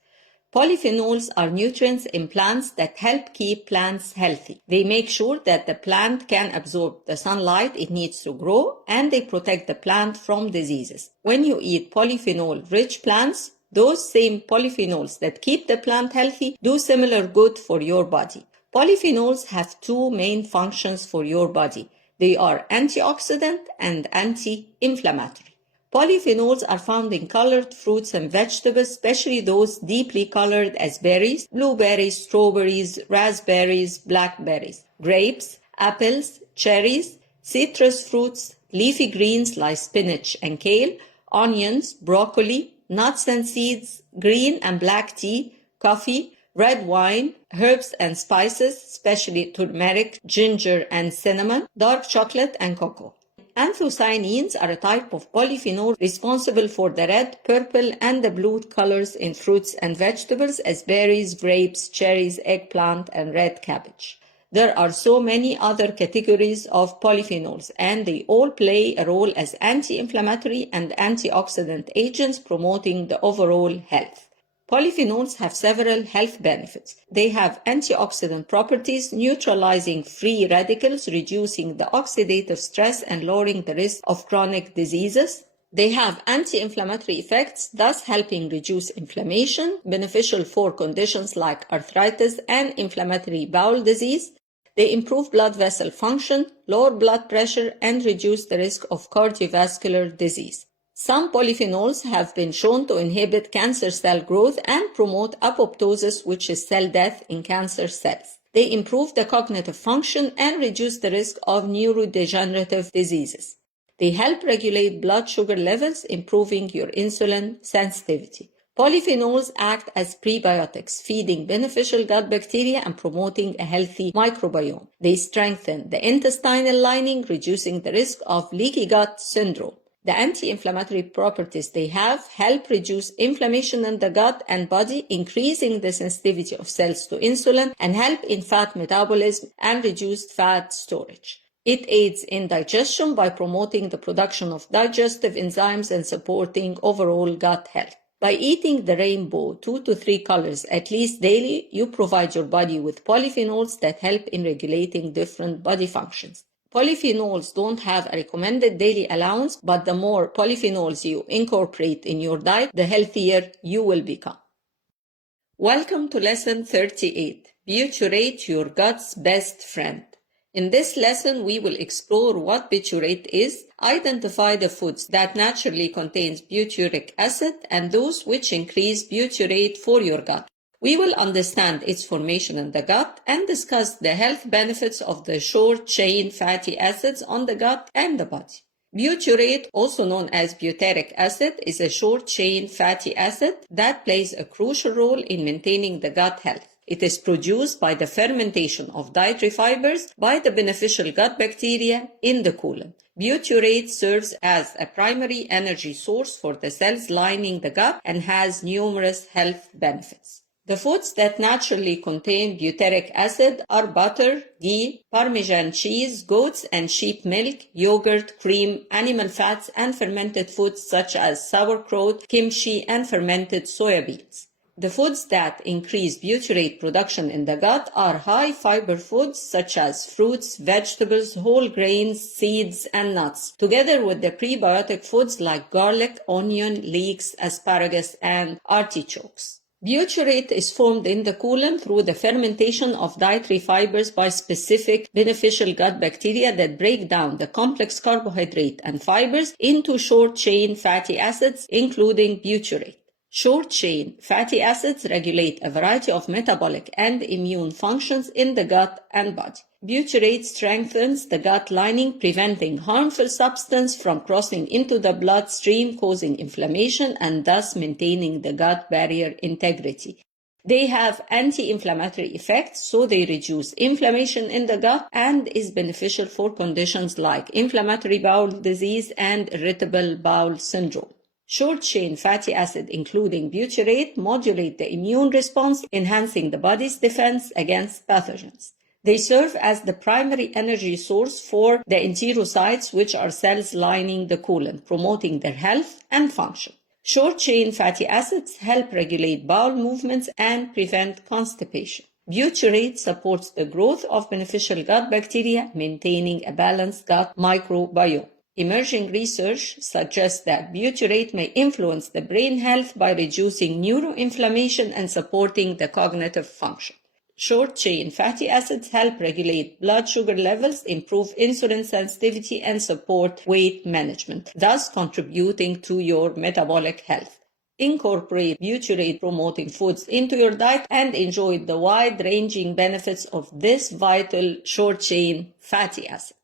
Polyphenols are nutrients in plants that help keep plants healthy. They make sure that the plant can absorb the sunlight it needs to grow, and they protect the plant from diseases. When you eat polyphenol-rich plants, those same polyphenols that keep the plant healthy do similar good for your body. Polyphenols have two main functions for your body. They are antioxidant and anti-inflammatory. Polyphenols are found in colored fruits and vegetables, especially those deeply colored as berries, blueberries, strawberries, raspberries, blackberries, grapes, apples, cherries, citrus fruits, leafy greens like spinach and kale, onions, broccoli, nuts and seeds, green and black tea, coffee, red wine, herbs and spices, especially turmeric, ginger and cinnamon, dark chocolate and cocoa. Anthocyanins are a type of polyphenol responsible for the red, purple, and the blue colors in fruits and vegetables as berries, grapes, cherries, eggplant, and red cabbage. There are so many other categories of polyphenols, and they all play a role as anti-inflammatory and antioxidant agents promoting the overall health. Polyphenols have several health benefits. They have antioxidant properties, neutralizing free radicals, reducing the oxidative stress and lowering the risk of chronic diseases. They have anti-inflammatory effects, thus helping reduce inflammation, beneficial for conditions like arthritis and inflammatory bowel disease. They improve blood vessel function, lower blood pressure, and reduce the risk of cardiovascular disease. Some polyphenols have been shown to inhibit cancer cell growth and promote apoptosis, which is cell death in cancer cells. They improve the cognitive function and reduce the risk of neurodegenerative diseases. They help regulate blood sugar levels, improving your insulin sensitivity. Polyphenols act as prebiotics, feeding beneficial gut bacteria and promoting a healthy microbiome. They strengthen the intestinal lining, reducing the risk of leaky gut syndrome. The anti-inflammatory properties they have help reduce inflammation in the gut and body, increasing the sensitivity of cells to insulin, and help in fat metabolism and reduced fat storage. It aids in digestion by promoting the production of digestive enzymes and supporting overall gut health. By eating the rainbow 2 to 3 colors at least daily, you provide your body with polyphenols that help in regulating different body functions. Polyphenols don't have a recommended daily allowance, but the more polyphenols you incorporate in your diet, the healthier you will become. Welcome to Lesson 38. Butyrate, your gut's best friend. In this lesson, we will explore what butyrate is, identify the foods that naturally contains butyric acid, and those which increase butyrate for your gut. We will understand its formation in the gut and discuss the health benefits of the short-chain fatty acids on the gut and the body. Butyrate, also known as butyric acid, is a short-chain fatty acid that plays a crucial role in maintaining the gut health. It is produced by the fermentation of dietary fibers by the beneficial gut bacteria in the colon. Butyrate serves as a primary energy source for the cells lining the gut and has numerous health benefits. The foods that naturally contain butyric acid are butter, ghee, Parmesan cheese, goat's and sheep milk, yogurt, cream, animal fats, and fermented foods such as sauerkraut, kimchi, and fermented soya beans. The foods that increase butyrate production in the gut are high-fiber foods such as fruits, vegetables, whole grains, seeds, and nuts, together with the prebiotic foods like garlic, onion, leeks, asparagus, and artichokes. Butyrate is formed in the colon through the fermentation of dietary fibers by specific beneficial gut bacteria that break down the complex carbohydrate and fibers into short-chain fatty acids, including butyrate. Short-chain fatty acids regulate a variety of metabolic and immune functions in the gut and body. Butyrate strengthens the gut lining, preventing harmful substances from crossing into the bloodstream, causing inflammation and thus maintaining the gut barrier integrity. They have anti-inflammatory effects, so they reduce inflammation in the gut and is beneficial for conditions like inflammatory bowel disease and irritable bowel syndrome. Short-chain fatty acid, including butyrate, modulate the immune response, enhancing the body's defense against pathogens. They serve as the primary energy source for the enterocytes, which are cells lining the colon, promoting their health and function. Short-chain fatty acids help regulate bowel movements and prevent constipation. Butyrate supports the growth of beneficial gut bacteria, maintaining a balanced gut microbiome. Emerging research suggests that butyrate may influence the brain health by reducing neuroinflammation and supporting the cognitive function. Short-chain fatty acids help regulate blood sugar levels, improve insulin sensitivity, and support weight management, thus contributing to your metabolic health. Incorporate butyrate-promoting foods into your diet and enjoy the wide-ranging benefits of this vital short-chain fatty acid.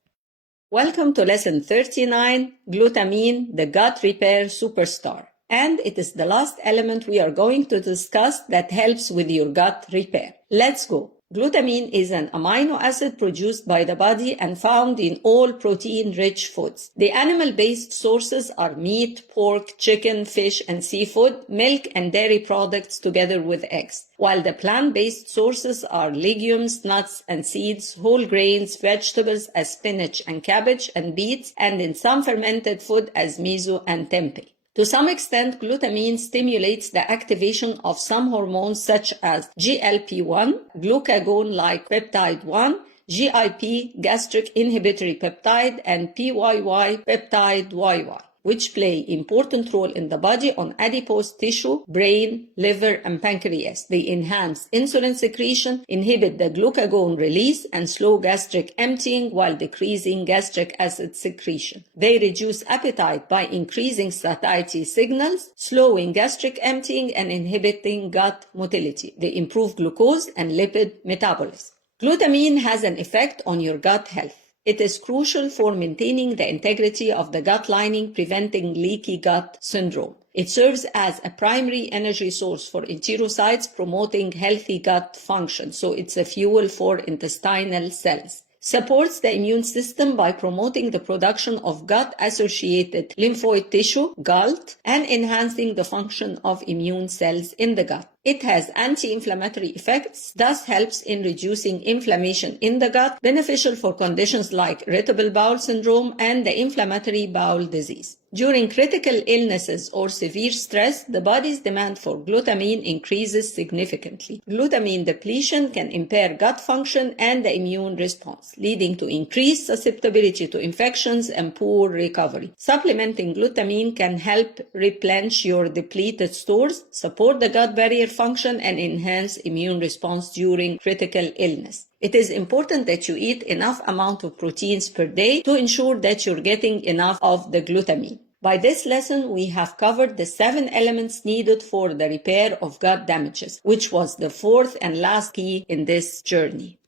Welcome to Lesson 39, Glutamine, the Gut Repair Superstar. And it is the last element we are going to discuss that helps with your gut repair. Let's go. Glutamine is an amino acid produced by the body and found in all protein-rich foods. The animal-based sources are meat, pork, chicken, fish, and seafood, milk and dairy products together with eggs, while the plant-based sources are legumes, nuts and seeds, whole grains, vegetables as spinach and cabbage and beets, and in some fermented food as miso and tempeh. To some extent, glutamine stimulates the activation of some hormones such as GLP-1, glucagon-like peptide 1, GIP, gastric inhibitory peptide, and PYY, peptide YY, which play important role in the body on adipose tissue, brain, liver, and pancreas. They enhance insulin secretion, inhibit the glucagon release, and slow gastric emptying while decreasing gastric acid secretion. They reduce appetite by increasing satiety signals, slowing gastric emptying, and inhibiting gut motility. They improve glucose and lipid metabolism. Glutamine has an effect on your gut health. It is crucial for maintaining the integrity of the gut lining, preventing leaky gut syndrome. It serves as a primary energy source for enterocytes, promoting healthy gut function, so it's a fuel for intestinal cells. Supports the immune system by promoting the production of gut-associated lymphoid tissue, GALT, and enhancing the function of immune cells in the gut. It has anti-inflammatory effects, thus helps in reducing inflammation in the gut, beneficial for conditions like irritable bowel syndrome and the inflammatory bowel disease. During critical illnesses or severe stress, the body's demand for glutamine increases significantly. Glutamine depletion can impair gut function and the immune response, leading to increased susceptibility to infections and poor recovery. Supplementing glutamine can help replenish your depleted stores, support the gut barrier function, and enhance immune response during critical illness. It is important that you eat enough amount of proteins per day to ensure that you're getting enough of the glutamine. By this lesson, we have covered the 7 elements needed for the repair of gut damages, which was the 4th and last key in this journey.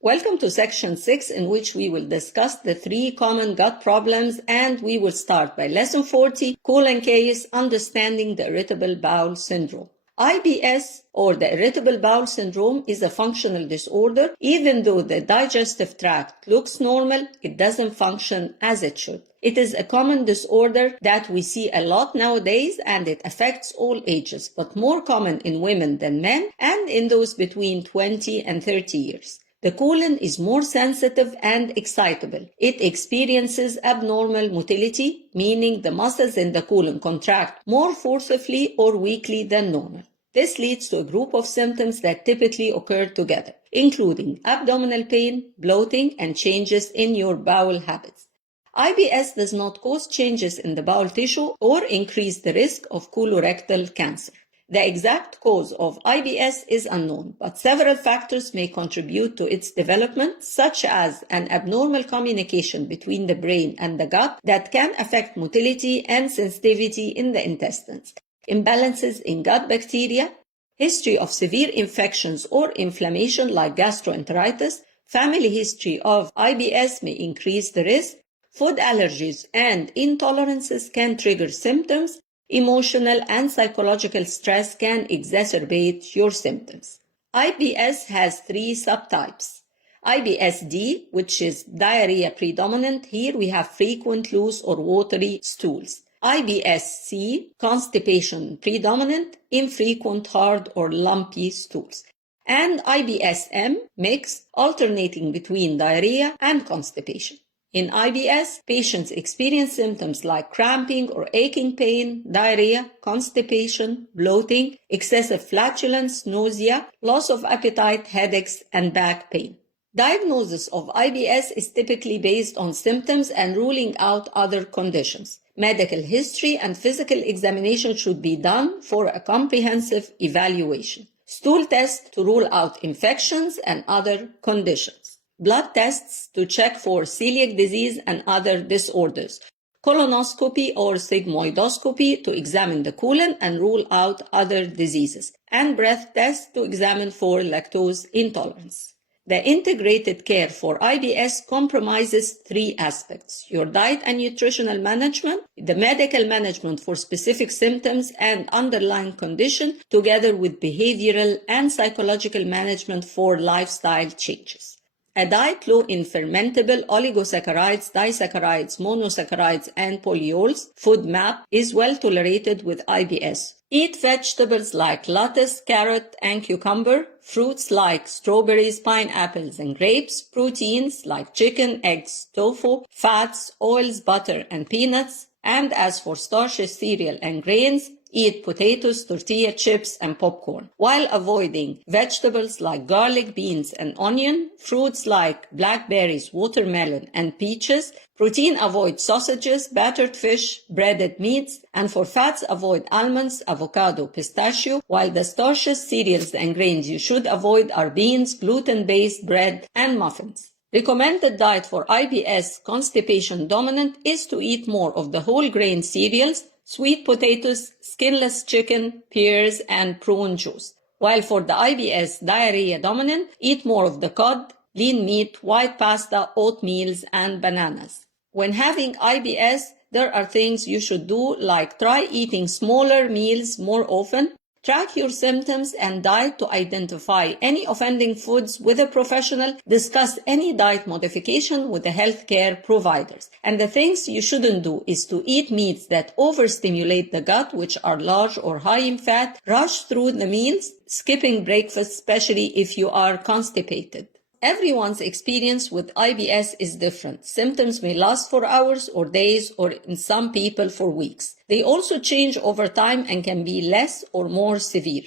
Welcome to section 6, in which we will discuss the 3 common gut problems, and we will start by lesson 40, colon case, understanding the irritable bowel syndrome. IBS, or the irritable bowel syndrome, is a functional disorder. Even though the digestive tract looks normal, it doesn't function as it should. It is a common disorder that we see a lot nowadays, and it affects all ages, but more common in women than men and in those between 20 and 30 years. The colon is more sensitive and excitable. It experiences abnormal motility, meaning the muscles in the colon contract more forcefully or weakly than normal. This leads to a group of symptoms that typically occur together, including abdominal pain, bloating, and changes in your bowel habits. IBS does not cause changes in the bowel tissue or increase the risk of colorectal cancer. The exact cause of IBS is unknown, but several factors may contribute to its development, such as an abnormal communication between the brain and the gut that can affect motility and sensitivity in the intestines, imbalances in gut bacteria, history of severe infections or inflammation like gastroenteritis, family history of IBS may increase the risk, food allergies and intolerances can trigger symptoms, emotional and psychological stress can exacerbate your symptoms. IBS has 3 subtypes. IBS-D, which is diarrhea predominant. Here we have frequent loose or watery stools. IBS-C, constipation predominant, infrequent hard or lumpy stools. And IBS-M, mixed, alternating between diarrhea and constipation. In IBS, patients experience symptoms like cramping or aching pain, diarrhea, constipation, bloating, excessive flatulence, nausea, loss of appetite, headaches, and back pain. Diagnosis of IBS is typically based on symptoms and ruling out other conditions. Medical history and physical examination should be done for a comprehensive evaluation. Stool tests to rule out infections and other conditions. Blood tests to check for celiac disease and other disorders. Colonoscopy or sigmoidoscopy to examine the colon and rule out other diseases. And breath tests to examine for lactose intolerance. The integrated care for IBS compromises three aspects: your diet and nutritional management, the medical management for specific symptoms and underlying condition, together with behavioral and psychological management for lifestyle changes. A diet low in fermentable oligosaccharides, disaccharides, monosaccharides, and polyols, FODMAP, is well tolerated with IBS. Eat vegetables like lettuce, carrot, and cucumber, fruits like strawberries, pineapples, and grapes, proteins like chicken, eggs, tofu, fats, oils, butter, and peanuts, and as for starches, cereal, and grains, eat potatoes, tortilla chips, and popcorn, while avoiding vegetables like garlic, beans, and onion, fruits like blackberries, watermelon, and peaches. Protein, avoid sausages, battered fish, breaded meats, and for fats, avoid almonds, avocado, pistachio, while the starches, cereals, and grains you should avoid are beans, gluten-based bread, and muffins. Recommended diet for IBS constipation dominant is to eat more of the whole grain cereals, sweet potatoes, skinless chicken, pears, and prune juice. While for the IBS diarrhea dominant, eat more of the cod, lean meat, white pasta, oatmeals, and bananas. When having IBS, there are things you should do, like try eating smaller meals more often, track your symptoms and diet to identify any offending foods with a professional, discuss any diet modification with the healthcare providers. And the things you shouldn't do is to eat meats that overstimulate the gut, which are large or high in fat, rush through the meals, skipping breakfast, especially if you are constipated. Everyone's experience with IBS is different. Symptoms may last for hours or days, or in some people for weeks. They also change over time and can be less or more severe.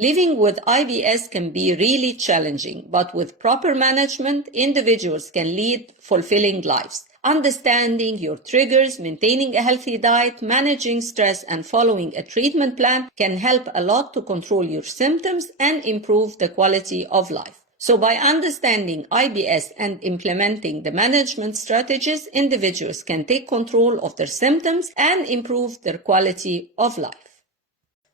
Living with IBS can be really challenging, but with proper management, individuals can lead fulfilling lives. Understanding your triggers, maintaining a healthy diet, managing stress, and following a treatment plan can help a lot to control your symptoms and improve the quality of life. So by understanding IBS and implementing the management strategies, individuals can take control of their symptoms and improve their quality of life.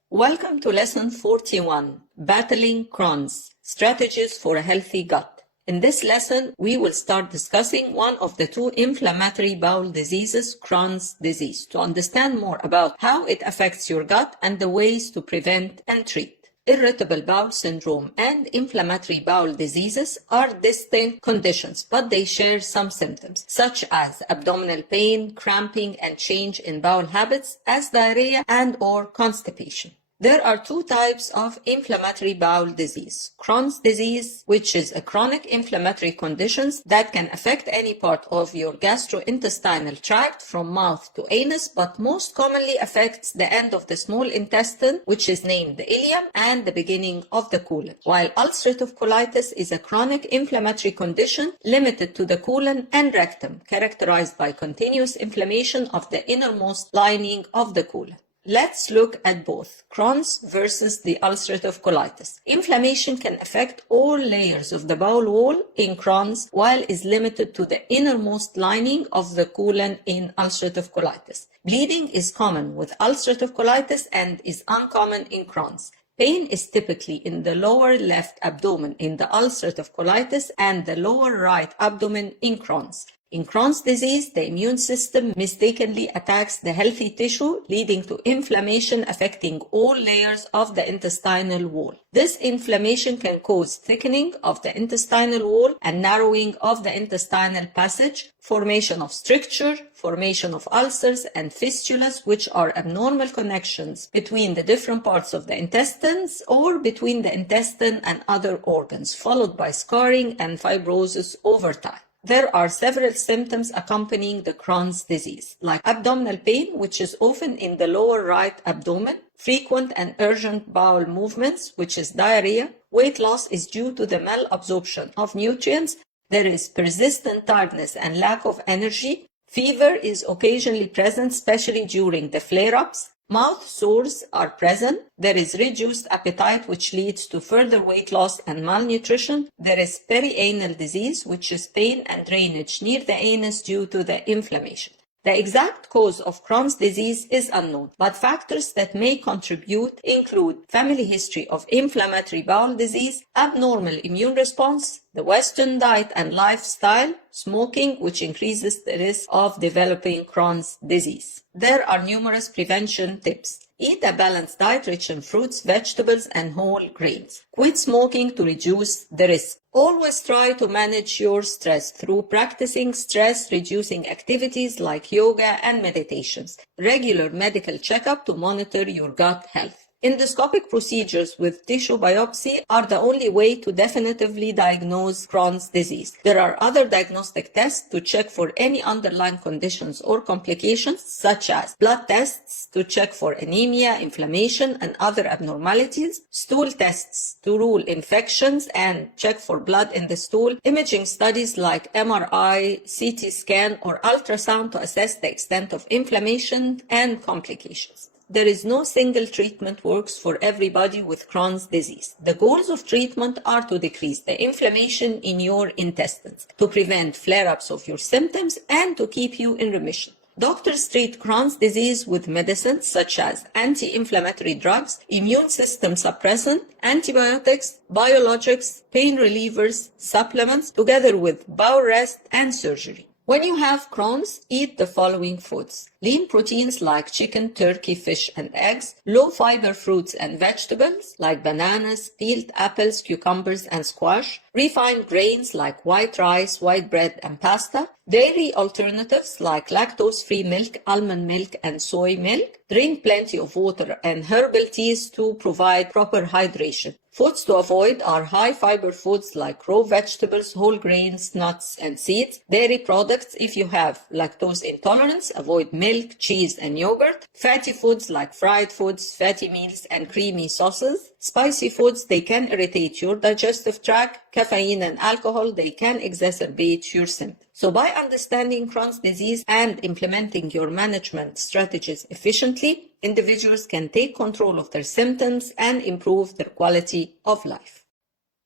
Welcome to Lesson 41, Battling Crohn's, Strategies for a Healthy Gut. In this lesson, we will start discussing one of the two inflammatory bowel diseases, Crohn's disease, to understand more about how it affects your gut and the ways to prevent and treat. Irritable bowel syndrome and inflammatory bowel diseases are distinct conditions, but they share some symptoms, such as abdominal pain, cramping, and change in bowel habits, as diarrhea and/or constipation. There are two types of inflammatory bowel disease. Crohn's disease, which is a chronic inflammatory condition that can affect any part of your gastrointestinal tract from mouth to anus, but most commonly affects the end of the small intestine, which is named the ileum, and the beginning of the colon. While ulcerative colitis is a chronic inflammatory condition limited to the colon and rectum, characterized by continuous inflammation of the innermost lining of the colon. Let's look at both Crohn's versus the ulcerative colitis. Inflammation can affect all layers of the bowel wall in Crohn's, while is limited to the innermost lining of the colon in ulcerative colitis. Bleeding is common with ulcerative colitis and is uncommon in Crohn's. Pain is typically in the lower left abdomen in the ulcerative colitis and the lower right abdomen in Crohn's. In Crohn's disease, the immune system mistakenly attacks the healthy tissue, leading to inflammation affecting all layers of the intestinal wall. This inflammation can cause thickening of the intestinal wall and narrowing of the intestinal passage, formation of stricture, formation of ulcers and fistulas, which are abnormal connections between the different parts of the intestines or between the intestine and other organs, followed by scarring and fibrosis over time. There are several symptoms accompanying the Crohn's disease, like abdominal pain, which is often in the lower right abdomen, frequent and urgent bowel movements, which is diarrhea. Weight loss is due to the malabsorption of nutrients. There is persistent tiredness and lack of energy. Fever is occasionally present, especially during the flare-ups. Mouth sores are present. There is reduced appetite, which leads to further weight loss and malnutrition. There is perianal disease, which is pain and drainage near the anus due to the inflammation. The exact cause of Crohn's disease is unknown, but factors that may contribute include family history of inflammatory bowel disease, abnormal immune response, the Western diet and lifestyle, smoking, which increases the risk of developing Crohn's disease. There are numerous prevention tips. Eat a balanced diet rich in fruits, vegetables, and whole grains. Quit smoking to reduce the risk. Always try to manage your stress through practicing stress-reducing activities like yoga and meditations. Regular medical checkup to monitor your gut health. Endoscopic procedures with tissue biopsy are the only way to definitively diagnose Crohn's disease. There are other diagnostic tests to check for any underlying conditions or complications, such as blood tests to check for anemia, inflammation, and other abnormalities, stool tests to rule infections and check for blood in the stool, imaging studies like MRI, CT scan, or ultrasound to assess the extent of inflammation and complications. There is no single treatment works for everybody with Crohn's disease. The goals of treatment are to decrease the inflammation in your intestines, to prevent flare-ups of your symptoms, and to keep you in remission. Doctors treat Crohn's disease with medicines such as anti-inflammatory drugs, immune system suppressant, antibiotics, biologics, pain relievers, supplements, together with bowel rest and surgery. When you have Crohn's, eat the following foods: lean proteins like chicken, turkey, fish, and eggs, low-fiber fruits and vegetables like bananas, peeled apples, cucumbers, and squash, refined grains like white rice, white bread, and pasta, dairy alternatives like lactose-free milk, almond milk, and soy milk. Drink plenty of water and herbal teas to provide proper hydration. Foods to avoid are high-fiber foods like raw vegetables, whole grains, nuts, and seeds. Dairy products, if you have lactose intolerance, avoid milk, cheese, and yogurt. Fatty foods like fried foods, fatty meals, and creamy sauces. Spicy foods, they can irritate your digestive tract. Caffeine and alcohol, they can exacerbate your symptoms. So by understanding Crohn's disease and implementing your management strategies efficiently, individuals can take control of their symptoms and improve their quality of life.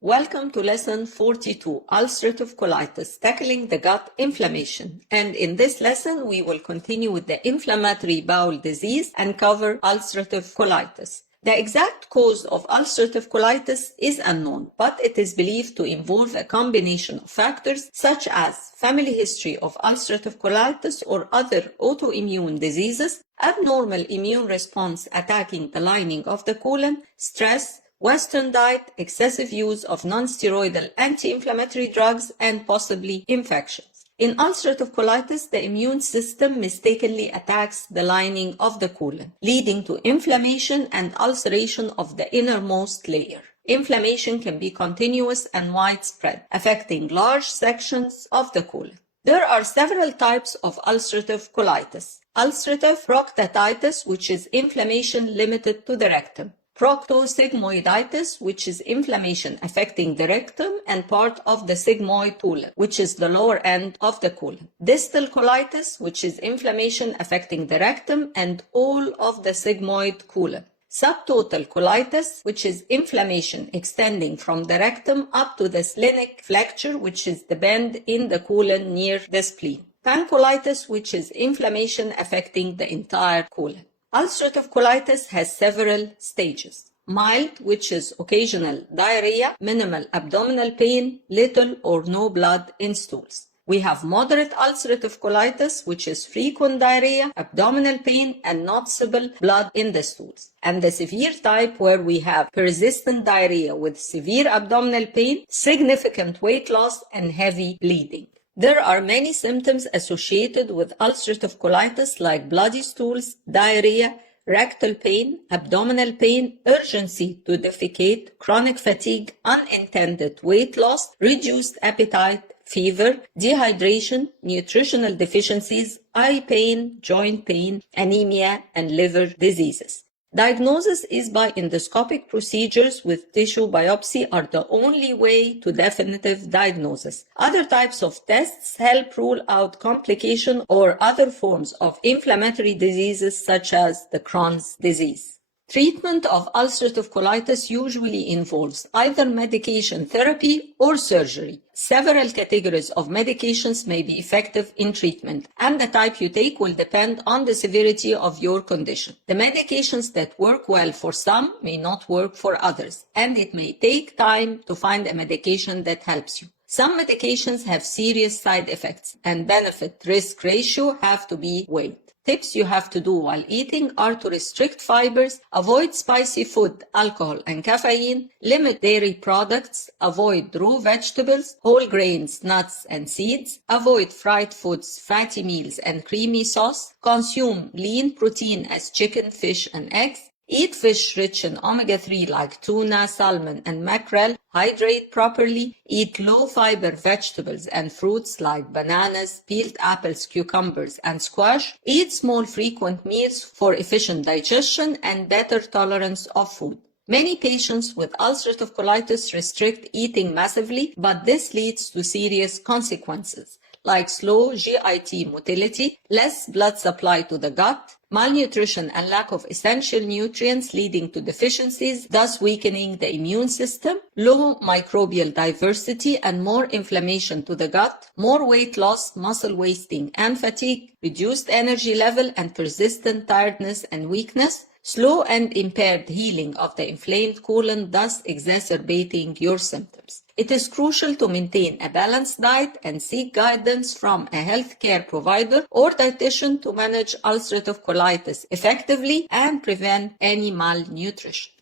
Welcome to lesson 42, ulcerative colitis, tackling the gut inflammation. And in this lesson, we will continue with the inflammatory bowel disease and cover ulcerative colitis. The exact cause of ulcerative colitis is unknown, but it is believed to involve a combination of factors such as family history of ulcerative colitis or other autoimmune diseases, abnormal immune response attacking the lining of the colon, stress, Western diet, excessive use of non-steroidal anti-inflammatory drugs, and possibly infections. In ulcerative colitis, the immune system mistakenly attacks the lining of the colon, leading to inflammation and ulceration of the innermost layer. Inflammation can be continuous and widespread, affecting large sections of the colon. There are several types of ulcerative colitis. Ulcerative proctitis, which is inflammation limited to the rectum. Proctosigmoiditis, which is inflammation affecting the rectum and part of the sigmoid colon, which is the lower end of the colon. Distal colitis, which is inflammation affecting the rectum and all of the sigmoid colon. Subtotal colitis, which is inflammation extending from the rectum up to the splenic flexure, which is the bend in the colon near the spleen. Pancolitis, which is inflammation affecting the entire colon. Ulcerative colitis has several stages. Mild, which is occasional diarrhea, minimal abdominal pain, little or no blood in stools. We have moderate ulcerative colitis, which is frequent diarrhea, abdominal pain, and noticeable blood in the stools. And the severe type, where we have persistent diarrhea with severe abdominal pain, significant weight loss, and heavy bleeding. There are many symptoms associated with ulcerative colitis like bloody stools, diarrhea, rectal pain, abdominal pain, urgency to defecate, chronic fatigue, unintended weight loss, reduced appetite, fever, dehydration, nutritional deficiencies, eye pain, joint pain, anemia, and liver diseases. Diagnosis is by endoscopic procedures with tissue biopsy are the only way to definitive diagnosis. Other types of tests help rule out complication or other forms of inflammatory diseases such as the Crohn's disease. Treatment of ulcerative colitis usually involves either medication therapy or surgery. Several categories of medications may be effective in treatment, and the type you take will depend on the severity of your condition. The medications that work well for some may not work for others, and it may take time to find a medication that helps you. Some medications have serious side effects, and benefit-risk ratio have to be weighed. Tips you have to do while eating are to restrict fibers, avoid spicy food, alcohol, and caffeine, limit dairy products, avoid raw vegetables, whole grains, nuts, and seeds, avoid fried foods, fatty meals, and creamy sauce, consume lean protein as chicken, fish, and eggs, eat fish rich in omega-3 like tuna, salmon, and mackerel, hydrate properly, eat low-fiber vegetables and fruits like bananas, peeled apples, cucumbers, and squash, eat small frequent meals for efficient digestion and better tolerance of food. Many patients with ulcerative colitis restrict eating massively, but this leads to serious consequences, like slow GIT motility, less blood supply to the gut, malnutrition and lack of essential nutrients leading to deficiencies, thus weakening the immune system, low microbial diversity and more inflammation to the gut, more weight loss, muscle wasting and fatigue, reduced energy level and persistent tiredness and weakness, slow and impaired healing of the inflamed colon, thus exacerbating your symptoms. It is crucial to maintain a balanced diet and seek guidance from a healthcare provider or dietitian to manage ulcerative colitis effectively and prevent any malnutrition.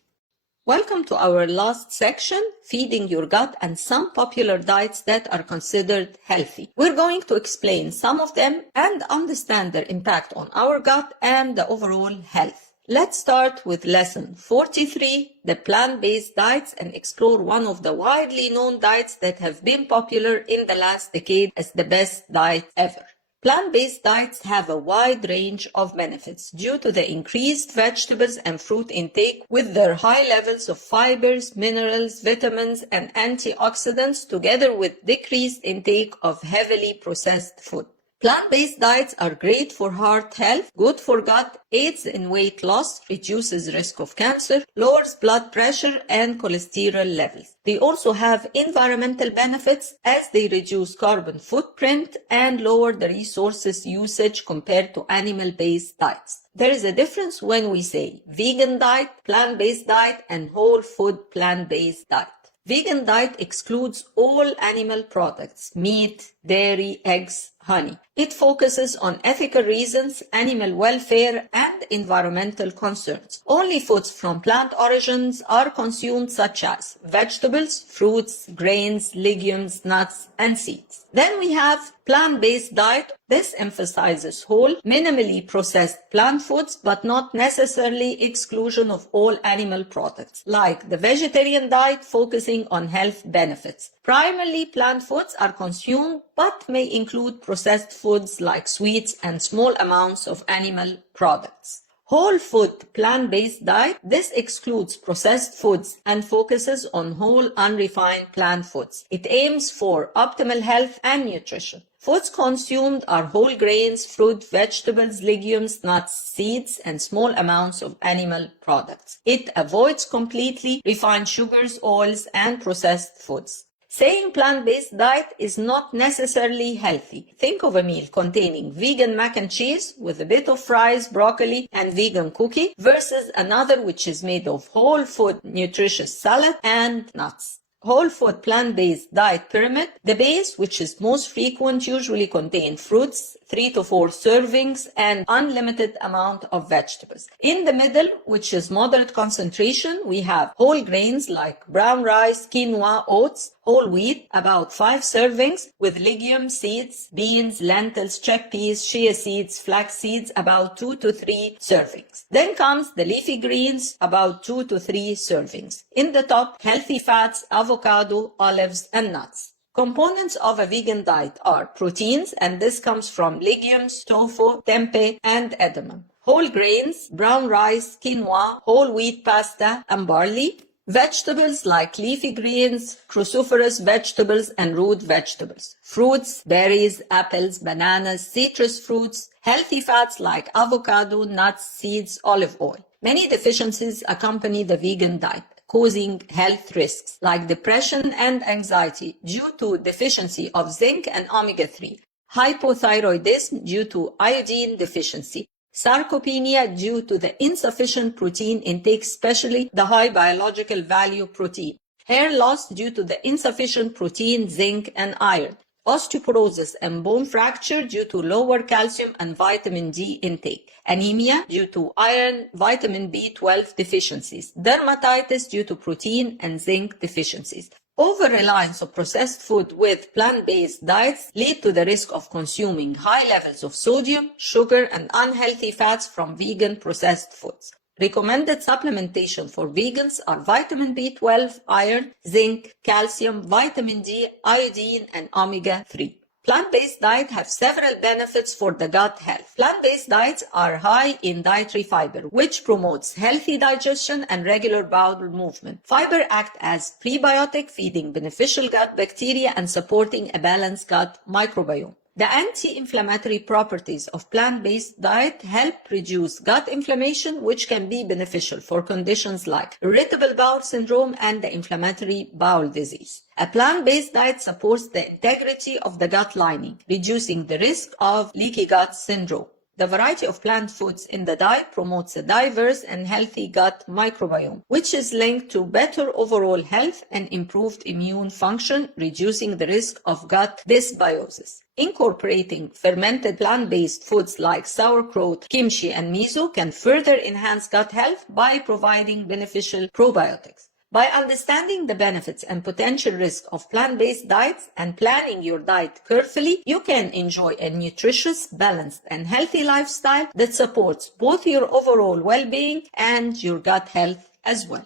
Welcome to our last section, feeding your gut and some popular diets that are considered healthy. We're going to explain some of them and understand their impact on our gut and the overall health. Let's start with lesson 43, the plant-based diets, and explore one of the widely known diets that have been popular in the last decade as the best diet ever. Plant-based diets have a wide range of benefits due to the increased vegetables and fruit intake with their high levels of fibers, minerals, vitamins, and antioxidants, together with decreased intake of heavily processed food. Plant-based diets are great for heart health, good for gut, aids in weight loss, reduces risk of cancer, lowers blood pressure and cholesterol levels. They also have environmental benefits as they reduce carbon footprint and lower the resources usage compared to animal-based diets. There is a difference when we say vegan diet, plant-based diet, and whole food plant-based diet. Vegan diet excludes all animal products, meat, dairy, eggs, honey. It focuses on ethical reasons, animal welfare, and environmental concerns. Only foods from plant origins are consumed, such as vegetables, fruits, grains, legumes, nuts, and seeds. Then we have plant-based diet. This emphasizes whole, minimally processed plant foods, but not necessarily exclusion of all animal products, like the vegetarian diet focusing on health benefits. Primarily, plant foods are consumed, but may include processed foods like sweets and small amounts of animal products. Whole food plant-based diet, this excludes processed foods and focuses on whole unrefined plant foods. It aims for optimal health and nutrition. Foods consumed are whole grains, fruit, vegetables, legumes, nuts, seeds, and small amounts of animal products. It avoids completely refined sugars, oils, and processed foods. Saying plant-based diet is not necessarily healthy. Think of a meal containing vegan mac and cheese with a bit of fries, broccoli, and vegan cookie versus another which is made of whole food nutritious salad and nuts. Whole food plant-based diet pyramid. The base, which is most frequent, usually contain fruits, 3 to 4 servings, and unlimited amount of vegetables. In the middle, which is moderate concentration, we have whole grains like brown rice, quinoa, oats, whole wheat, about 5 servings, with legumes, seeds, beans, lentils, chickpeas, chia seeds, flax seeds, about 2 to 3 servings. Then comes the leafy greens, about 2 to 3 servings. In the top, healthy fats, avocado, olives, and nuts. Components of a vegan diet are proteins, and this comes from legumes, tofu, tempeh, and edamame. Whole grains, brown rice, quinoa, whole wheat pasta, and barley. Vegetables like leafy greens, cruciferous vegetables, and root vegetables. Fruits, berries, apples, bananas, citrus fruits. Healthy fats like avocado, nuts, seeds, olive oil. Many deficiencies accompany the vegan diet, causing health risks like depression and anxiety due to deficiency of zinc and omega-3, hypothyroidism due to iodine deficiency, sarcopenia due to the insufficient protein intake, especially the high biological value protein, hair loss due to the insufficient protein, zinc, and iron, osteoporosis and bone fracture due to lower calcium and vitamin D intake, anemia due to iron, vitamin B12 deficiencies, dermatitis due to protein and zinc deficiencies. Over-reliance on processed food with plant-based diets lead to the risk of consuming high levels of sodium, sugar, and unhealthy fats from vegan processed foods. Recommended supplementation for vegans are vitamin B12, iron, zinc, calcium, vitamin D, iodine, and omega-3. Plant-based diets have several benefits for the gut health. Plant-based diets are high in dietary fiber, which promotes healthy digestion and regular bowel movement. Fiber acts as prebiotic, feeding beneficial gut bacteria and supporting a balanced gut microbiome. The anti-inflammatory properties of plant-based diet help reduce gut inflammation, which can be beneficial for conditions like irritable bowel syndrome and the inflammatory bowel disease. A plant-based diet supports the integrity of the gut lining, reducing the risk of leaky gut syndrome. The variety of plant foods in the diet promotes a diverse and healthy gut microbiome, which is linked to better overall health and improved immune function, reducing the risk of gut dysbiosis. Incorporating fermented plant-based foods like sauerkraut, kimchi, and miso can further enhance gut health by providing beneficial probiotics. By understanding the benefits and potential risks of plant-based diets and planning your diet carefully, you can enjoy a nutritious, balanced, and healthy lifestyle that supports both your overall well-being and your gut health as well.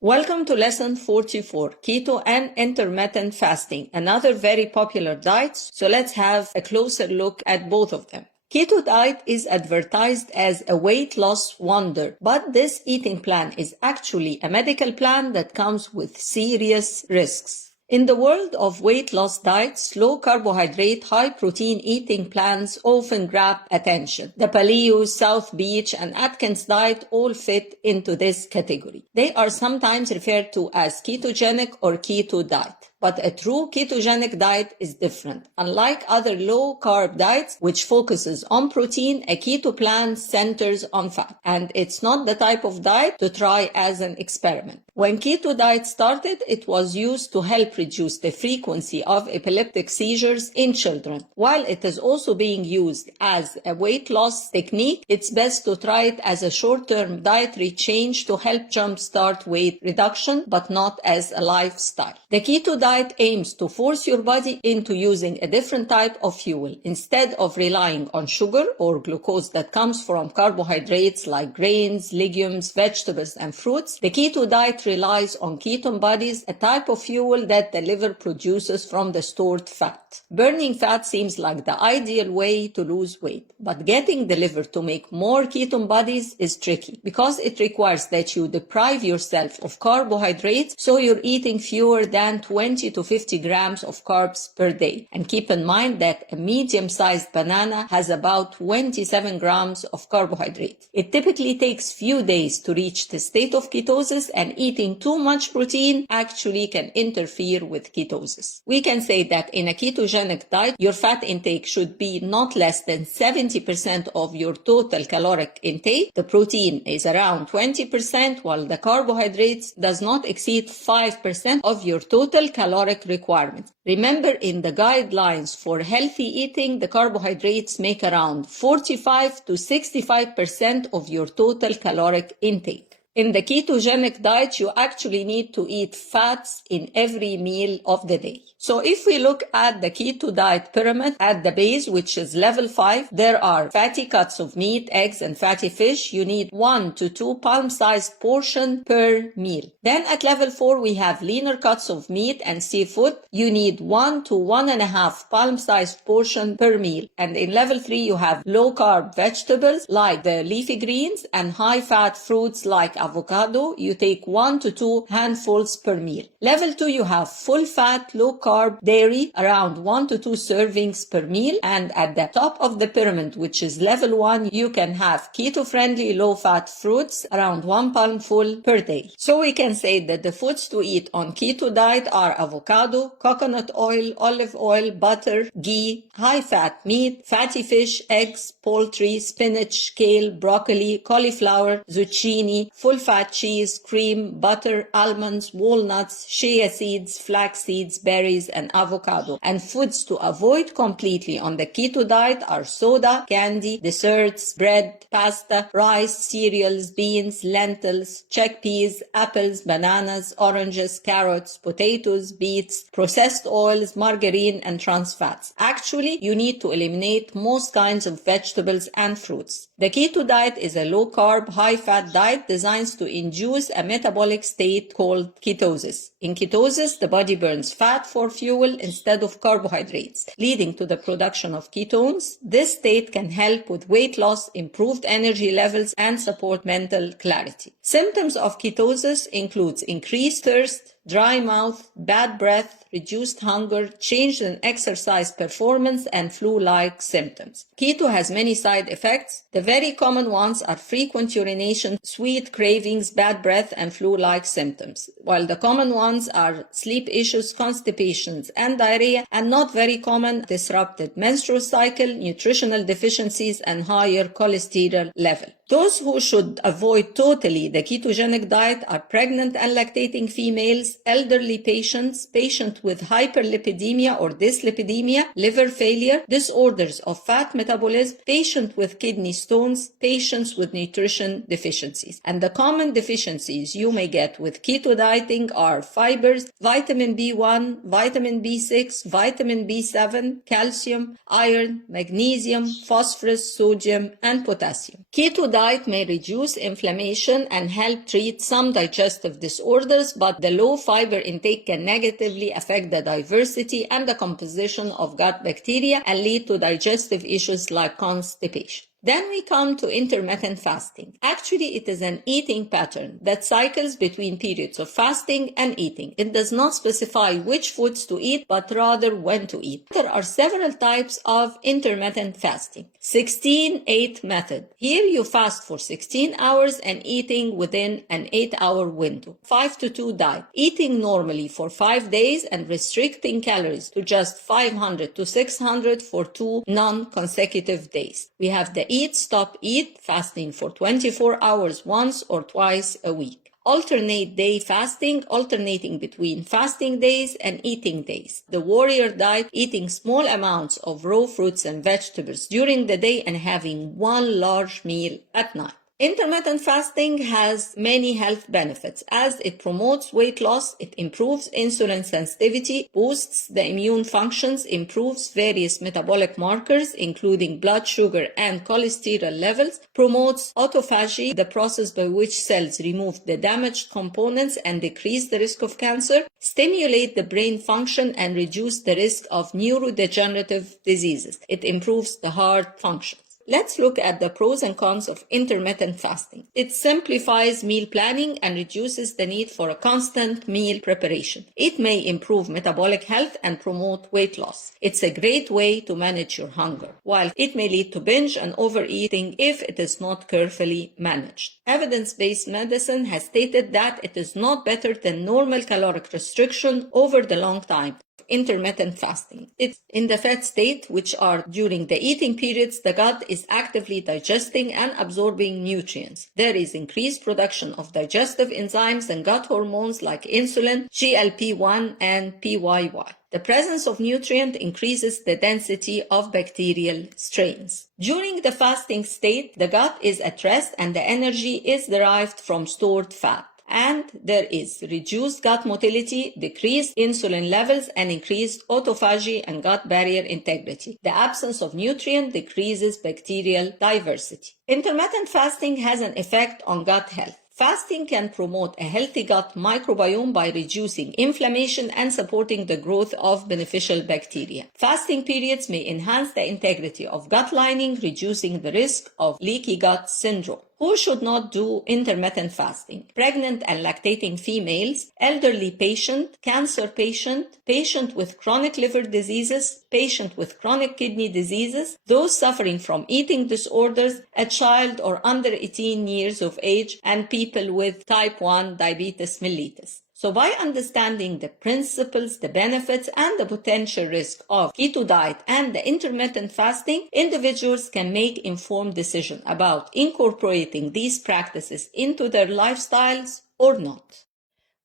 Welcome to Lesson 44, Keto and Intermittent Fasting, another very popular diet, so let's have a closer look at both of them. Keto diet is advertised as a weight loss wonder, but this eating plan is actually a medical plan that comes with serious risks. In the world of weight loss diets, low carbohydrate, high protein eating plans often grab attention. The Paleo, South Beach, and Atkins diet all fit into this category. They are sometimes referred to as ketogenic or keto diet. But a true ketogenic diet is different. Unlike other low-carb diets, which focuses on protein, a keto plan centers on fat. And it's not the type of diet to try as an experiment. When keto diet started, it was used to help reduce the frequency of epileptic seizures in children. While it is also being used as a weight loss technique, it's best to try it as a short-term dietary change to help jumpstart weight reduction, but not as a lifestyle. The keto diet aims to force your body into using a different type of fuel. Instead of relying on sugar or glucose that comes from carbohydrates like grains, legumes, vegetables, and fruits, the keto diet relies on ketone bodies, a type of fuel that the liver produces from the stored fat. Burning fat seems like the ideal way to lose weight, but getting the liver to make more ketone bodies is tricky because it requires that you deprive yourself of carbohydrates, so you're eating fewer than 20 to 50 grams of carbs per day. And keep in mind that a medium-sized banana has about 27 grams of carbohydrate. It typically takes few days to reach the state of ketosis, and eating too much protein actually can interfere with ketosis. We can say that in a ketogenic diet, your fat intake should be not less than 70% of your total caloric intake. The protein is around 20%, while the carbohydrates does not exceed 5% of your total caloric requirements. Remember, in the guidelines for healthy eating, the carbohydrates make around 45 to 65% of your total caloric intake. In the ketogenic diet, you actually need to eat fats in every meal of the day. So if we look at the keto diet pyramid, at the base, which is level 5, there are fatty cuts of meat, eggs, and fatty fish. You need 1 to 2 palm-sized portions per meal. Then at level 4, we have leaner cuts of meat and seafood. You need 1 to 1.5 palm-sized portions per meal. And in level 3, you have low-carb vegetables like the leafy greens and high-fat fruits like avocado, you take 1 to 2 handfuls per meal. Level 2, you have full-fat, low-carb dairy, around 1 to 2 servings per meal. And at the top of the pyramid, which is level 1, you can have keto-friendly, low-fat fruits, around 1 palmful per day. So we can say that the foods to eat on keto diet are avocado, coconut oil, olive oil, butter, ghee, high-fat meat, fatty fish, eggs, poultry, spinach, kale, broccoli, cauliflower, zucchini, full-fat cheese, cream, butter, almonds, walnuts, chia seeds, flax seeds, berries, and avocado. And foods to avoid completely on the keto diet are soda, candy, desserts, bread, pasta, rice, cereals, beans, lentils, chickpeas, apples, bananas, oranges, carrots, potatoes, beets, processed oils, margarine, and trans fats. Actually, you need to eliminate most kinds of vegetables and fruits. The keto diet is a low-carb, high-fat diet designed to induce a metabolic state called ketosis. In ketosis, the body burns fat for fuel instead of carbohydrates, leading to the production of ketones. This state can help with weight loss, improved energy levels, and support mental clarity. Symptoms of ketosis include increased thirst, dry mouth, bad breath, reduced hunger, change in exercise performance, and flu-like symptoms. Keto has many side effects. The very common ones are frequent urination, sweet cravings, bad breath, and flu-like symptoms, while the common ones are sleep issues, constipations, and diarrhea, and not very common, disrupted menstrual cycle, nutritional deficiencies, and higher cholesterol level. Those who should avoid totally the ketogenic diet are pregnant and lactating females, elderly patients, patients with hyperlipidemia or dyslipidemia, liver failure, disorders of fat metabolism, patients with kidney stones, patients with nutrition deficiencies. And the common deficiencies you may get with keto dieting are fibers, vitamin B1, vitamin B6, vitamin B7, calcium, iron, magnesium, phosphorus, sodium, and potassium. Keto diet may reduce inflammation and help treat some digestive disorders, but the low fiber intake can negatively affect the diversity and the composition of gut bacteria and lead to digestive issues like constipation. Then we come to intermittent fasting. Actually, it is an eating pattern that cycles between periods of fasting and eating. It does not specify which foods to eat, but rather when to eat. There are several types of intermittent fasting. 16-8 method. Here you fast for 16 hours and eating within an 8-hour window. 5-2 diet. Eating normally for 5 days and restricting calories to just 500 to 600 for 2 non-consecutive days. We have the eat, stop, eat, fasting for 24 hours once or twice a week. Alternate day fasting, alternating between fasting days and eating days. The warrior diet, eating small amounts of raw fruits and vegetables during the day and having one large meal at night. Intermittent fasting has many health benefits as it promotes weight loss, it improves insulin sensitivity, boosts the immune functions, improves various metabolic markers including blood sugar and cholesterol levels, promotes autophagy, the process by which cells remove the damaged components and decrease the risk of cancer, stimulate the brain function and reduce the risk of neurodegenerative diseases. It improves the heart function. Let's look at the pros and cons of intermittent fasting. It simplifies meal planning and reduces the need for a constant meal preparation. It may improve metabolic health and promote weight loss. It's a great way to manage your hunger, while it may lead to binge and overeating if it is not carefully managed. Evidence-based medicine has stated that it is not better than normal caloric restriction over the long time. Intermittent fasting. It's in the fed state, which are during the eating periods, the gut is actively digesting and absorbing nutrients. There is increased production of digestive enzymes and gut hormones like insulin, GLP-1 and PYY. The presence of nutrient increases the density of bacterial strains. During the fasting state, the gut is at rest and the energy is derived from stored fat. And there is reduced gut motility, decreased insulin levels, and increased autophagy and gut barrier integrity. The absence of nutrient decreases bacterial diversity. Intermittent fasting has an effect on gut health. Fasting can promote a healthy gut microbiome by reducing inflammation and supporting the growth of beneficial bacteria. Fasting periods may enhance the integrity of gut lining, reducing the risk of leaky gut syndrome. Who should not do intermittent fasting? Pregnant and lactating females, elderly patient, cancer patient, patient with chronic liver diseases, patient with chronic kidney diseases, those suffering from eating disorders, a child or under 18 years of age, and people with type 1 diabetes mellitus. So by understanding the principles, the benefits, and the potential risk of keto diet and the intermittent fasting, individuals can make informed decisions about incorporating these practices into their lifestyles or not.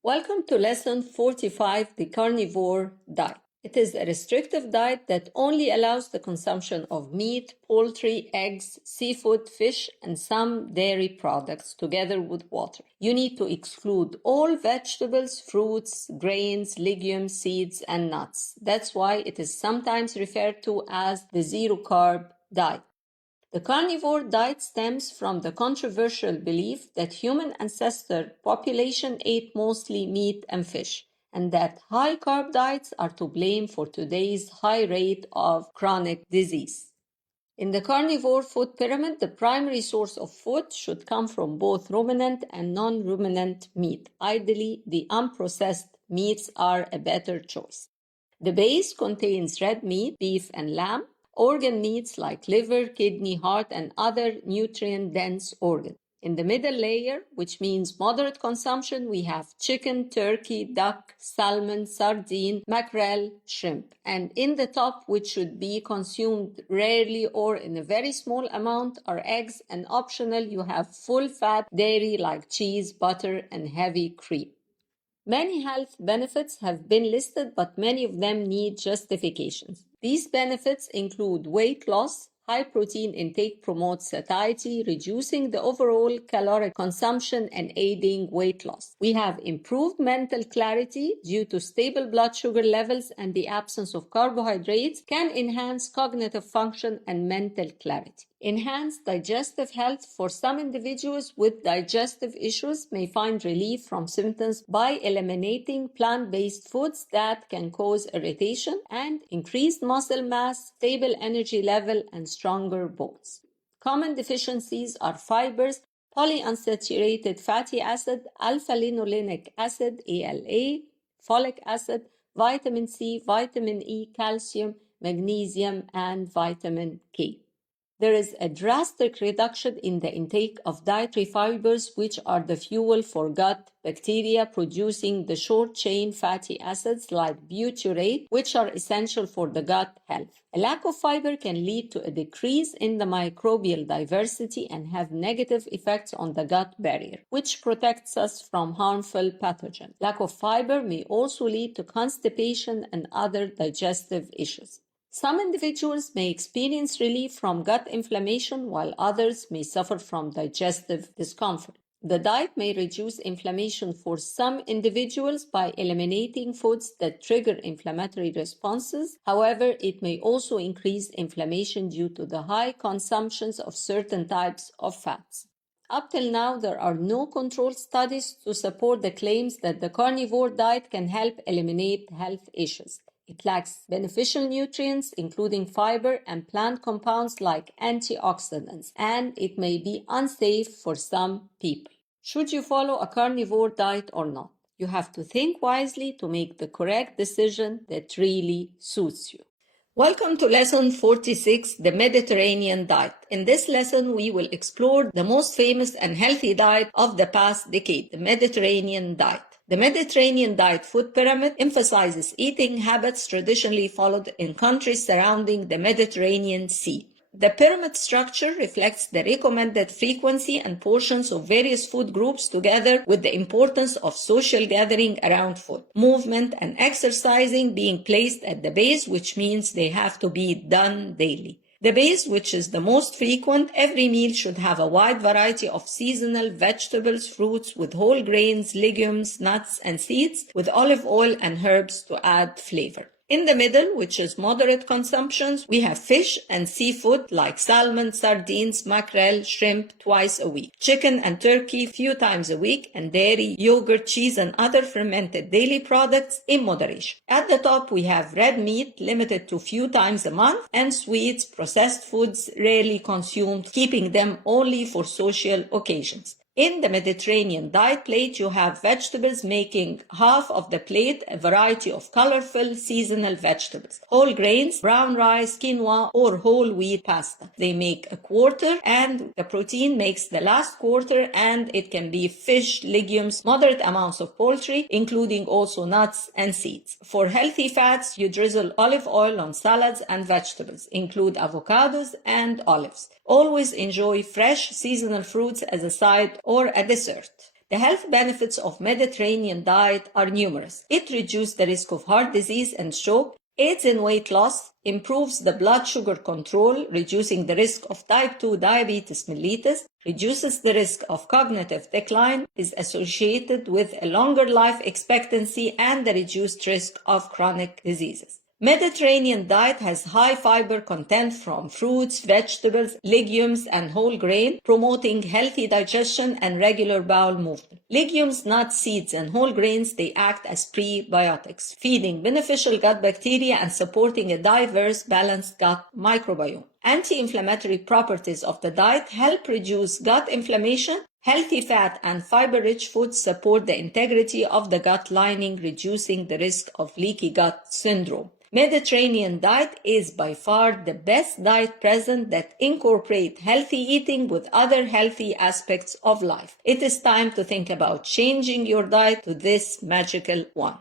Welcome to Lesson 45, the Carnivore Diet. It is a restrictive diet that only allows the consumption of meat, poultry, eggs, seafood, fish, and some dairy products together with water. You need to exclude all vegetables, fruits, grains, legumes, seeds, and nuts. That's why it is sometimes referred to as the zero-carb diet. The carnivore diet stems from the controversial belief that human ancestor population ate mostly meat and fish, and that high-carb diets are to blame for today's high rate of chronic disease. In the carnivore food pyramid, the primary source of food should come from both ruminant and non-ruminant meat. Ideally, the unprocessed meats are a better choice. The base contains red meat, beef and lamb, organ meats like liver, kidney, heart, and other nutrient-dense organs. In the middle layer, which means moderate consumption, we have chicken, turkey, duck, salmon, sardine, mackerel, shrimp. And in the top, which should be consumed rarely or in a very small amount, are eggs, and optional, you have full-fat dairy like cheese, butter, and heavy cream. Many health benefits have been listed, but many of them need justifications. These benefits include weight loss. High protein intake promotes satiety, reducing the overall caloric consumption and aiding weight loss. We have improved mental clarity due to stable blood sugar levels, and the absence of carbohydrates can enhance cognitive function and mental clarity. Enhanced digestive health. For some individuals with digestive issues may find relief from symptoms by eliminating plant-based foods that can cause irritation, and increased muscle mass, stable energy level, and stronger bones. Common deficiencies are fibers, polyunsaturated fatty acid, alpha-linolenic acid, ALA, folic acid, vitamin C, vitamin E, calcium, magnesium, and vitamin K. There is a drastic reduction in the intake of dietary fibers, which are the fuel for gut bacteria producing the short-chain fatty acids like butyrate, which are essential for the gut health. A lack of fiber can lead to a decrease in the microbial diversity and have negative effects on the gut barrier, which protects us from harmful pathogens. Lack of fiber may also lead to constipation and other digestive issues. Some individuals may experience relief from gut inflammation, while others may suffer from digestive discomfort. The diet may reduce inflammation for some individuals by eliminating foods that trigger inflammatory responses. However, it may also increase inflammation due to the high consumptions of certain types of fats. Up till now, there are no controlled studies to support the claims that the carnivore diet can help eliminate health issues. It lacks beneficial nutrients, including fiber and plant compounds like antioxidants, and it may be unsafe for some people. Should you follow a carnivore diet or not? You have to think wisely to make the correct decision that really suits you. Welcome to Lesson 46, the Mediterranean Diet. In this lesson, we will explore the most famous and healthy diet of the past decade, the Mediterranean diet. The Mediterranean diet food pyramid emphasizes eating habits traditionally followed in countries surrounding the Mediterranean Sea. The pyramid structure reflects the recommended frequency and portions of various food groups together with the importance of social gathering around food, movement, and exercising being placed at the base, which means they have to be done daily. The base, which is the most frequent, every meal should have a wide variety of seasonal vegetables, fruits with whole grains, legumes, nuts, and seeds, with olive oil and herbs to add flavor. In the middle, which is moderate consumptions, we have fish and seafood like salmon, sardines, mackerel, shrimp twice a week, chicken and turkey few times a week, and dairy, yogurt, cheese, and other fermented daily products in moderation. At the top, we have red meat limited to few times a month, and sweets, processed foods rarely consumed, keeping them only for social occasions. In the Mediterranean diet plate, you have vegetables making half of the plate, a variety of colorful seasonal vegetables, whole grains, brown rice, quinoa, or whole wheat pasta. They make a quarter, and the protein makes the last quarter, and it can be fish, legumes, moderate amounts of poultry, including also nuts and seeds. For healthy fats, you drizzle olive oil on salads and vegetables, include avocados and olives. Always enjoy fresh seasonal fruits as a side or a dessert. The health benefits of Mediterranean diet are numerous. It reduces the risk of heart disease and stroke, aids in weight loss, improves the blood sugar control, reducing the risk of type 2 diabetes mellitus, reduces the risk of cognitive decline, is associated with a longer life expectancy and the reduced risk of chronic diseases. Mediterranean diet has high fiber content from fruits, vegetables, legumes, and whole grain, promoting healthy digestion and regular bowel movement. Legumes, nuts, seeds, and whole grains, they act as prebiotics, feeding beneficial gut bacteria and supporting a diverse, balanced gut microbiome. Anti-inflammatory properties of the diet help reduce gut inflammation. Healthy fat and fiber-rich foods support the integrity of the gut lining, reducing the risk of leaky gut syndrome. Mediterranean diet is by far the best diet present that incorporates healthy eating with other healthy aspects of life. It is time to think about changing your diet to this magical one.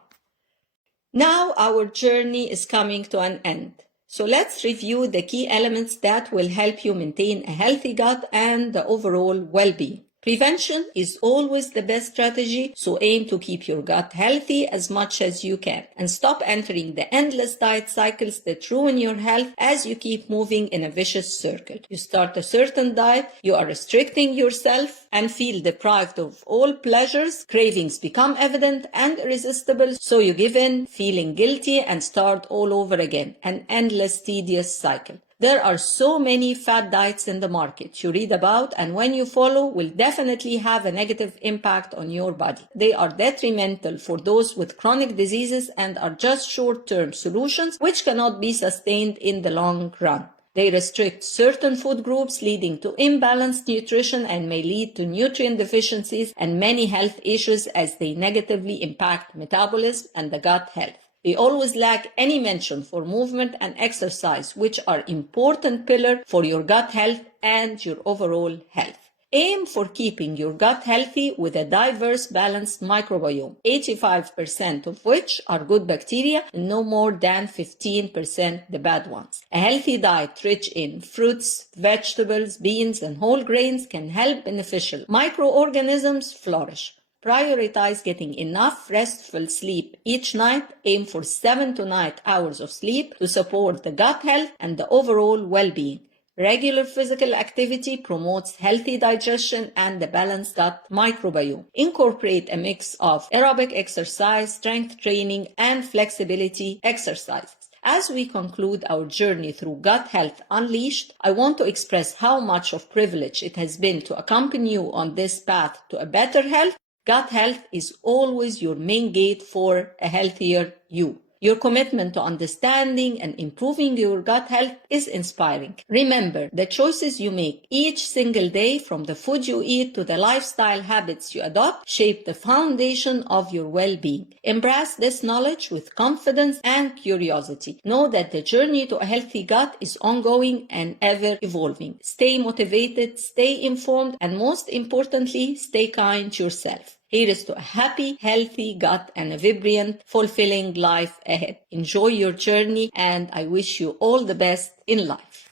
Now our journey is coming to an end. So let's review the key elements that will help you maintain a healthy gut and the overall well-being. Prevention is always the best strategy, so aim to keep your gut healthy as much as you can and stop entering the endless diet cycles that ruin your health as you keep moving in a vicious circle. You start a certain diet, you are restricting yourself and feel deprived of all pleasures, cravings become evident and irresistible, so you give in, feeling guilty and start all over again, an endless tedious cycle. There are so many fad diets in the market you read about, and when you follow will definitely have a negative impact on your body. They are detrimental for those with chronic diseases and are just short-term solutions which cannot be sustained in the long run. They restrict certain food groups, leading to imbalanced nutrition and may lead to nutrient deficiencies and many health issues as they negatively impact metabolism and the gut health. They always lack any mention for movement and exercise, which are important pillars for your gut health and your overall health. Aim for keeping your gut healthy with a diverse, balanced microbiome, 85% of which are good bacteria and no more than 15% the bad ones. A healthy diet rich in fruits, vegetables, beans, and whole grains can help beneficial microorganisms flourish. Prioritize getting enough restful sleep each night. Aim for 7 to 9 hours of sleep to support the gut health and the overall well-being. Regular physical activity promotes healthy digestion and the balanced gut microbiome. Incorporate a mix of aerobic exercise, strength training, and flexibility exercises. As we conclude our journey through Gut Health Unleashed, I want to express how much of privilege it has been to accompany you on this path to a better health. Gut health is always your main gate for a healthier you. Your commitment to understanding and improving your gut health is inspiring. Remember, the choices you make each single day, from the food you eat to the lifestyle habits you adopt, shape the foundation of your well-being. Embrace this knowledge with confidence and curiosity. Know that the journey to a healthy gut is ongoing and ever evolving. Stay motivated, stay informed, and most importantly, stay kind to yourself. Here is to a happy, healthy gut and a vibrant, fulfilling life ahead. Enjoy your journey, and I wish you all the best in life.